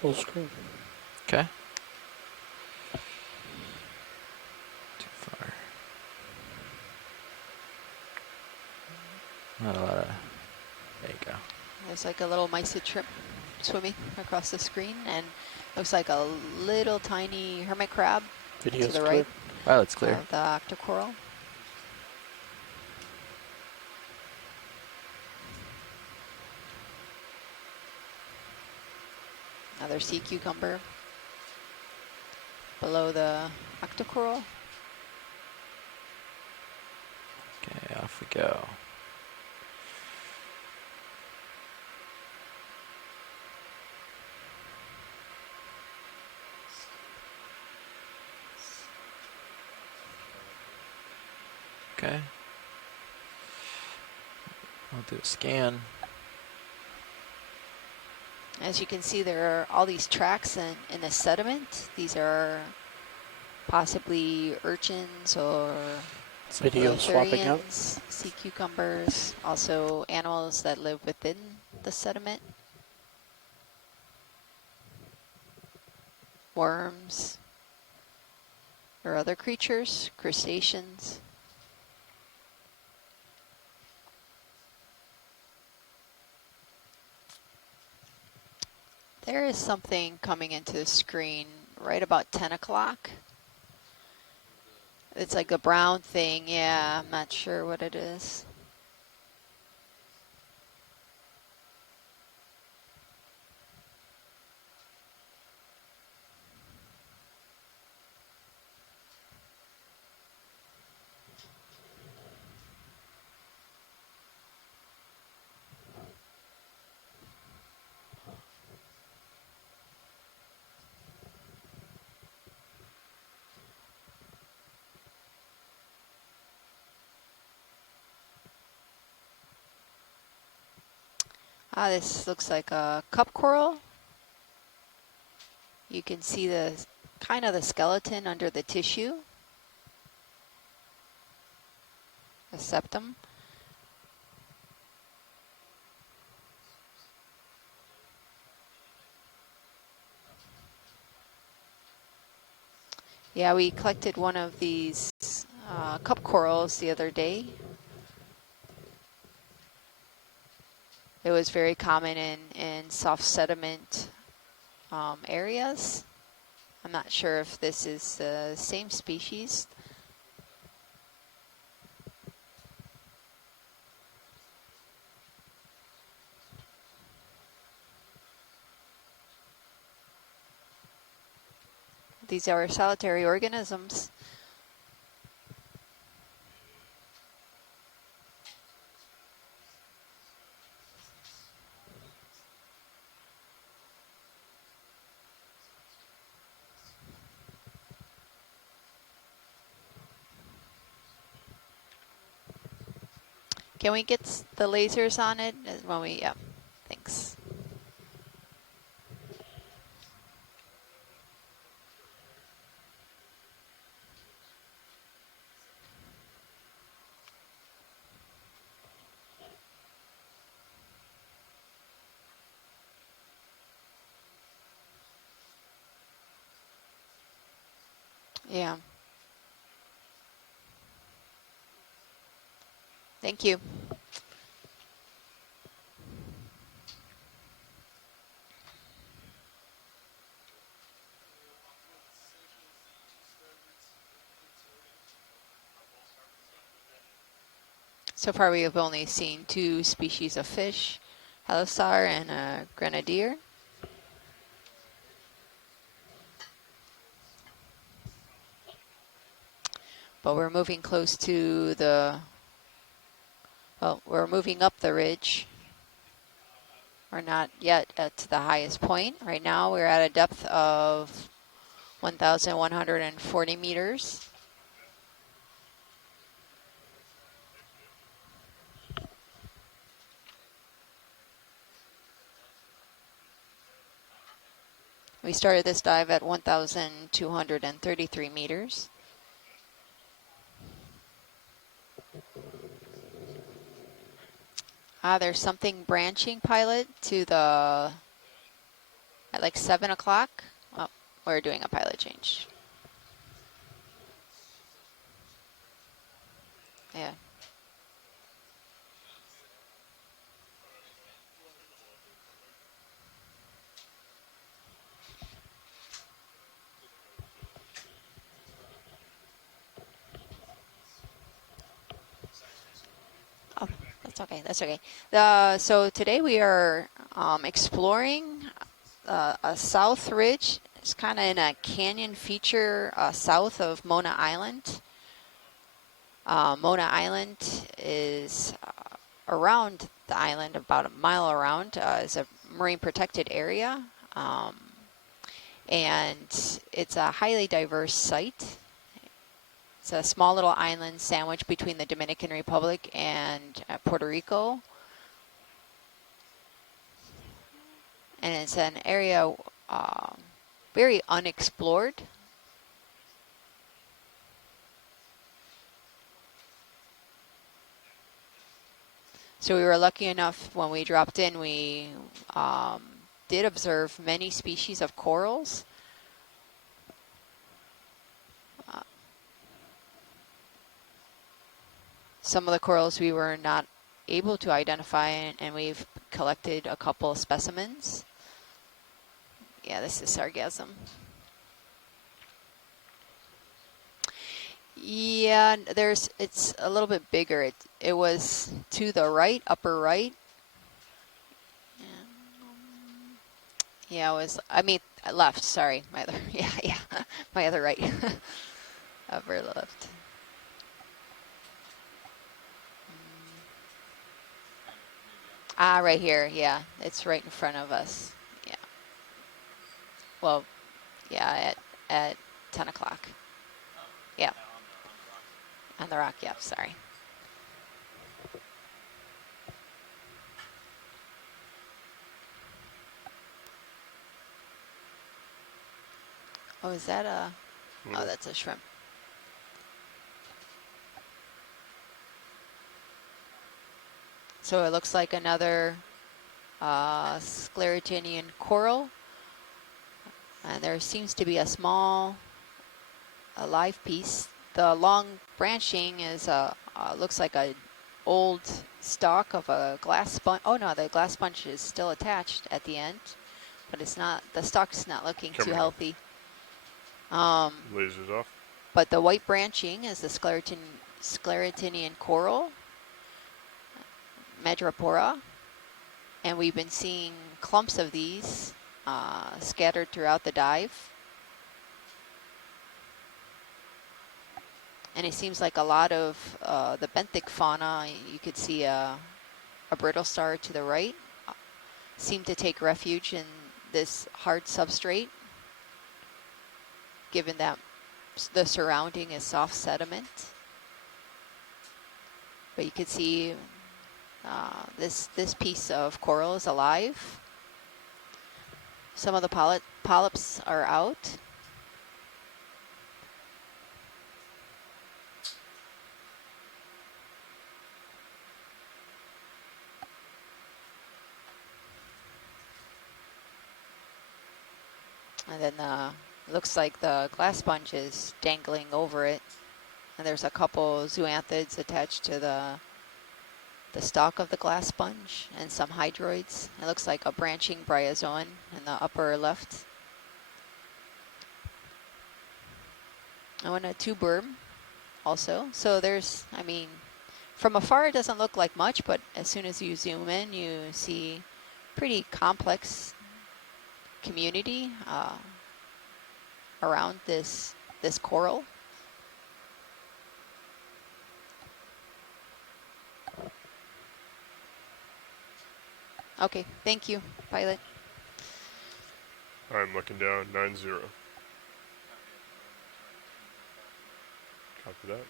Full screen. Okay. Too far. Not a lot of. There you go. There's like a little mysid shrimp swimming across the screen, and looks like a little tiny hermit crab Video's to the clear. right Wow, that's clear. of the octocoral. Another sea cucumber below the octocoral. Okay, off we go. Okay. I'll do a scan. As you can see, there are all these tracks in the sediment. These are possibly urchins or Video swapping out. Eutherians, sea cucumbers, also animals that live within the sediment. Worms or other creatures, crustaceans. There is something coming into the screen right about 10 o'clock. It's like a brown thing. Yeah, I'm not sure what it is. Ah, this looks like a cup coral. You can see the kind of the skeleton under the tissue, the septum. Yeah, we collected one of these cup corals the other day. It was very common in soft sediment areas. I'm not sure if this is the same species. These are solitary organisms. Can we get the lasers on it when we, yeah. Yeah. Thank you. So far we have only seen 2 species of fish, halosar and a grenadier. But we're moving close to the, well, we're moving up the ridge. We're not yet at the highest point. Right now we're at a depth of 1,140 meters. We started this dive at 1,233 meters. There's something branching, pilot, to the, at like 7 o'clock. Oh, we're doing a pilot change. Yeah. Oh, that's okay. That's okay. So today we are exploring a south ridge. It's kind of in a canyon feature south of Mona Island. Mona Island is around the island, about a mile around. Is a marine protected area. And it's a highly diverse site. It's a small little island sandwiched between the Dominican Republic and Puerto Rico. And it's an area very unexplored. So we were lucky enough when we dropped in, we did observe many species of corals. Some of the corals we were not able to identify, and we've collected a couple of specimens. Yeah, this is sargassum. Yeah, it's a little bit bigger. It was to the right, upper right. Yeah, it was, I mean, left, sorry. My other, yeah, my other right. Upper left. Right here, yeah. It's right in front of us. Yeah. Well, yeah, at 10 o'clock. Yeah. On the rock, yeah, sorry. Oh, is that a, oh, that's a shrimp. So it looks like another sclerotinian coral. And there seems to be a small live piece. The long branching is looks like a old stalk of a glass sponge. Oh no, the glass sponge is still attached at the end, but it's not. The stalk's not looking too healthy. Lasers off. But the white branching is the sclerotinian coral, Madrepora, and we've been seeing clumps of these scattered throughout the dive. And it seems like a lot of the benthic fauna, you could see a brittle star to the right, seem to take refuge in this hard substrate, given that the surrounding is soft sediment. But you could see this piece of coral is alive. Some of the polyps are out. And then It looks like the glass sponge is dangling over it. And there's a couple zoanthids attached to the stalk of the glass sponge and some hydroids. It looks like a branching bryozoan in the upper left. I want a tube worm also. So there's, I mean, from afar it doesn't look like much, but as soon as you zoom in, you see pretty complex community around this coral. Okay, thank you, pilot. I'm looking down, 9-0. Copy that.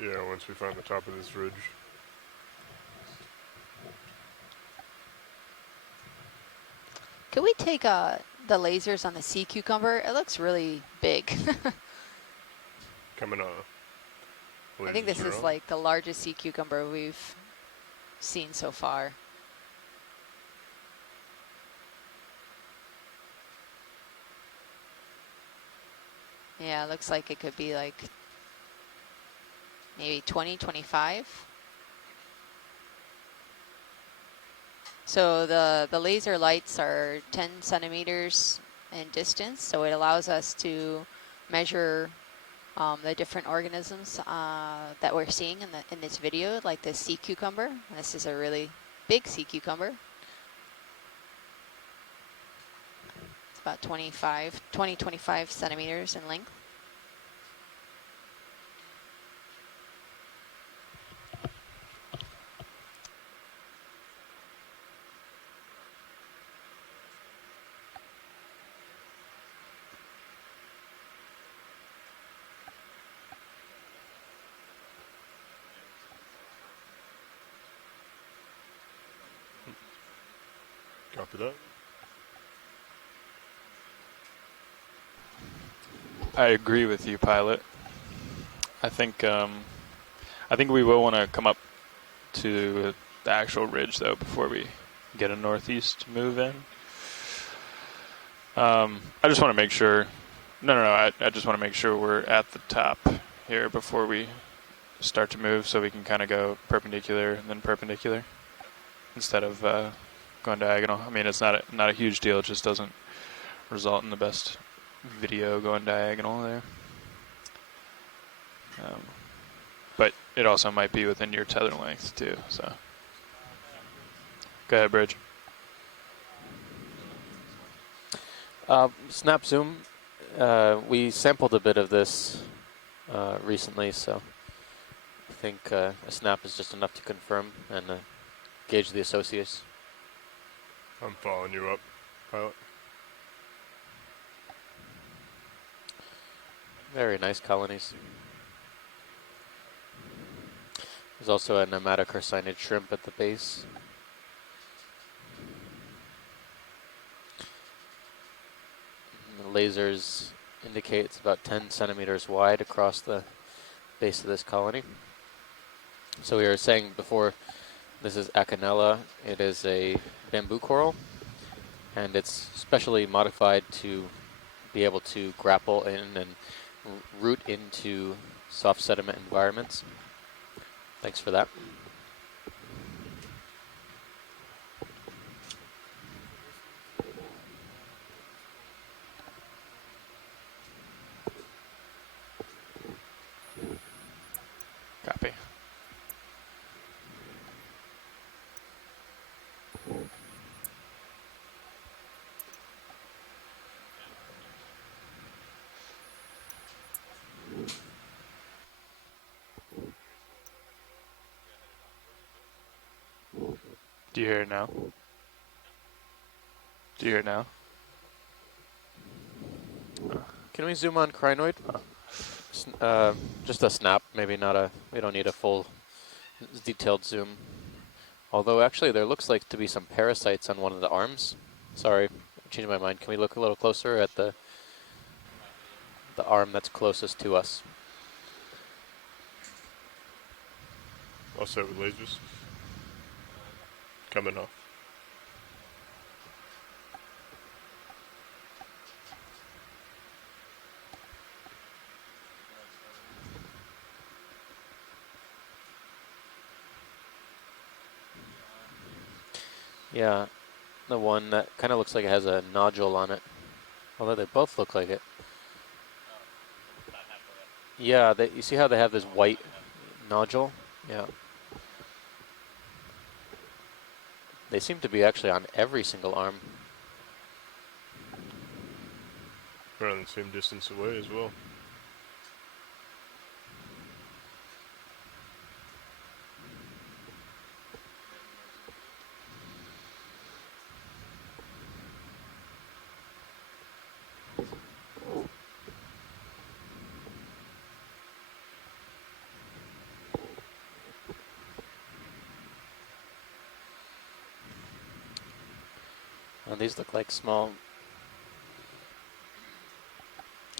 Yeah, once we find the top of this ridge. Could we take the lasers on the sea cucumber? It looks really big. Coming on. I think this is like the largest sea cucumber we've seen so far. Yeah, it looks like it could be like maybe 20, 25. So the laser lights are 10 centimeters in distance, so it allows us to measure the different organisms that we're seeing in this video, like the sea cucumber. This is a really big sea cucumber. It's about 25 centimeters in length. Copy that. I agree with you, pilot. I think we will want to come up to the actual ridge though before we get a northeast move in. I just want to make sure. No. I just want to make sure we're at the top here before we start to move, so we can kind of go perpendicular and then perpendicular instead of going diagonal. I mean, it's not a huge deal. It just doesn't result in the best video going diagonal there. But it also might be within your tether length too. So go ahead, Bridge. Snap zoom. We sampled a bit of this recently, so I think a snap is just enough to confirm and gauge the associates. I'm following you up, pilot. Very nice colonies. There's also a nematocarcinid shrimp at the base. And the lasers indicate it's about 10 centimeters wide across the base of this colony. So we were saying before, this is Acanella. It is a bamboo coral, and it's specially modified to be able to grapple in and root into soft sediment environments. Thanks for that. Copy. Do you hear it now? Do you hear it now? Can we zoom on crinoid? Just a snap, maybe not a, we don't need a full detailed zoom. Although actually there looks like to be some parasites on one of the arms. Sorry, I changed my mind. Can we look a little closer at the arm that's closest to us? All set with lasers. Coming off. Yeah, the one that kind of looks like it has a nodule on it. Although they both look like it. Yeah, you see how they have this white nodule? Yeah. They seem to be actually on every single arm. Around the same distance away as well. These look like small.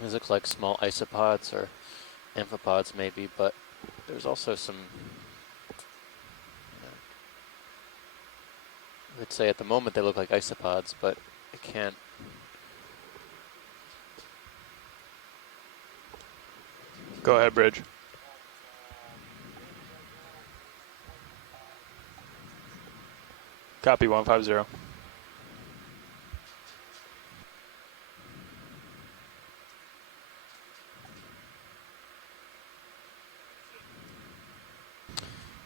These look like small isopods or amphipods maybe, but there's also some. I would say at the moment they look like isopods, but I can't. Go ahead, Bridge. Copy 150.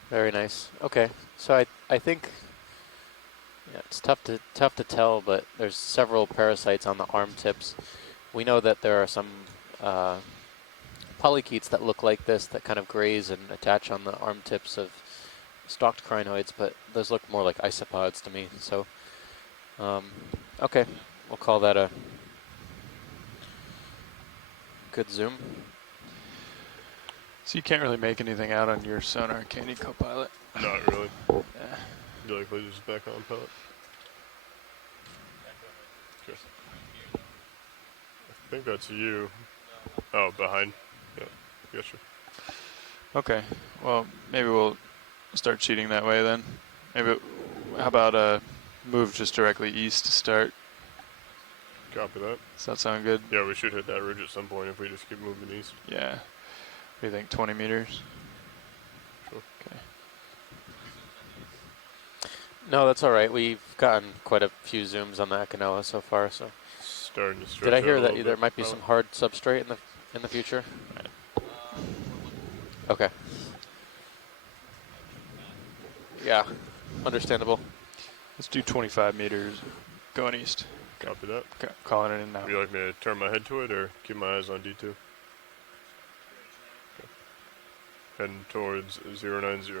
Very nice. Okay, so I think it's tough to tell, but there's several parasites on the arm tips. We know that there are some polychaetes that look like this that kind of graze and attach on the arm tips of stalked crinoids, but those look more like isopods to me. So, okay, we'll call that a good zoom. So you can't really make anything out on your sonar, can you, Copilot? Not really. Yeah. You like put this back on, Pilot? Okay. I think that's you. Oh, behind. Yeah, gotcha. Okay. Well, maybe we'll start cheating that way then. Maybe. How about move just directly east to start? Copy that. Does that sound good? Yeah, we should hit that ridge at some point if we just keep moving east. Yeah. What do you think? 20 meters? Sure. Okay. No, that's all right. We've gotten quite a few zooms on the Okeanos so far. So, Starting to stretch did I out hear a that little there bit, might be Pilot. some hard substrate in the future? Okay. Yeah, understandable. Let's do 25 meters going east. Copy that. Calling it in now. Would you like me to turn my head to it or keep my eyes on D2? Okay. Heading towards 090.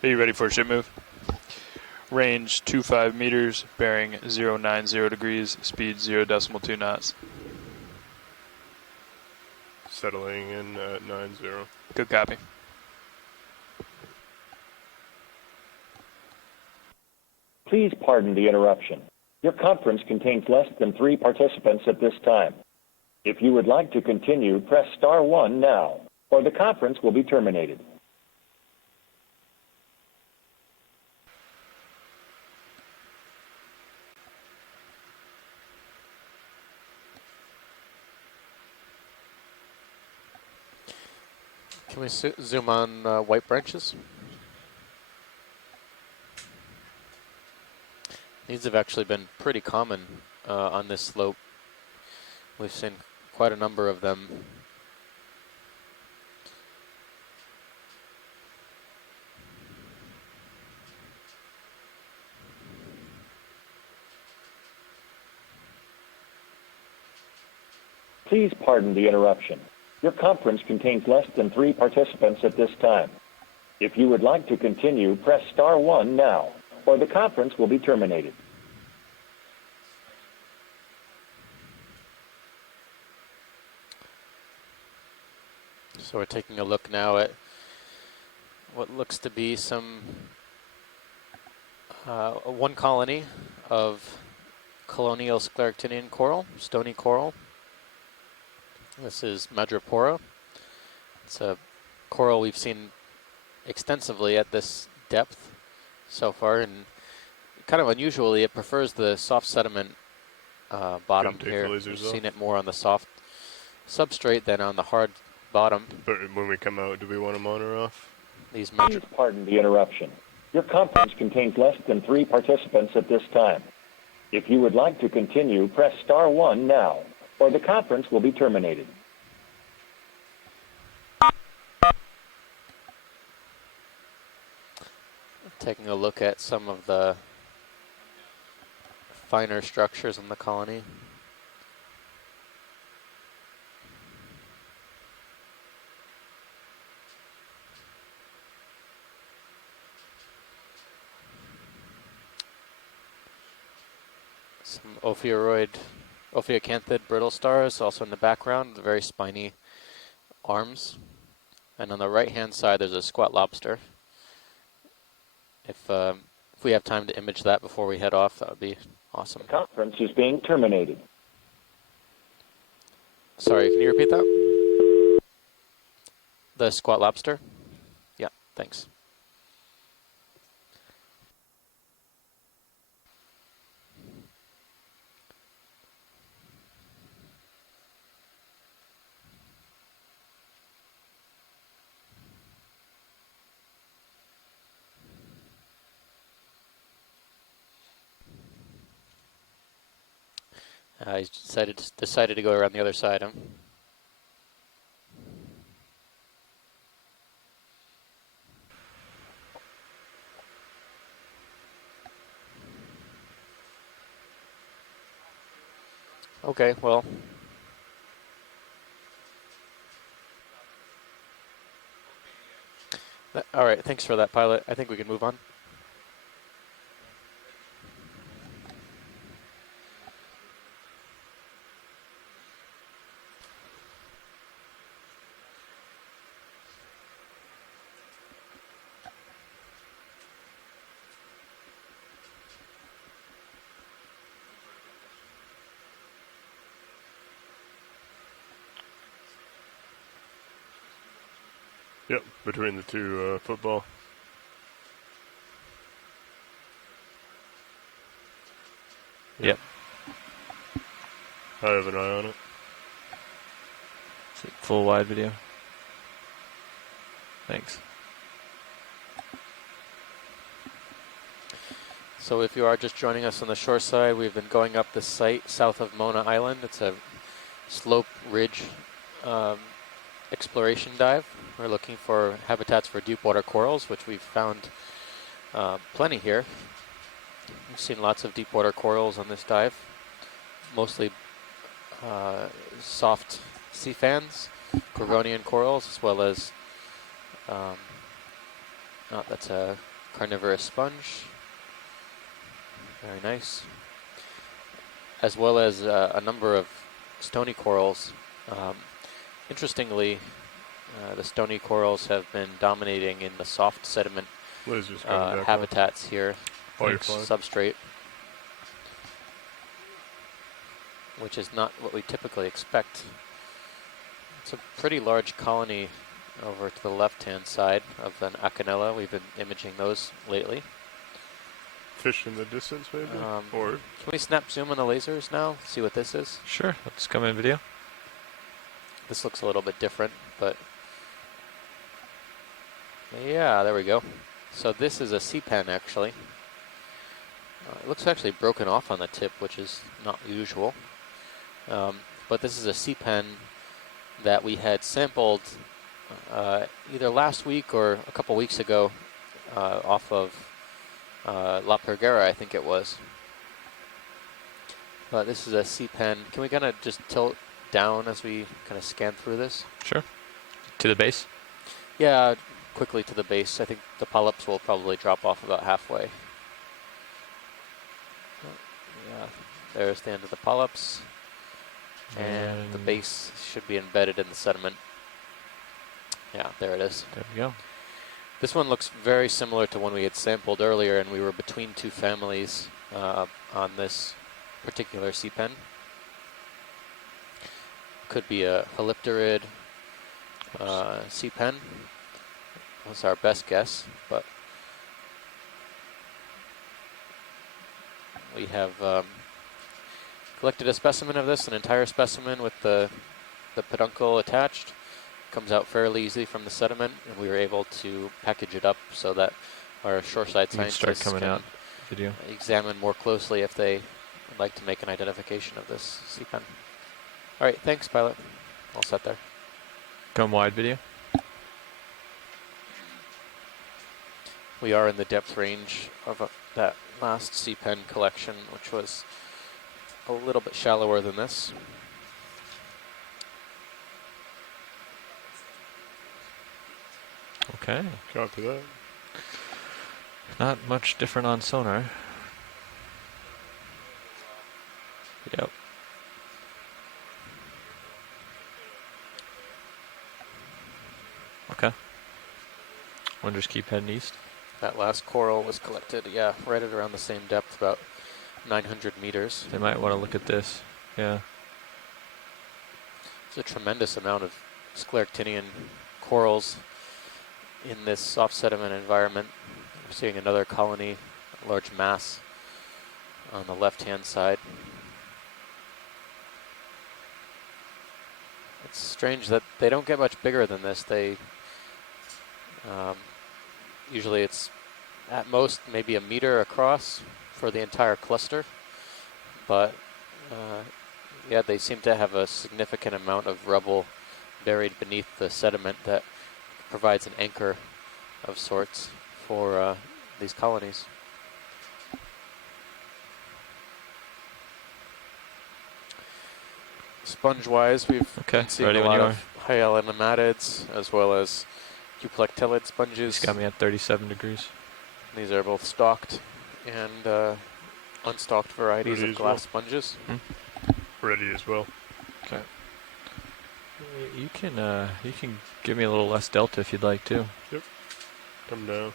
Are you ready for a ship move? Range 25 meters, bearing 090 degrees, speed 0.2 knots. Settling in at 90. Good copy. Please pardon the interruption. Your conference contains less than 3 participants at this time. If you would like to continue, press star 1 now, or the conference will be terminated. Can we zoom on white branches? These have actually been pretty common on this slope. We've seen quite a number of them. Please pardon the interruption. Your conference contains less than 3 participants at this time. If you would like to continue, press star 1 now, or the conference will be terminated. So we're taking a look now at what looks to be some one colony of colonial scleractinian coral, stony coral. This is Madrepora. It's a coral we've seen extensively at this depth so far, and kind of unusually, it prefers the soft sediment bottom Couldn't take here. the We've lasers seen off. it more on the soft substrate than on the hard bottom. But when we come out, do we want them on or off? These Please measure. pardon the interruption. Your conference contains less than 3 participants at this time. If you would like to continue, press star 1 now, or the conference will be terminated. Taking a look at some of the finer structures in the colony. Some Ophiocanthid brittle stars also in the background, the very spiny arms. And on the right-hand side, there's a squat lobster. If we have time to image that before we head off, that would be awesome. The conference is being terminated. Sorry, can you repeat that? The squat lobster? Yeah, thanks. I decided to go around the other side. Huh? Okay, well. All right, thanks for that, pilot. I think we can move on. Yep, between the two football. Yep. I have an eye on it. Is it full wide video? Thanks. So if you are just joining us on the shore side, we've been going up the site south of Mona Island. It's a slope ridge exploration dive. We're looking for habitats for deep water corals, which we've found plenty here. We've seen lots of deep water corals on this dive, mostly soft sea fans, Gorgonian corals, as well as, that's a carnivorous sponge. Very nice. As well as a number of stony corals. Interestingly, the stony corals have been dominating in the soft sediment habitats here, substrate, which is not what we typically expect. It's a pretty large colony over to the left-hand side of an Acanella. We've been imaging those lately. Fish in the distance, maybe? Or can we snap zoom on the lasers now? See what this is? Sure, let's come in video. This looks a little bit different, but yeah, there we go. So this is a sea pen, actually. It looks actually broken off on the tip, which is not usual. But this is a sea pen that we had sampled either last week or a couple weeks ago off of La Perguera, I think it was. But this is a sea pen. Can we kind of just tilt down as we kind of scan through this? Sure. To the base? Yeah, quickly to the base. I think the polyps will probably drop off about halfway. Yeah, there's the end of the polyps. And the base should be embedded in the sediment. Yeah, there it is. There we go. This one looks very similar to one we had sampled earlier, and we were between two families on this particular sea pen. Could be a Halipterid sea pen, was our best guess, but we have collected a specimen of this, an entire specimen with the peduncle attached. Comes out fairly easily from the sediment, and we were able to package it up so that our shoreside You can start scientists coming can out video. examine more closely if they would like to make an identification of this sea pen. All right, thanks, pilot. All set there. Come wide video. We are in the depth range of that last sea pen collection, which was a little bit shallower than this. Okay. Copy that. Not much different on sonar. Yep. Okay. We'll just keep heading east. That last coral was collected, yeah, right at around the same depth, about 900 meters. They might want to look at this. Yeah. There's a tremendous amount of scleractinian corals in this soft sediment environment. We're seeing another colony, a large mass on the left-hand side. It's strange that they don't get much bigger than this. They usually it's at most maybe a meter across for the entire cluster, but yeah, they seem to have a significant amount of rubble buried beneath the sediment that provides an anchor of sorts for these colonies. Sponge-wise, we've been seeing a lot of hyalinimatids as well as euplectellid sponges. It's got me at 37 degrees. These are both stalked and unstalked varieties Ready of as glass well. sponges. Ready as well. Okay. You can give me a little less delta if you'd like to. Yep. Come down.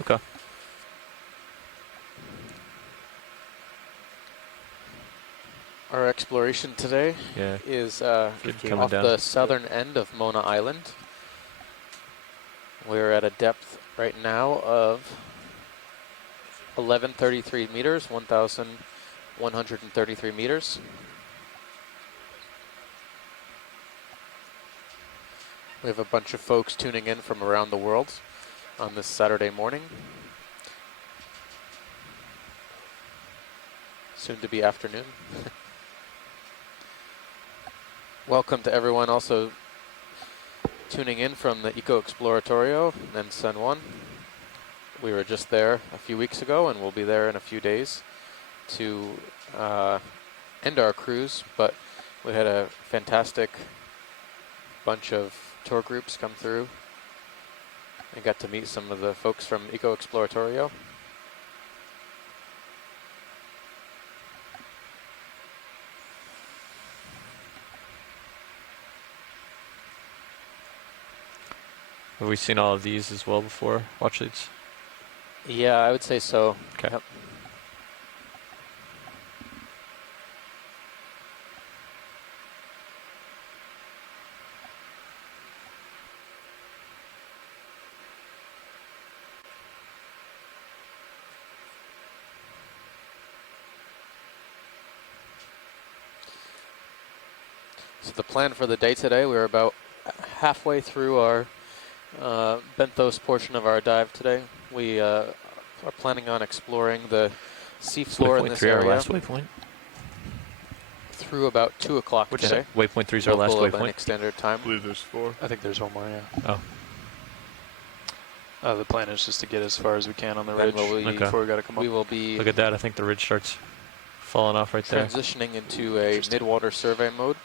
Okay. Our exploration today Yeah. is Coming off down. the southern end of Mona Island. We're at a depth right now of 1133 meters, 1,133 meters. We have a bunch of folks tuning in from around the world on this Saturday morning. Soon to be afternoon. Welcome to everyone also tuning in from the Eco Exploratorio in San Juan. We were just there a few weeks ago and we'll be there in a few days to end our cruise, but we had a fantastic bunch of tour groups come through and got to meet some of the folks from Eco Exploratorio. Have we seen all of these as well before? Watch leads? Yeah, I would say so. Okay. Yep. So the plan for the day today, we're about halfway through our benthos portion of our dive today. We are planning on exploring the seafloor in this Waypoint 3, our area last waypoint. through about 2 o'clock Which today. waypoint 3 is our last Local waypoint? Atlantic Standard Time. I believe there's 4. I think there's one more, yeah. Oh. The plan is just to get as far as we can on the Then ridge we'll be- before we got to come up. We will be Look at that. I think the ridge starts falling off right there. transitioning into a midwater survey mode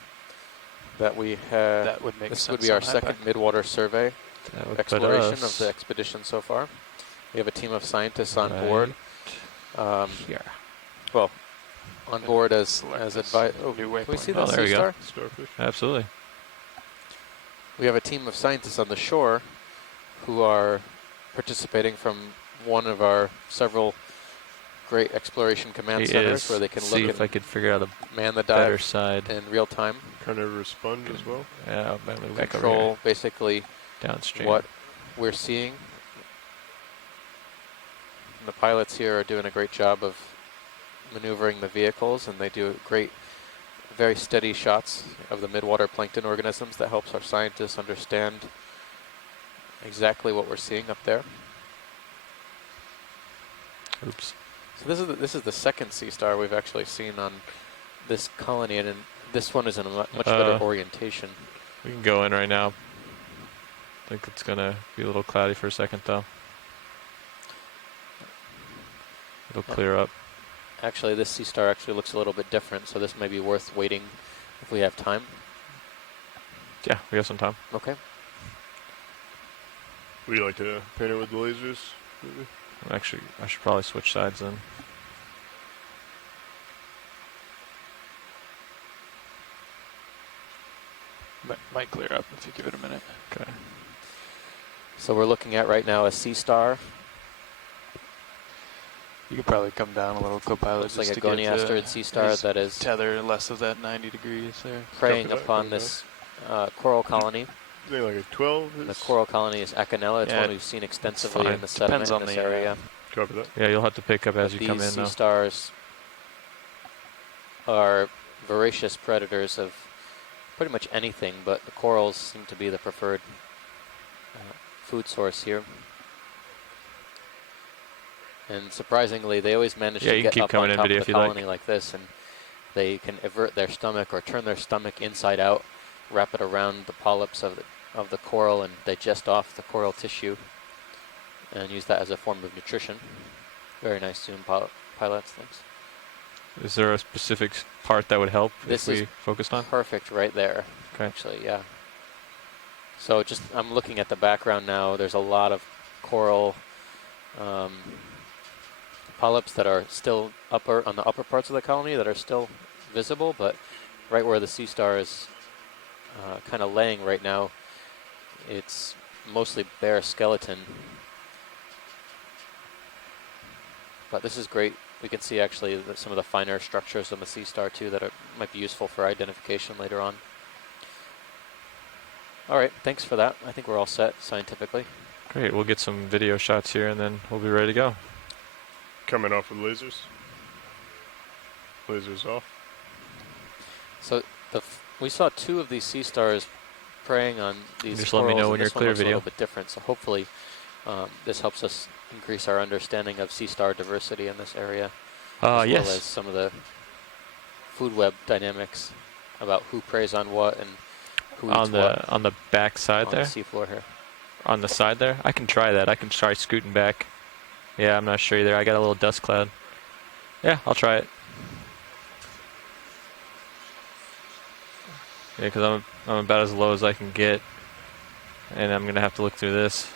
that we have. That would make This sense would be our on high second back. midwater survey That would put exploration of us the expedition so far. We have a team of scientists on right board. here. Well, on board as Select advice. this Oh, new can we waypoint. see Oh, that there we sea go. star? Starfish. Absolutely. We have a team of scientists on the shore who are participating from one of our several great exploration command He centers is. where they can See look if I and could figure out a man the better dive side. in real time. Kind of a sponge as well. Yeah, I'll move back over Control here. basically Downstream. what we're seeing. And the pilots here are doing a great job of maneuvering the vehicles, and they do great, very steady shots of the midwater plankton organisms that helps our scientists understand exactly what we're seeing up there. Oops. So this is the second sea star we've actually seen on this colony, and this one is in a much better orientation. We can go in right now. I think it's gonna be a little cloudy for a second though. It'll clear up. Actually, this sea star actually looks a little bit different, so this may be worth waiting if we have time. Yeah, we have some time. Okay. Would you like to paint it with the lasers? Maybe? Actually, I should probably switch sides then. Might clear up if you give it a minute. Okay. So we're looking at right now a sea star. You could probably come down a little, co-pilot. Looks like just a to get goniasterid sea star his that is tether less of that 90 degrees there. preying upon this coral colony. I think like a 12 is... The coral colony is Acanella. It's Yeah, one we've seen extensively fine. in the sediment Depends in on this the area. Copy that. Yeah, you'll have to pick up as But you come these in sea though. stars are voracious predators of pretty much anything, but the corals seem to be the preferred food source here. And surprisingly, they always manage Yeah, to you can get keep up coming on in top video of if the you like. colony like this, and they can avert their stomach or turn their stomach inside out, wrap it around the polyps of the coral, and digest off the coral tissue, and use that as a form of nutrition. Very nice Zoom pilots, thanks. Is there a specific part that would help This if is we focused on? Perfect right there. Okay. Actually, yeah. So just, I'm looking at the background now. There's a lot of coral polyps that are still on the upper parts of the colony that are still visible, but right where the sea star is kind of laying right now, it's mostly bare skeleton. But this is great. We can see actually some of the finer structures on the sea star too that might be useful for identification later on. All right, thanks for that. I think we're all set scientifically. Great, we'll get some video shots here and then we'll be ready to go. Coming off with lasers. Lasers off. So we saw two of these sea stars preying on these Just corals, let me know and when you're this one clear looks video. a little bit different. So hopefully this helps us increase our understanding of sea star diversity in this area, as Yes. well as some of the food web dynamics about who preys on what and who eats what On the back side on there? the seafloor here. On the side there? I can try that. I can try scooting back. Yeah, I'm not sure either. I got a little dust cloud. Yeah, I'll try it. Yeah, because I'm about as low as I can get. And I'm going to have to look through this.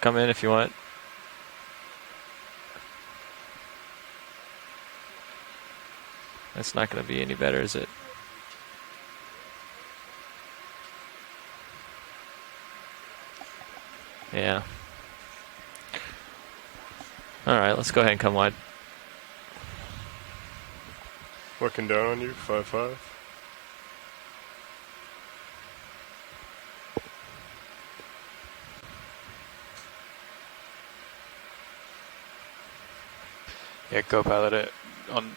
Come in if you want. That's not going to be any better, is it? Yeah. All right, let's go ahead and come wide. Working down on you, 5-5. Yeah, co-pilot it on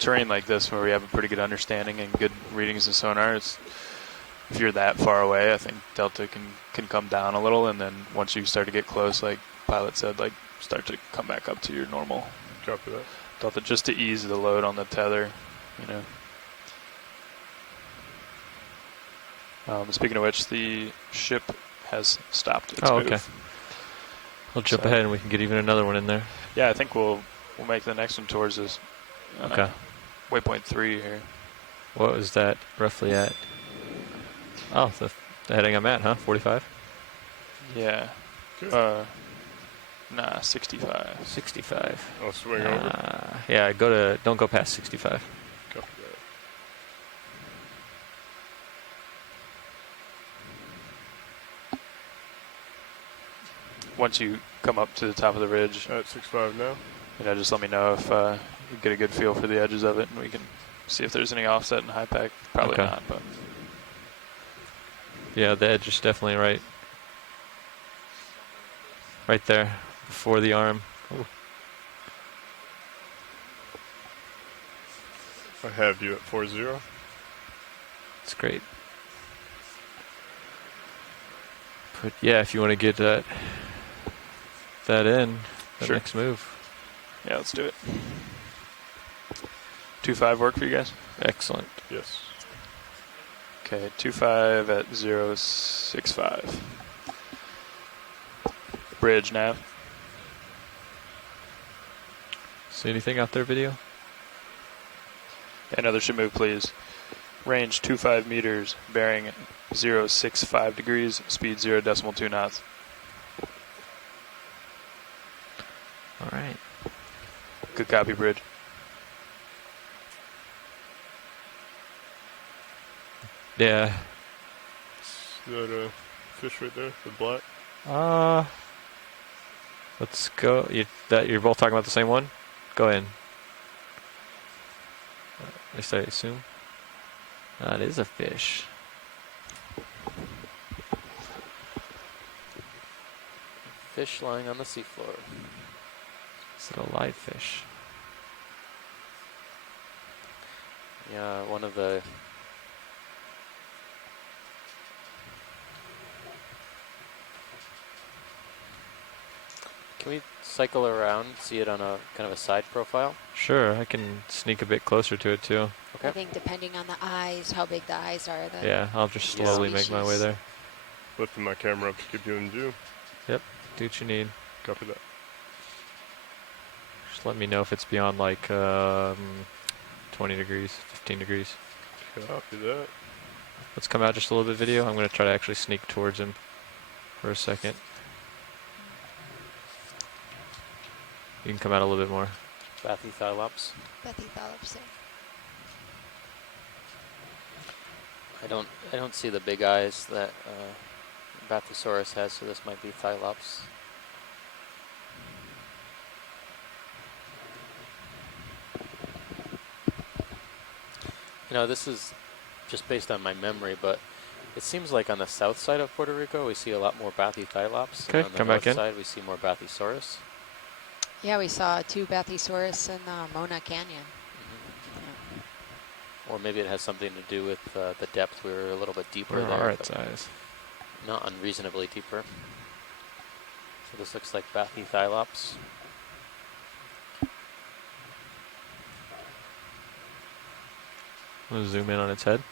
terrain like this where we have a pretty good understanding and good readings of sonar. If you're that far away, I think Delta can come down a little, and then once you start to get close, like pilot said, like start to come back up to your normal. Copy that. Delta, just to ease the load on the tether, you know. Speaking of which, the ship has stopped its move. Okay. We'll jump ahead and we can get even another one in there. Yeah, I think we'll make the next one towards this. Okay. Waypoint 3 here. What was that roughly at? Oh, the heading I'm at, huh? 45? Yeah. Nah, 65. 65. I'll swing over. Yeah, don't go past 65. Copy that. Once you come up to the top of the ridge, At 6-5 now. just let me know if you get a good feel for the edges of it, and we can see if there's any offset in high pack. Probably Okay. not, but Yeah, the edge is definitely right there before the arm. Ooh. I have you at 4-0. It's great. But yeah, if you want to get that in, the Sure. next move. yeah, let's do it. 2-5 work for you guys? Excellent. Yes. Okay, 2-5 at 0.65. Bridge nav. See anything out there, video? Another should move, please. Range 25 meters, bearing 0.65 degrees, speed 0.2 knots. All right. Good copy, bridge. Yeah. Is that a fish right there? The black? Let's go. You're both talking about the same one? Go in. At least I assume. It is a fish. Fish lying on the seafloor. Is it a live fish? Yeah, one of the... Can we cycle around, see it on a kind of a side profile? Sure, I can sneak a bit closer to it too. Okay. I think depending on the eyes, how big the eyes are. Yeah, I'll just Yeah. slowly make my way Species. there. Lifting my camera up to keep you in view. Yep, do what you need. Copy that. Just let me know if it's beyond like 20 degrees, 15 degrees. Copy that. Let's come out just a little bit, video. I'm going to try to actually sneak towards him for a second. You can come out a little bit more. Bathythylops. Bathythylops. I don't see the big eyes that Bathysaurus has, so this might be Thylops. You know, this is just based on my memory, but it seems like on the south side of Puerto Rico we see a lot more Bathythylops. Okay, and on the come north back in. side we see more Bathysaurus. Yeah, we saw 2 Bathysaurus in Mona Canyon. Or maybe it has something to do with the depth. We were a little bit deeper Where there. are but its eyes? not unreasonably deeper. So this looks like Bathythylops. I'm going to zoom in on its head.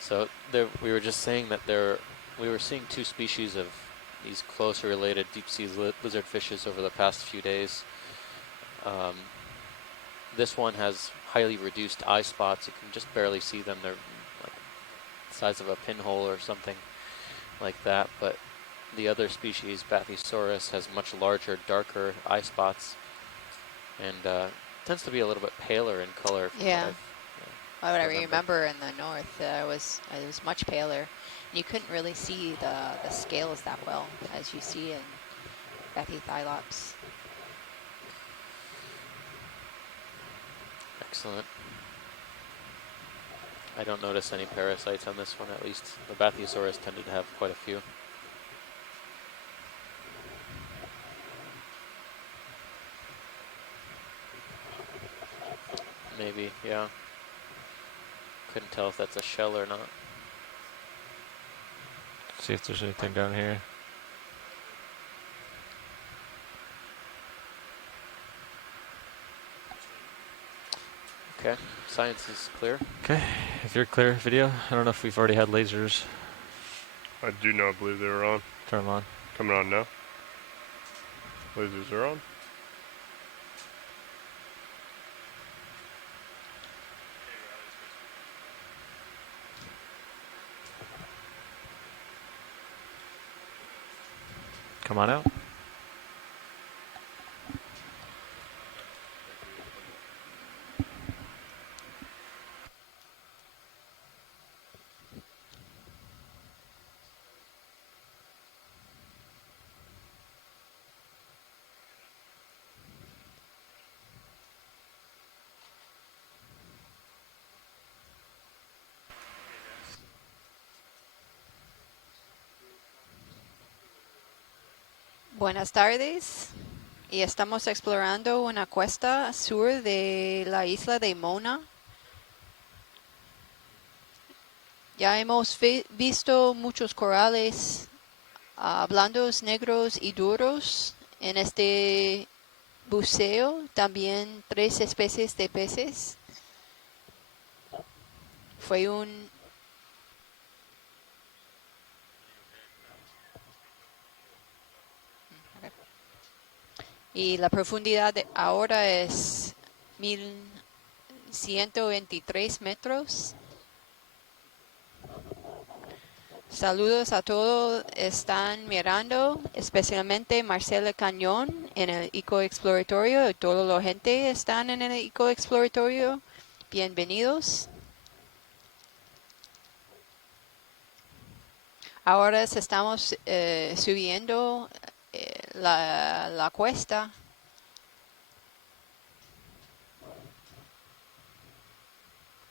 So we were just saying that we were seeing 2 species of these closely related deep sea lizard fishes over the past few days. This one has highly reduced eye spots. You can just barely see them. They're like the size of a pinhole or something like that. But the other species, Bathysaurus, has much larger, darker eye spots, and tends to be a little bit paler in color. From Yeah. what I remember in the north, it was much paler. You couldn't really see the scales that well as you see in Bathythylops. Excellent. I don't notice any parasites on this one, at least. The Bathysaurus tended to have quite a few. Maybe, yeah. Couldn't tell if that's a shell or not. See if there's anything down here. Okay, science is clear. Okay, if you're clear, video. I don't know if we've already had lasers. I do not believe they were on. Turn them on. Coming on now. Lasers are on. come on out. Buenas tardes. Y estamos explorando una cuesta sur de la isla de Mona. Ya hemos visto muchos corales blandos, negros y duros en este buceo. También 3 especies de peces. Fue un... Y la profundidad ahora es 1123 metros. Saludos a todos, están mirando, especialmente Marcela Cañón en el ecoexploratorio, y toda la gente están en el ecoexploratorio. Bienvenidos. Ahora estamos subiendo la cuesta.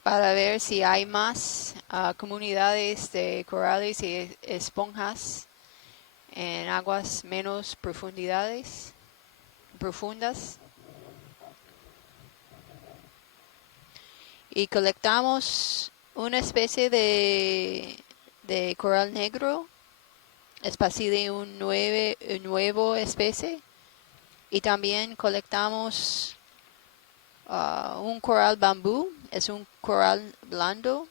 Para ver si hay más comunidades de corales y esponjas en aguas menos profundas. Y colectamos una especie de coral negro, especie de un nuevo especie. Y también colectamos un coral bambú, es un coral blando